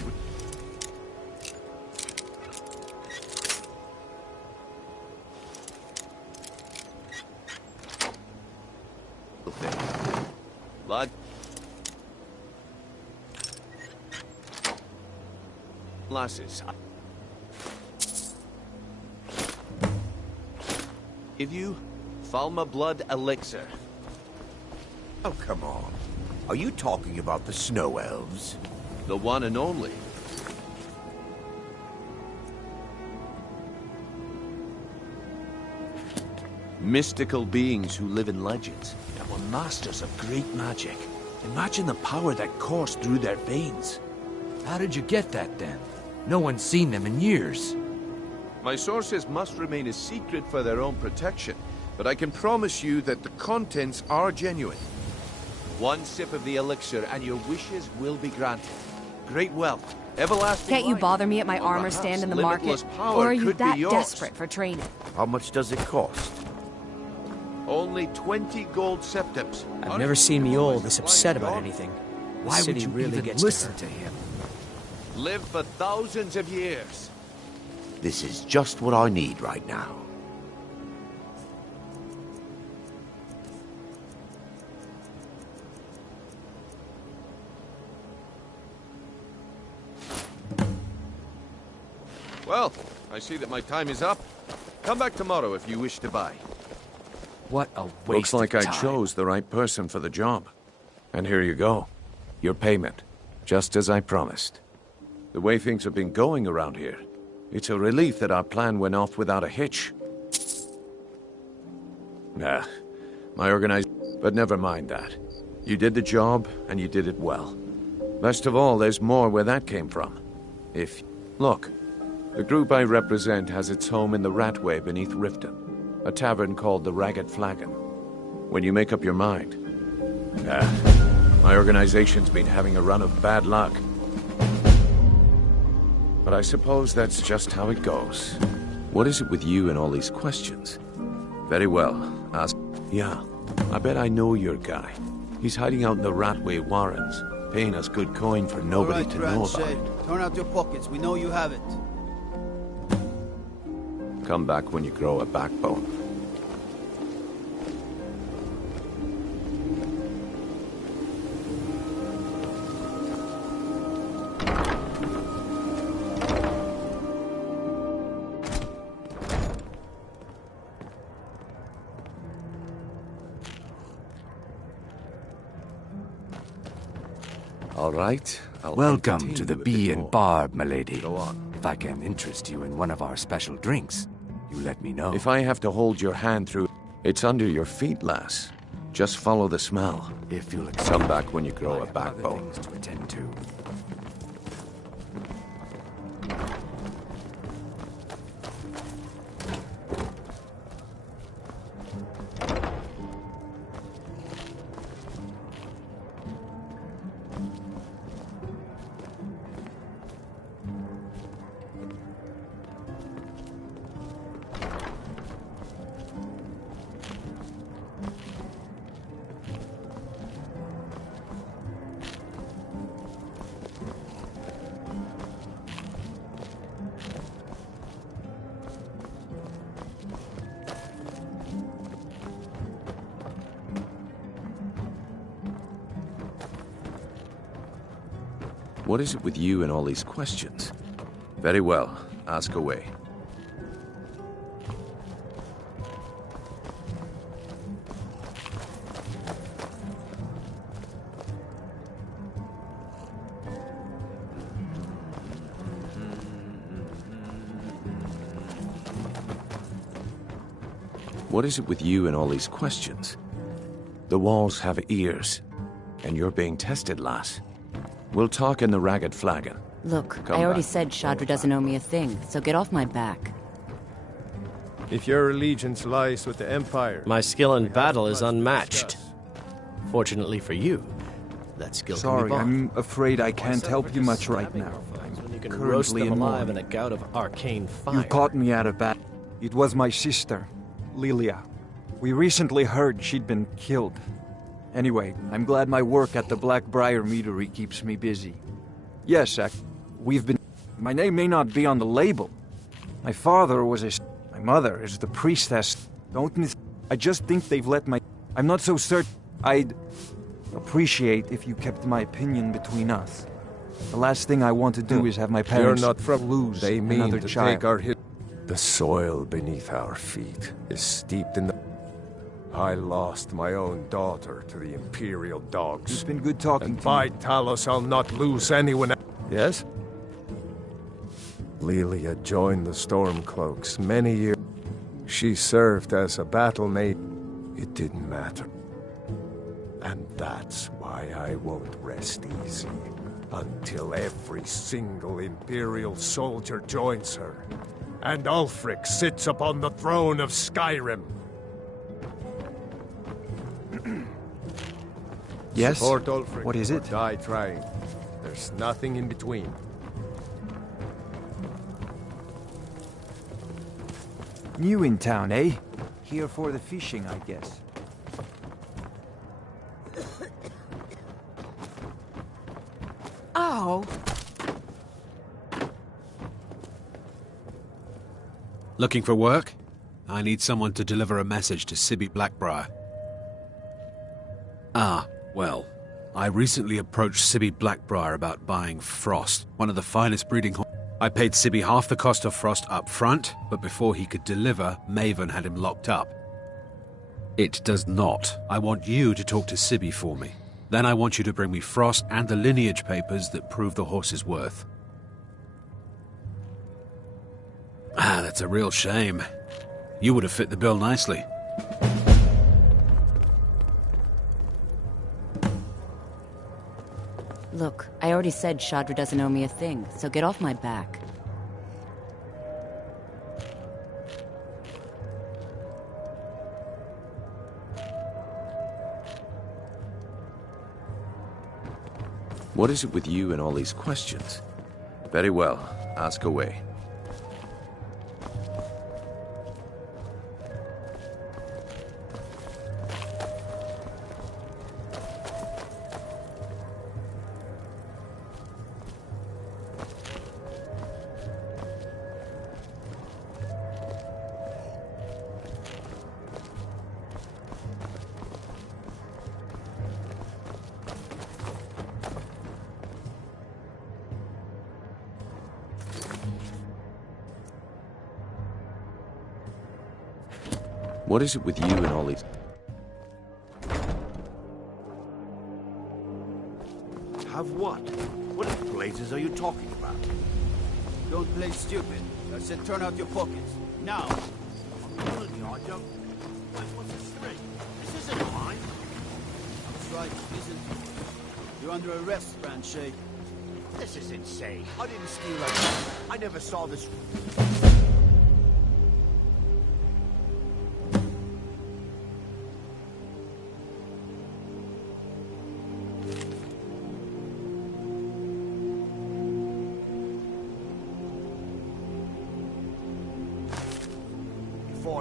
thing. Blood. Lasses. Give you Falma blood elixir. Oh, come on. Are you talking about the snow elves? The one and only. Mystical beings who live in legends and were masters of great magic. Imagine the power that coursed through their veins. How did you get that, then? No one's seen them in years. My sources must remain a secret for their own protection, but I can promise you that the contents are genuine. One sip of the elixir and your wishes will be granted. Great wealth, everlasting Can't you life, bother me at my or armor perhaps stand in the limitless market? power Or are you could be that yours. desperate for training? How much does it cost? Only 20 gold septims. I've never seen Mjolnir this upset about anything. The Why would city you really even gets listen to to him? Live for thousands of years. This is just what I need right now. Well, I see that my time is up. Come back tomorrow if you wish to buy. What a waste Looks like of I time. chose the right person for the job. And here you go. Your payment. Just as I promised. The way things have been going around here, it's a relief that our plan went off without a hitch. Nah, my But never mind that. You did the job, and you did it well. Best of all, there's more where that came from. Look, the group I represent has its home in the Ratway beneath Riften, a tavern called the Ragged Flagon. when you make up your mind. My organization's been having a run of bad luck. But I suppose that's just how it goes. What is it with you and all these questions? Very well, ask... Yeah, I bet I know your guy. He's hiding out in the Ratway Warrens, paying us good coin for nobody to know about it. Turn out your pockets, we know you have it. Come back when you grow a backbone. All right. Welcome to the Bee and Barb, milady. Go on. If I can interest you in one of our special drinks, you let me know. If I have to hold your hand through... It's under your feet, lass. Just follow the smell. If you'll come back when you grow a backbone. To attend to. What is it with you and all these questions? Very well, ask away. What is it with you and all these questions? The walls have ears, and you're being tested, lass. We'll talk in the Ragged Flagon. Look, Come I already back. said Shadra doesn't owe me a thing, so get off my back. If your allegiance lies with the Empire... My skill in battle is unmatched. Fortunately for you, that skill can be Sorry, bought. I'm afraid I can't help you much right now. When you can Currently roast them in alive mourning. in a gout of arcane fire. You caught me out of bat. It was my sister, Lilia. We recently heard she'd been killed. Anyway, I'm glad my work at the Blackbriar Meadery keeps me busy. Yes, we've been... My name may not be on the label. My father was a... My mother is the priestess. I just think they've let my... I'm not so certain. I'd appreciate if you kept my opinion between us. The last thing I want to do is have my parents You're not from... lose They mean another to child. take our hit. The soil beneath our feet is steeped in the... I lost my own daughter to the Imperial dogs. It's been good talking and to by you. Talos, I'll not lose anyone. Yes? Lilia joined the Stormcloaks many years. She served as a battle maid. It didn't matter. And that's why I won't rest easy until every single Imperial soldier joins her. And Ulfric sits upon the throne of Skyrim. Yes? Support Ulfric What is or it? die trying. There's nothing in between. New in town, eh? Here for the fishing, I guess. Ow! Looking for work? I need someone to deliver a message to Sibby Blackbriar. Ah, well, I recently approached Sibby Blackbriar about buying Frost, one of the finest breeding horses. I paid Sibby half the cost of Frost up front, but before he could deliver, Maven had him locked up. It does not. I want you to talk to Sibby for me. Then I want you to bring me Frost and the lineage papers that prove the horse's worth. Ah, that's a real shame. You would have fit the bill nicely. Look, I already said Shadra doesn't owe me a thing, so get off my back. What is it with you and all these questions? Very well, ask away. What is it with you and all these... Have what? What blazes are you talking about? Don't play stupid. I said turn out your pockets. Now! I'm telling you, I don't... Wait, what's this string? This isn't mine. That's right, it isn't. You're under arrest, Franche. This is insane. I didn't steal anything. I never saw this...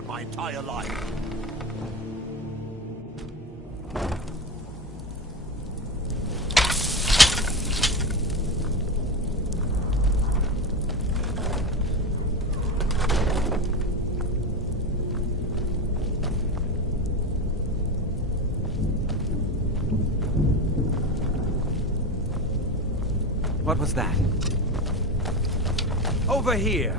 my entire life. What was that? Over here.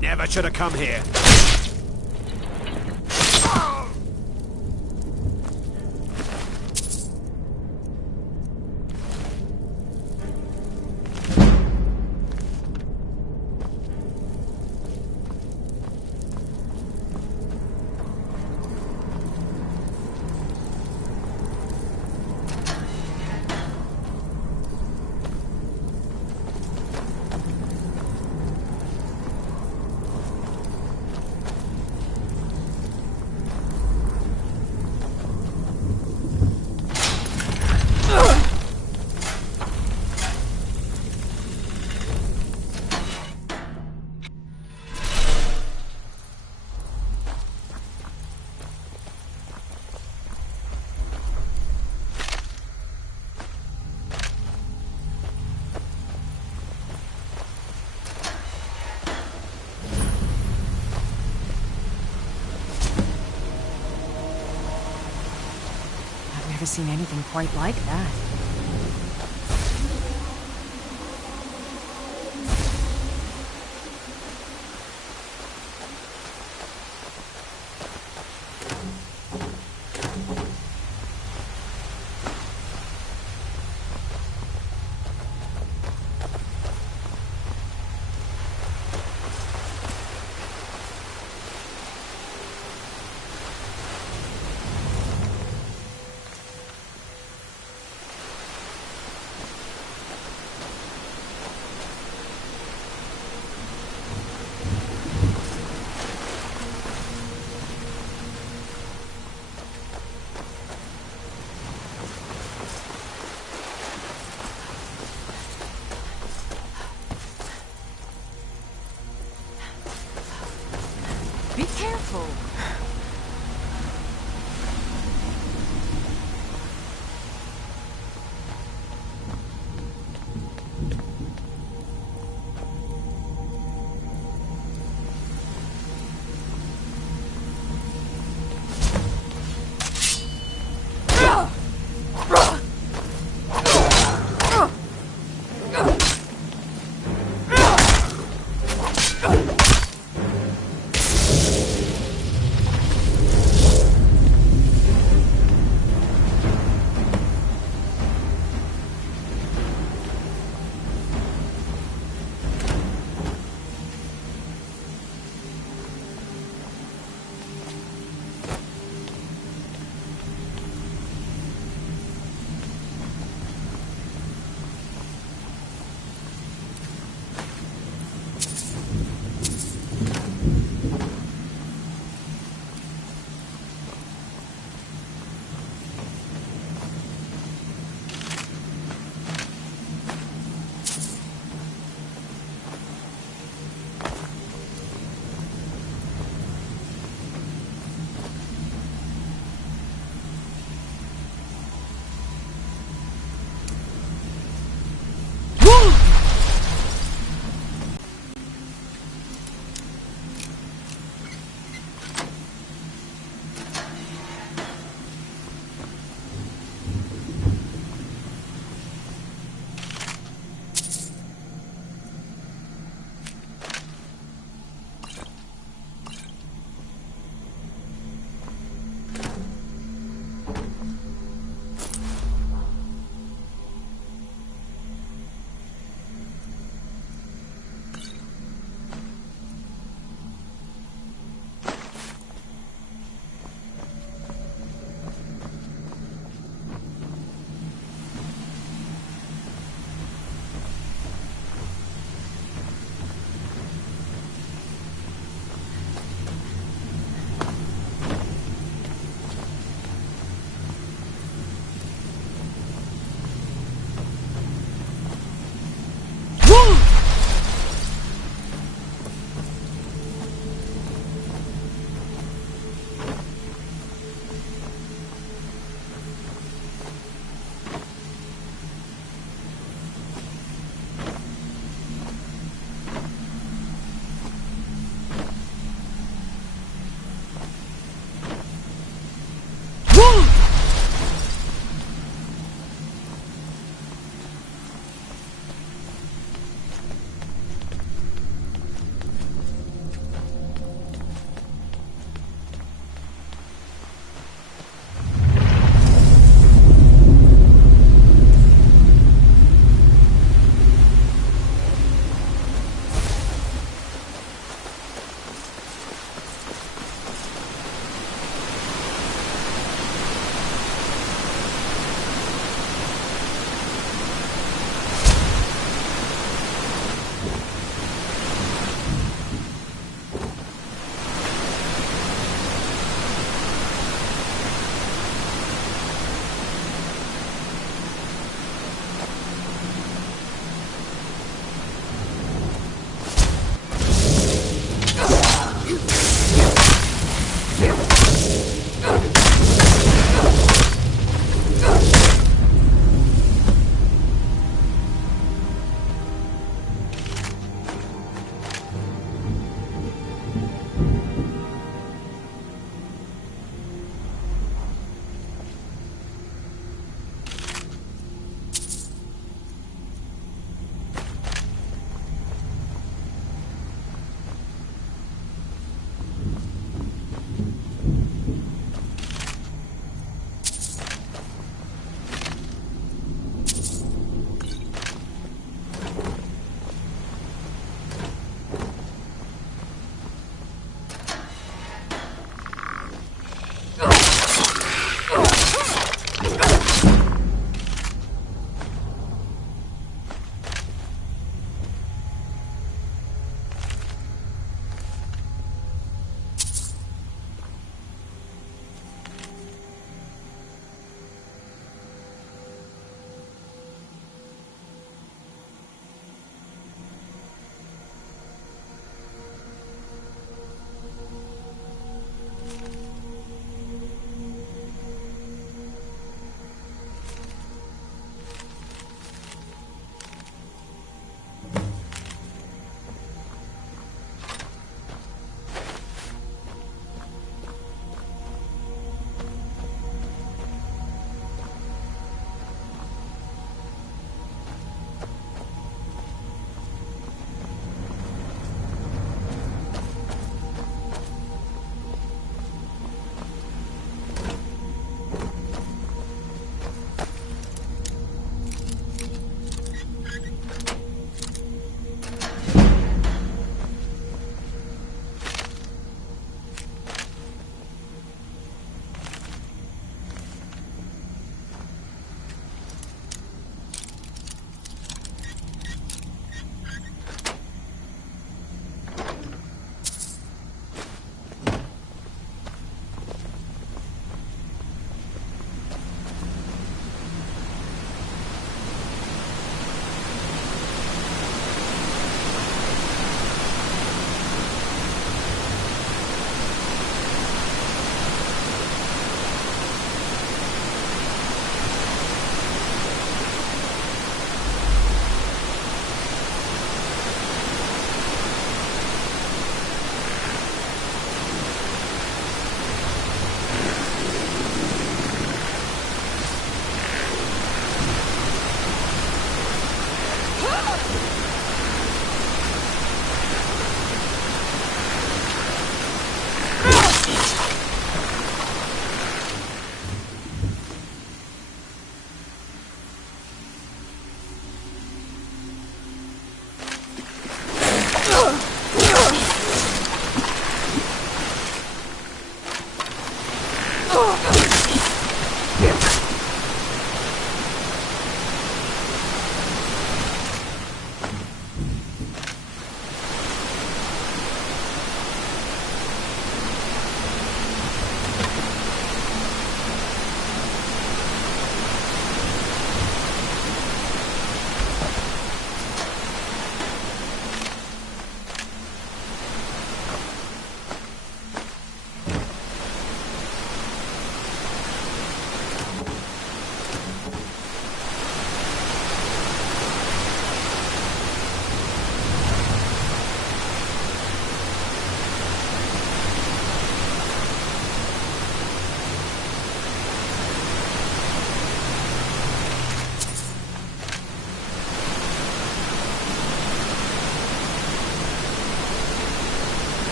Never should have come here. never seen anything quite like that. Be careful.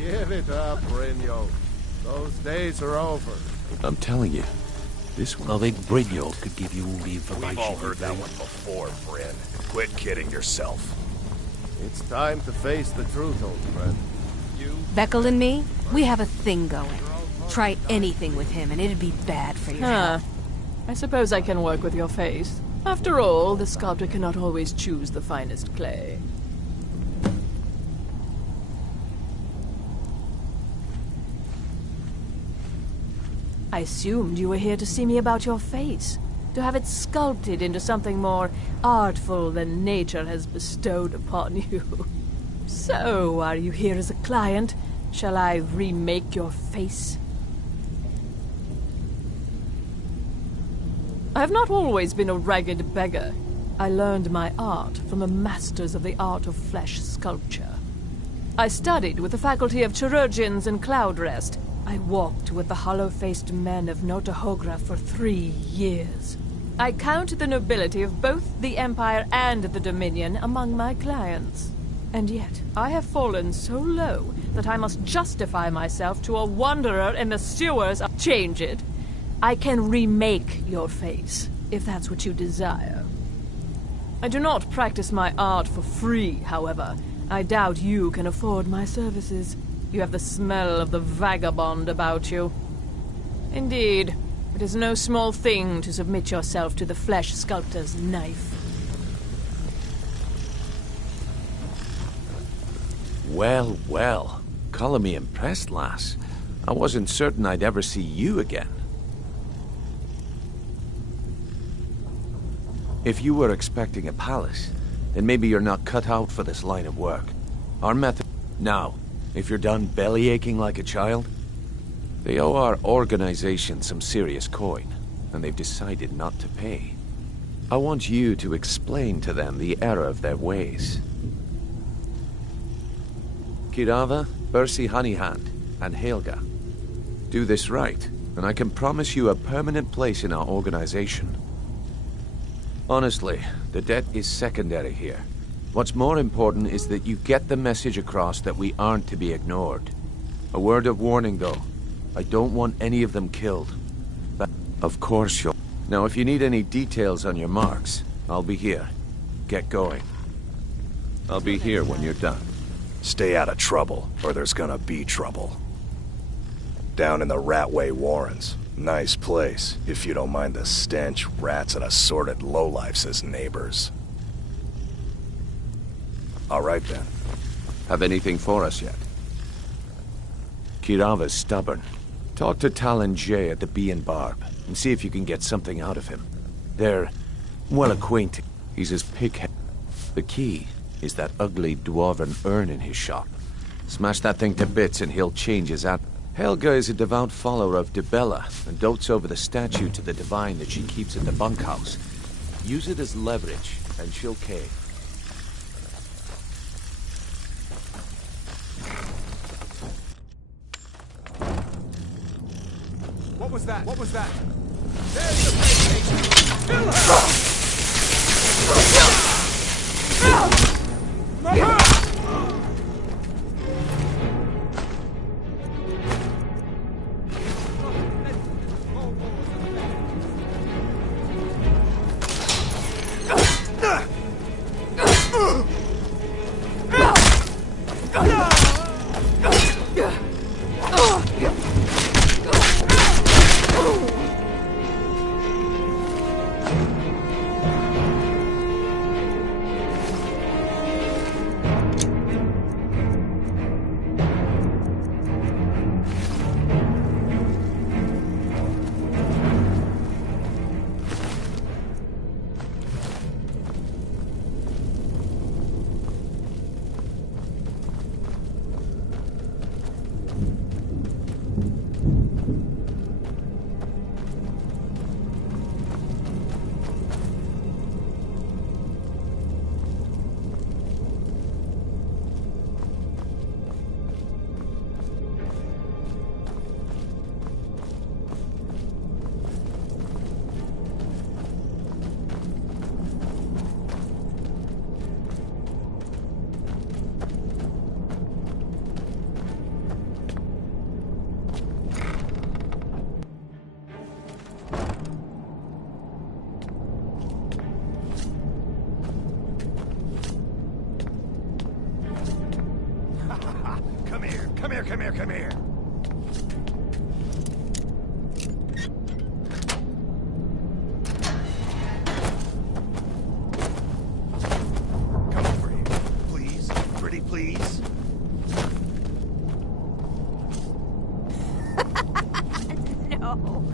Give it up, Brynjo. Those days are over. I'm telling you, this one... I think Brynjo could give you all the information. We've all heard that one before, friend. Quit kidding yourself. It's time to face the truth, old friend. Beckel and me, we have a thing going. Try anything with him and it'd be bad for your health. I suppose I can work with your face. After all, the sculptor cannot always choose the finest clay. I assumed you were here to see me about your face, to have it sculpted into something more artful than nature has bestowed upon you. So, are you here as a client? Shall I remake your face? I have not always been a ragged beggar. I learned my art from the masters of the art of flesh sculpture. I studied with the faculty of chirurgeons and Cloudrest. I walked with the hollow-faced men of Notahogra for 3 years. I count the nobility of both the Empire and the Dominion among my clients. And yet, I have fallen so low that I must justify myself to a wanderer in the sewers. Change it. I can remake your face, if that's what you desire. I do not practice my art for free, however. I doubt you can afford my services. You have the smell of the vagabond about you. Indeed, it is no small thing to submit yourself to the flesh sculptor's knife. Well, well. Color me impressed, lass. I wasn't certain I'd ever see you again. If you were expecting a palace, then maybe you're not cut out for this line of work. Our method... Now, if you're done bellyaching like a child, they owe our organization some serious coin, and they've decided not to pay. I want you to explain to them the error of their ways. Kirava, Bersi Honeyhand, and Helga. Do this right, and I can promise you a permanent place in our organization. Honestly, the debt is secondary here. What's more important is that you get the message across that we aren't to be ignored. A word of warning, though. I don't want any of them killed. But of course you'll... Now, if you need any details on your marks, I'll be here. Get going. I'll be here when you're done. Stay out of trouble, or there's gonna be trouble. Down in the Ratway Warrens. Nice place, if you don't mind the stench, rats, and assorted lowlifes as neighbors. All right, then. Have anything for us yet? Kirava's stubborn. Talk to Talon J at the Bee and Barb, and see if you can get something out of him. They're well acquainted. He's as pigheaded. The key is that ugly dwarven urn in his shop. Smash that thing to bits and he'll change his out. Helga is a devout follower of Dibella and dotes over the statue to the divine that she keeps in the bunkhouse. Use it as leverage, and she'll cave. What was that? What was that? There's the PlayStation! Kill her!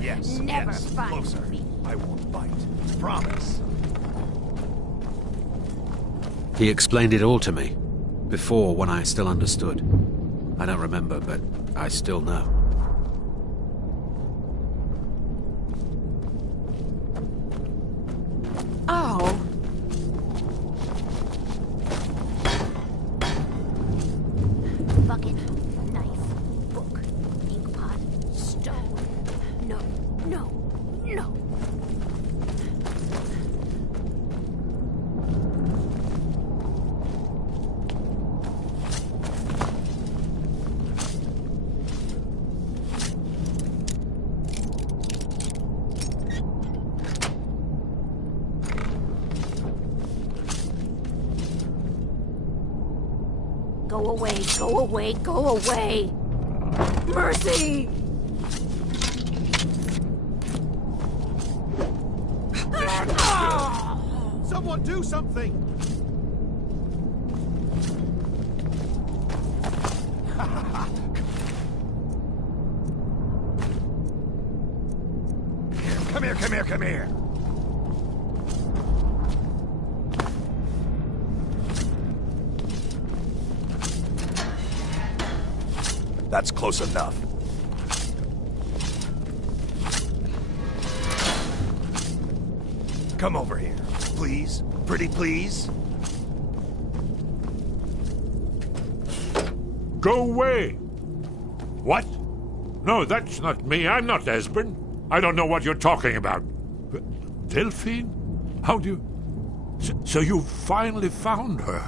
Yes, never yes, find closer. me. I won't bite. Promise. He explained it all to me. Before, when I still understood. I don't remember, but I still know. Ow! Bucket, knife, book, inkpot, stone. No, no, no. Go away, go away, go away! Mercy! Someone do something! Come here, come here, come here! That's close enough. Come over here. Please? Pretty please? Go away! What? No, that's not me. I'm not Esbern. I don't know what you're talking about. Delphine? How do you... So you finally found her,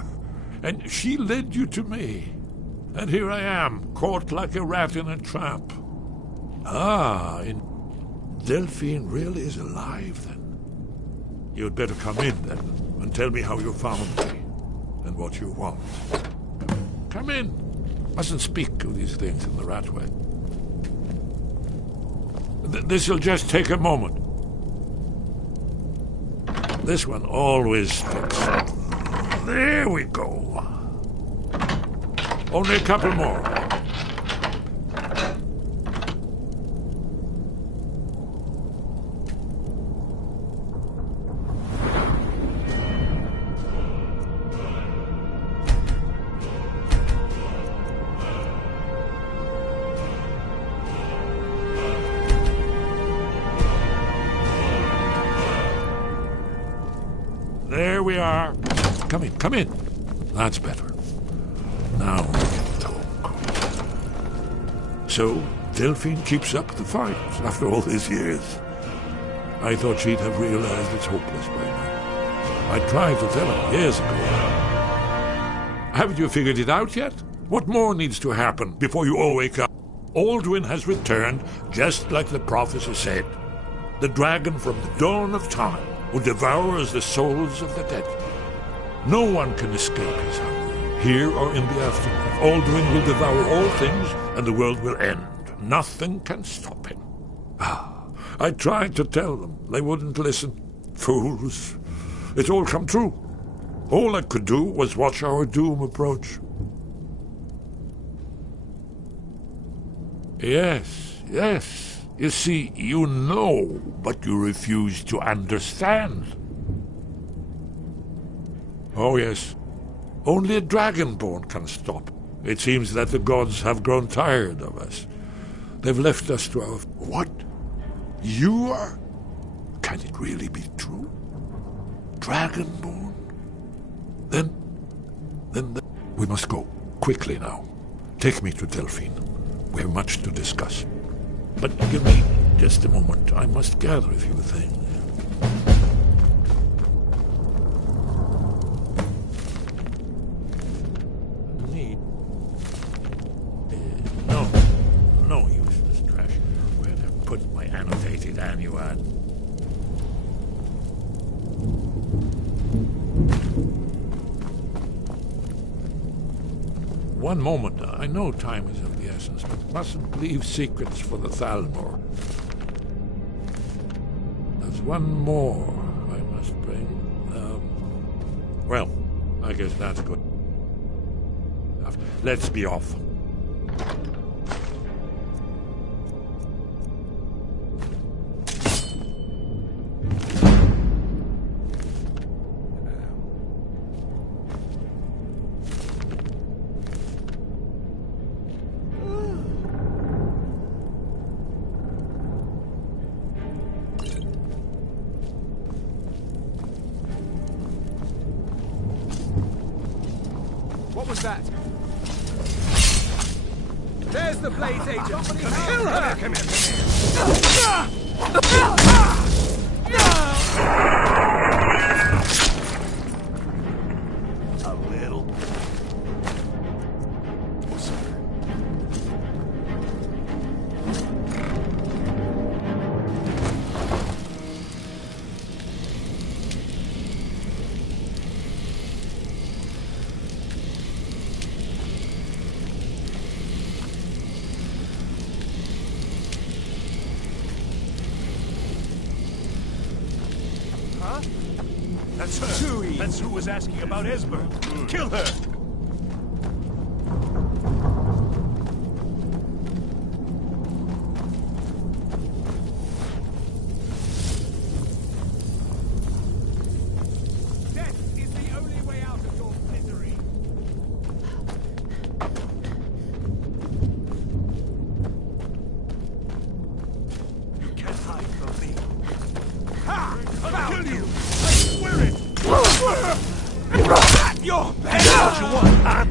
and she led you to me. And here I am, caught like a rat in a trap. Ah, Delphine really is alive, then. You'd better come in, then, and tell me how you found me, and what you want. Come in. Mustn't speak of these things in the rat way. This'll just take a moment. This one always sticks. There we go. Only a couple more. There we are. Come in, come in. That's better. Now we can talk. So, Delphine keeps up the fight after all these years. I thought she'd have realized it's hopeless by now. I tried to tell her years ago. Haven't you figured it out yet? What more needs to happen before you all wake up? Aldwin has returned, just like the prophecy said. The dragon from the dawn of time who devours the souls of the dead. No one can escape his hunger, here or in the afterlife. Aldwin will devour all things, and the world will end. Nothing can stop him. I tried to tell them. They wouldn't listen. Fools. It's all come true. All I could do was watch our doom approach. Yes, yes. You see, you know, but you refuse to understand. Oh, yes. Only a dragonborn can stop. It seems that the gods have grown tired of us. They've left us to our... What? You are? Can it really be true? Dragonborn? Then... We must go. Quickly now. Take me to Delphine. We have much to discuss. But give me just a moment. I must gather a few things. No useless trash. Where to put my annotated annuad? One moment. I know time is of the essence, but mustn't leave secrets for the Thalmor. There's one more I must bring. Well, I guess that's good. Let's be off. was that? There's the Blades agent! Kill her! Come A little. Huh? That's her. That's who was asking about Esmer. Kill her! Death is the only way out of your misery. You can't hide from me. Ha! I'll kill you! I swear it! Your head! What you want, huh?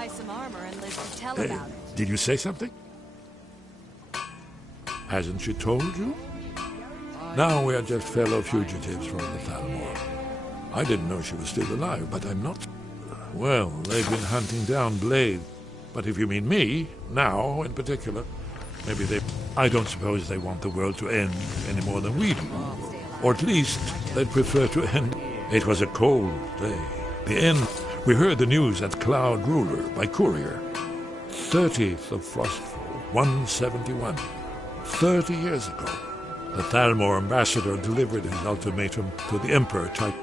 buy some armor and live to tell about it. Did you say something? Hasn't she told you? Now we are just fellow fugitives from the Thalmor. I didn't know she was still alive, but I'm not. Well, they've been hunting down Blade. But if you mean me, now in particular, maybe they... I don't suppose they want the world to end any more than we do. Or at least they'd prefer to end. It was a cold day. The end... We heard the news at Cloud Ruler by courier. 30th of Frostfall, 171. 30 years ago. The Thalmor ambassador delivered his ultimatum to the Emperor type.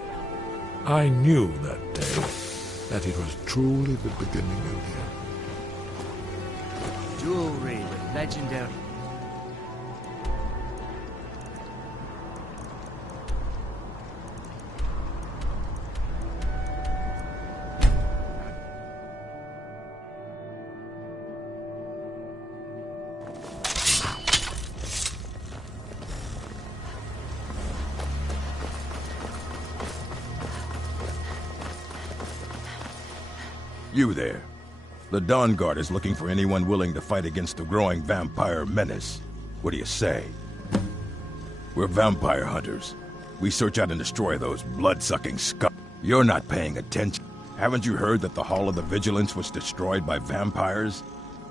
I knew that day that it was truly the beginning of the end. Jewelry with legendary... You there. The Dawn Guard is looking for anyone willing to fight against the growing vampire menace. What do you say? We're vampire hunters. We search out and destroy those blood-sucking scum. You're not paying attention. Haven't you heard that the Hall of the Vigilance was destroyed by vampires?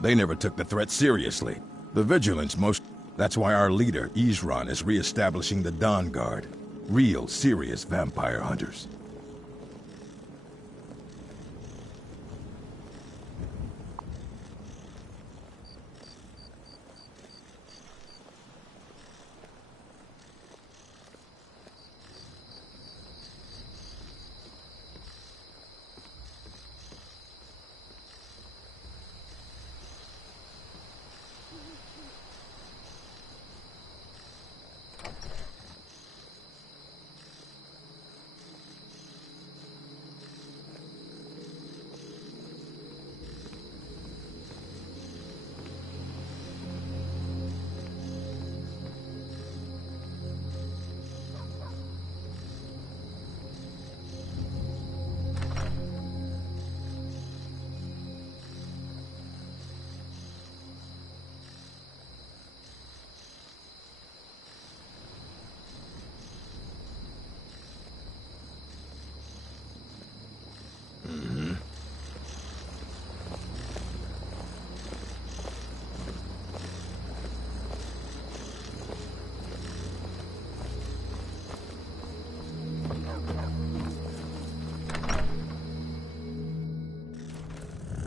They never took the threat seriously. The Vigilance most... That's why our leader, Isran, is re-establishing the Dawn Guard. Real, serious vampire hunters.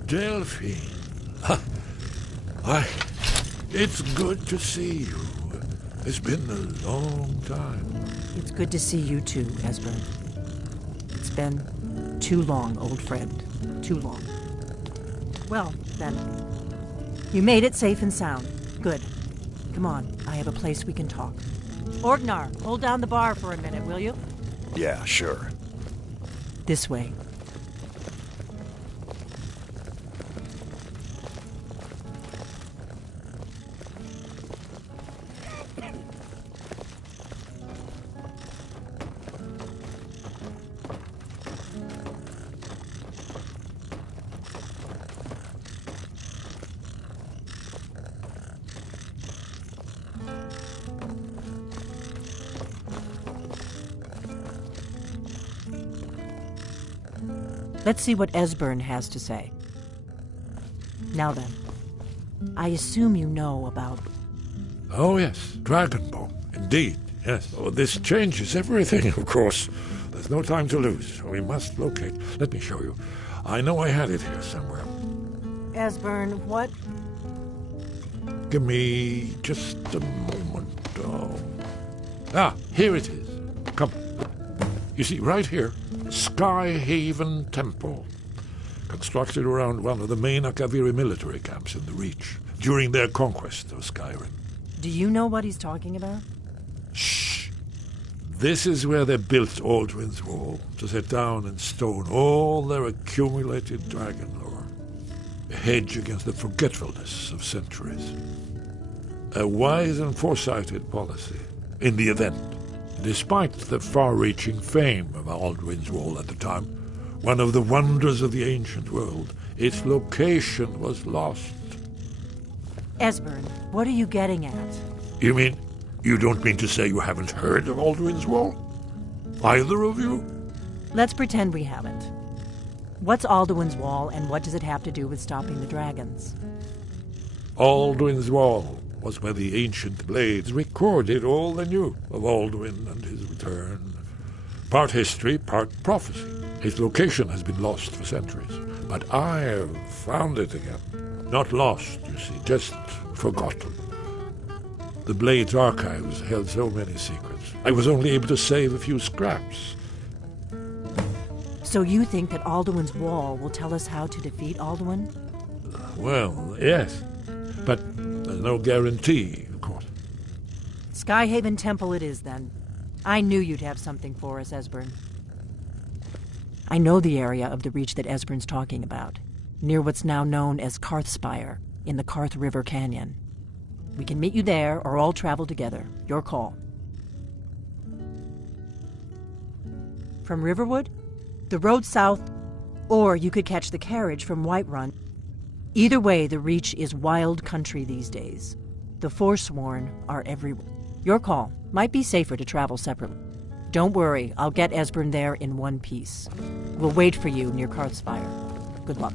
Delphine. It's good to see you. It's been a long time. It's good to see you too, Esbern. It's been too long, old friend. Too long. Well, then. You made it safe and sound. Good. Come on, I have a place we can talk. Orgnar, hold down the bar for a minute, will you? Yeah, sure. This way. Let's see what Esbern has to say. Now then, I assume you know about... Oh, yes, Dragonbone. Indeed, yes. Oh, this changes everything, of course. There's no time to lose. We must locate. Let me show you. I know I had it here somewhere. Esbern, what? Give me just a moment. Ah, here it is. Come. You see, right here, Skyhaven Temple. Constructed around one of the main Akaviri military camps in the Reach during their conquest of Skyrim. Do you know what he's talking about? Shh! This is where they built Aldrin's Wall, to set down in stone all their accumulated dragon lore. A hedge against the forgetfulness of centuries. A wise and foresighted policy, in the event. Despite the far-reaching fame of Aldrin's Wall at the time, one of the wonders of the ancient world, Its location was lost. Esbern, what are you getting at? You mean, you don't mean to say you haven't heard of Alduin's Wall? Either of you? Let's pretend we haven't. What's Alduin's Wall, and what does it have to do with stopping the dragons? Alduin's Wall was where the ancient blades recorded all they knew of Alduin and his return. Part history, part prophecy. Its location has been lost for centuries, but I have found it again. Not lost, you see, just forgotten. The Blades archives held so many secrets. I was only able to save a few scraps. So you think that Alduin's Wall will tell us how to defeat Alduin? Well, yes. But there's no guarantee, of course. Skyhaven Temple it is, then. I knew you'd have something for us, Esbern. I know the area of the reach that Esbern's talking about, near what's now known as Karthspire, in the Karth River Canyon. We can meet you there, or all travel together. Your call. From Riverwood? The road south, or you could catch the carriage from Whiterun. Either way, the Reach is wild country these days. The Forsworn are everywhere. Your call. Might be safer to travel separately. Don't worry, I'll get Esbern there in one piece. We'll wait for you near Karthspire. Good luck.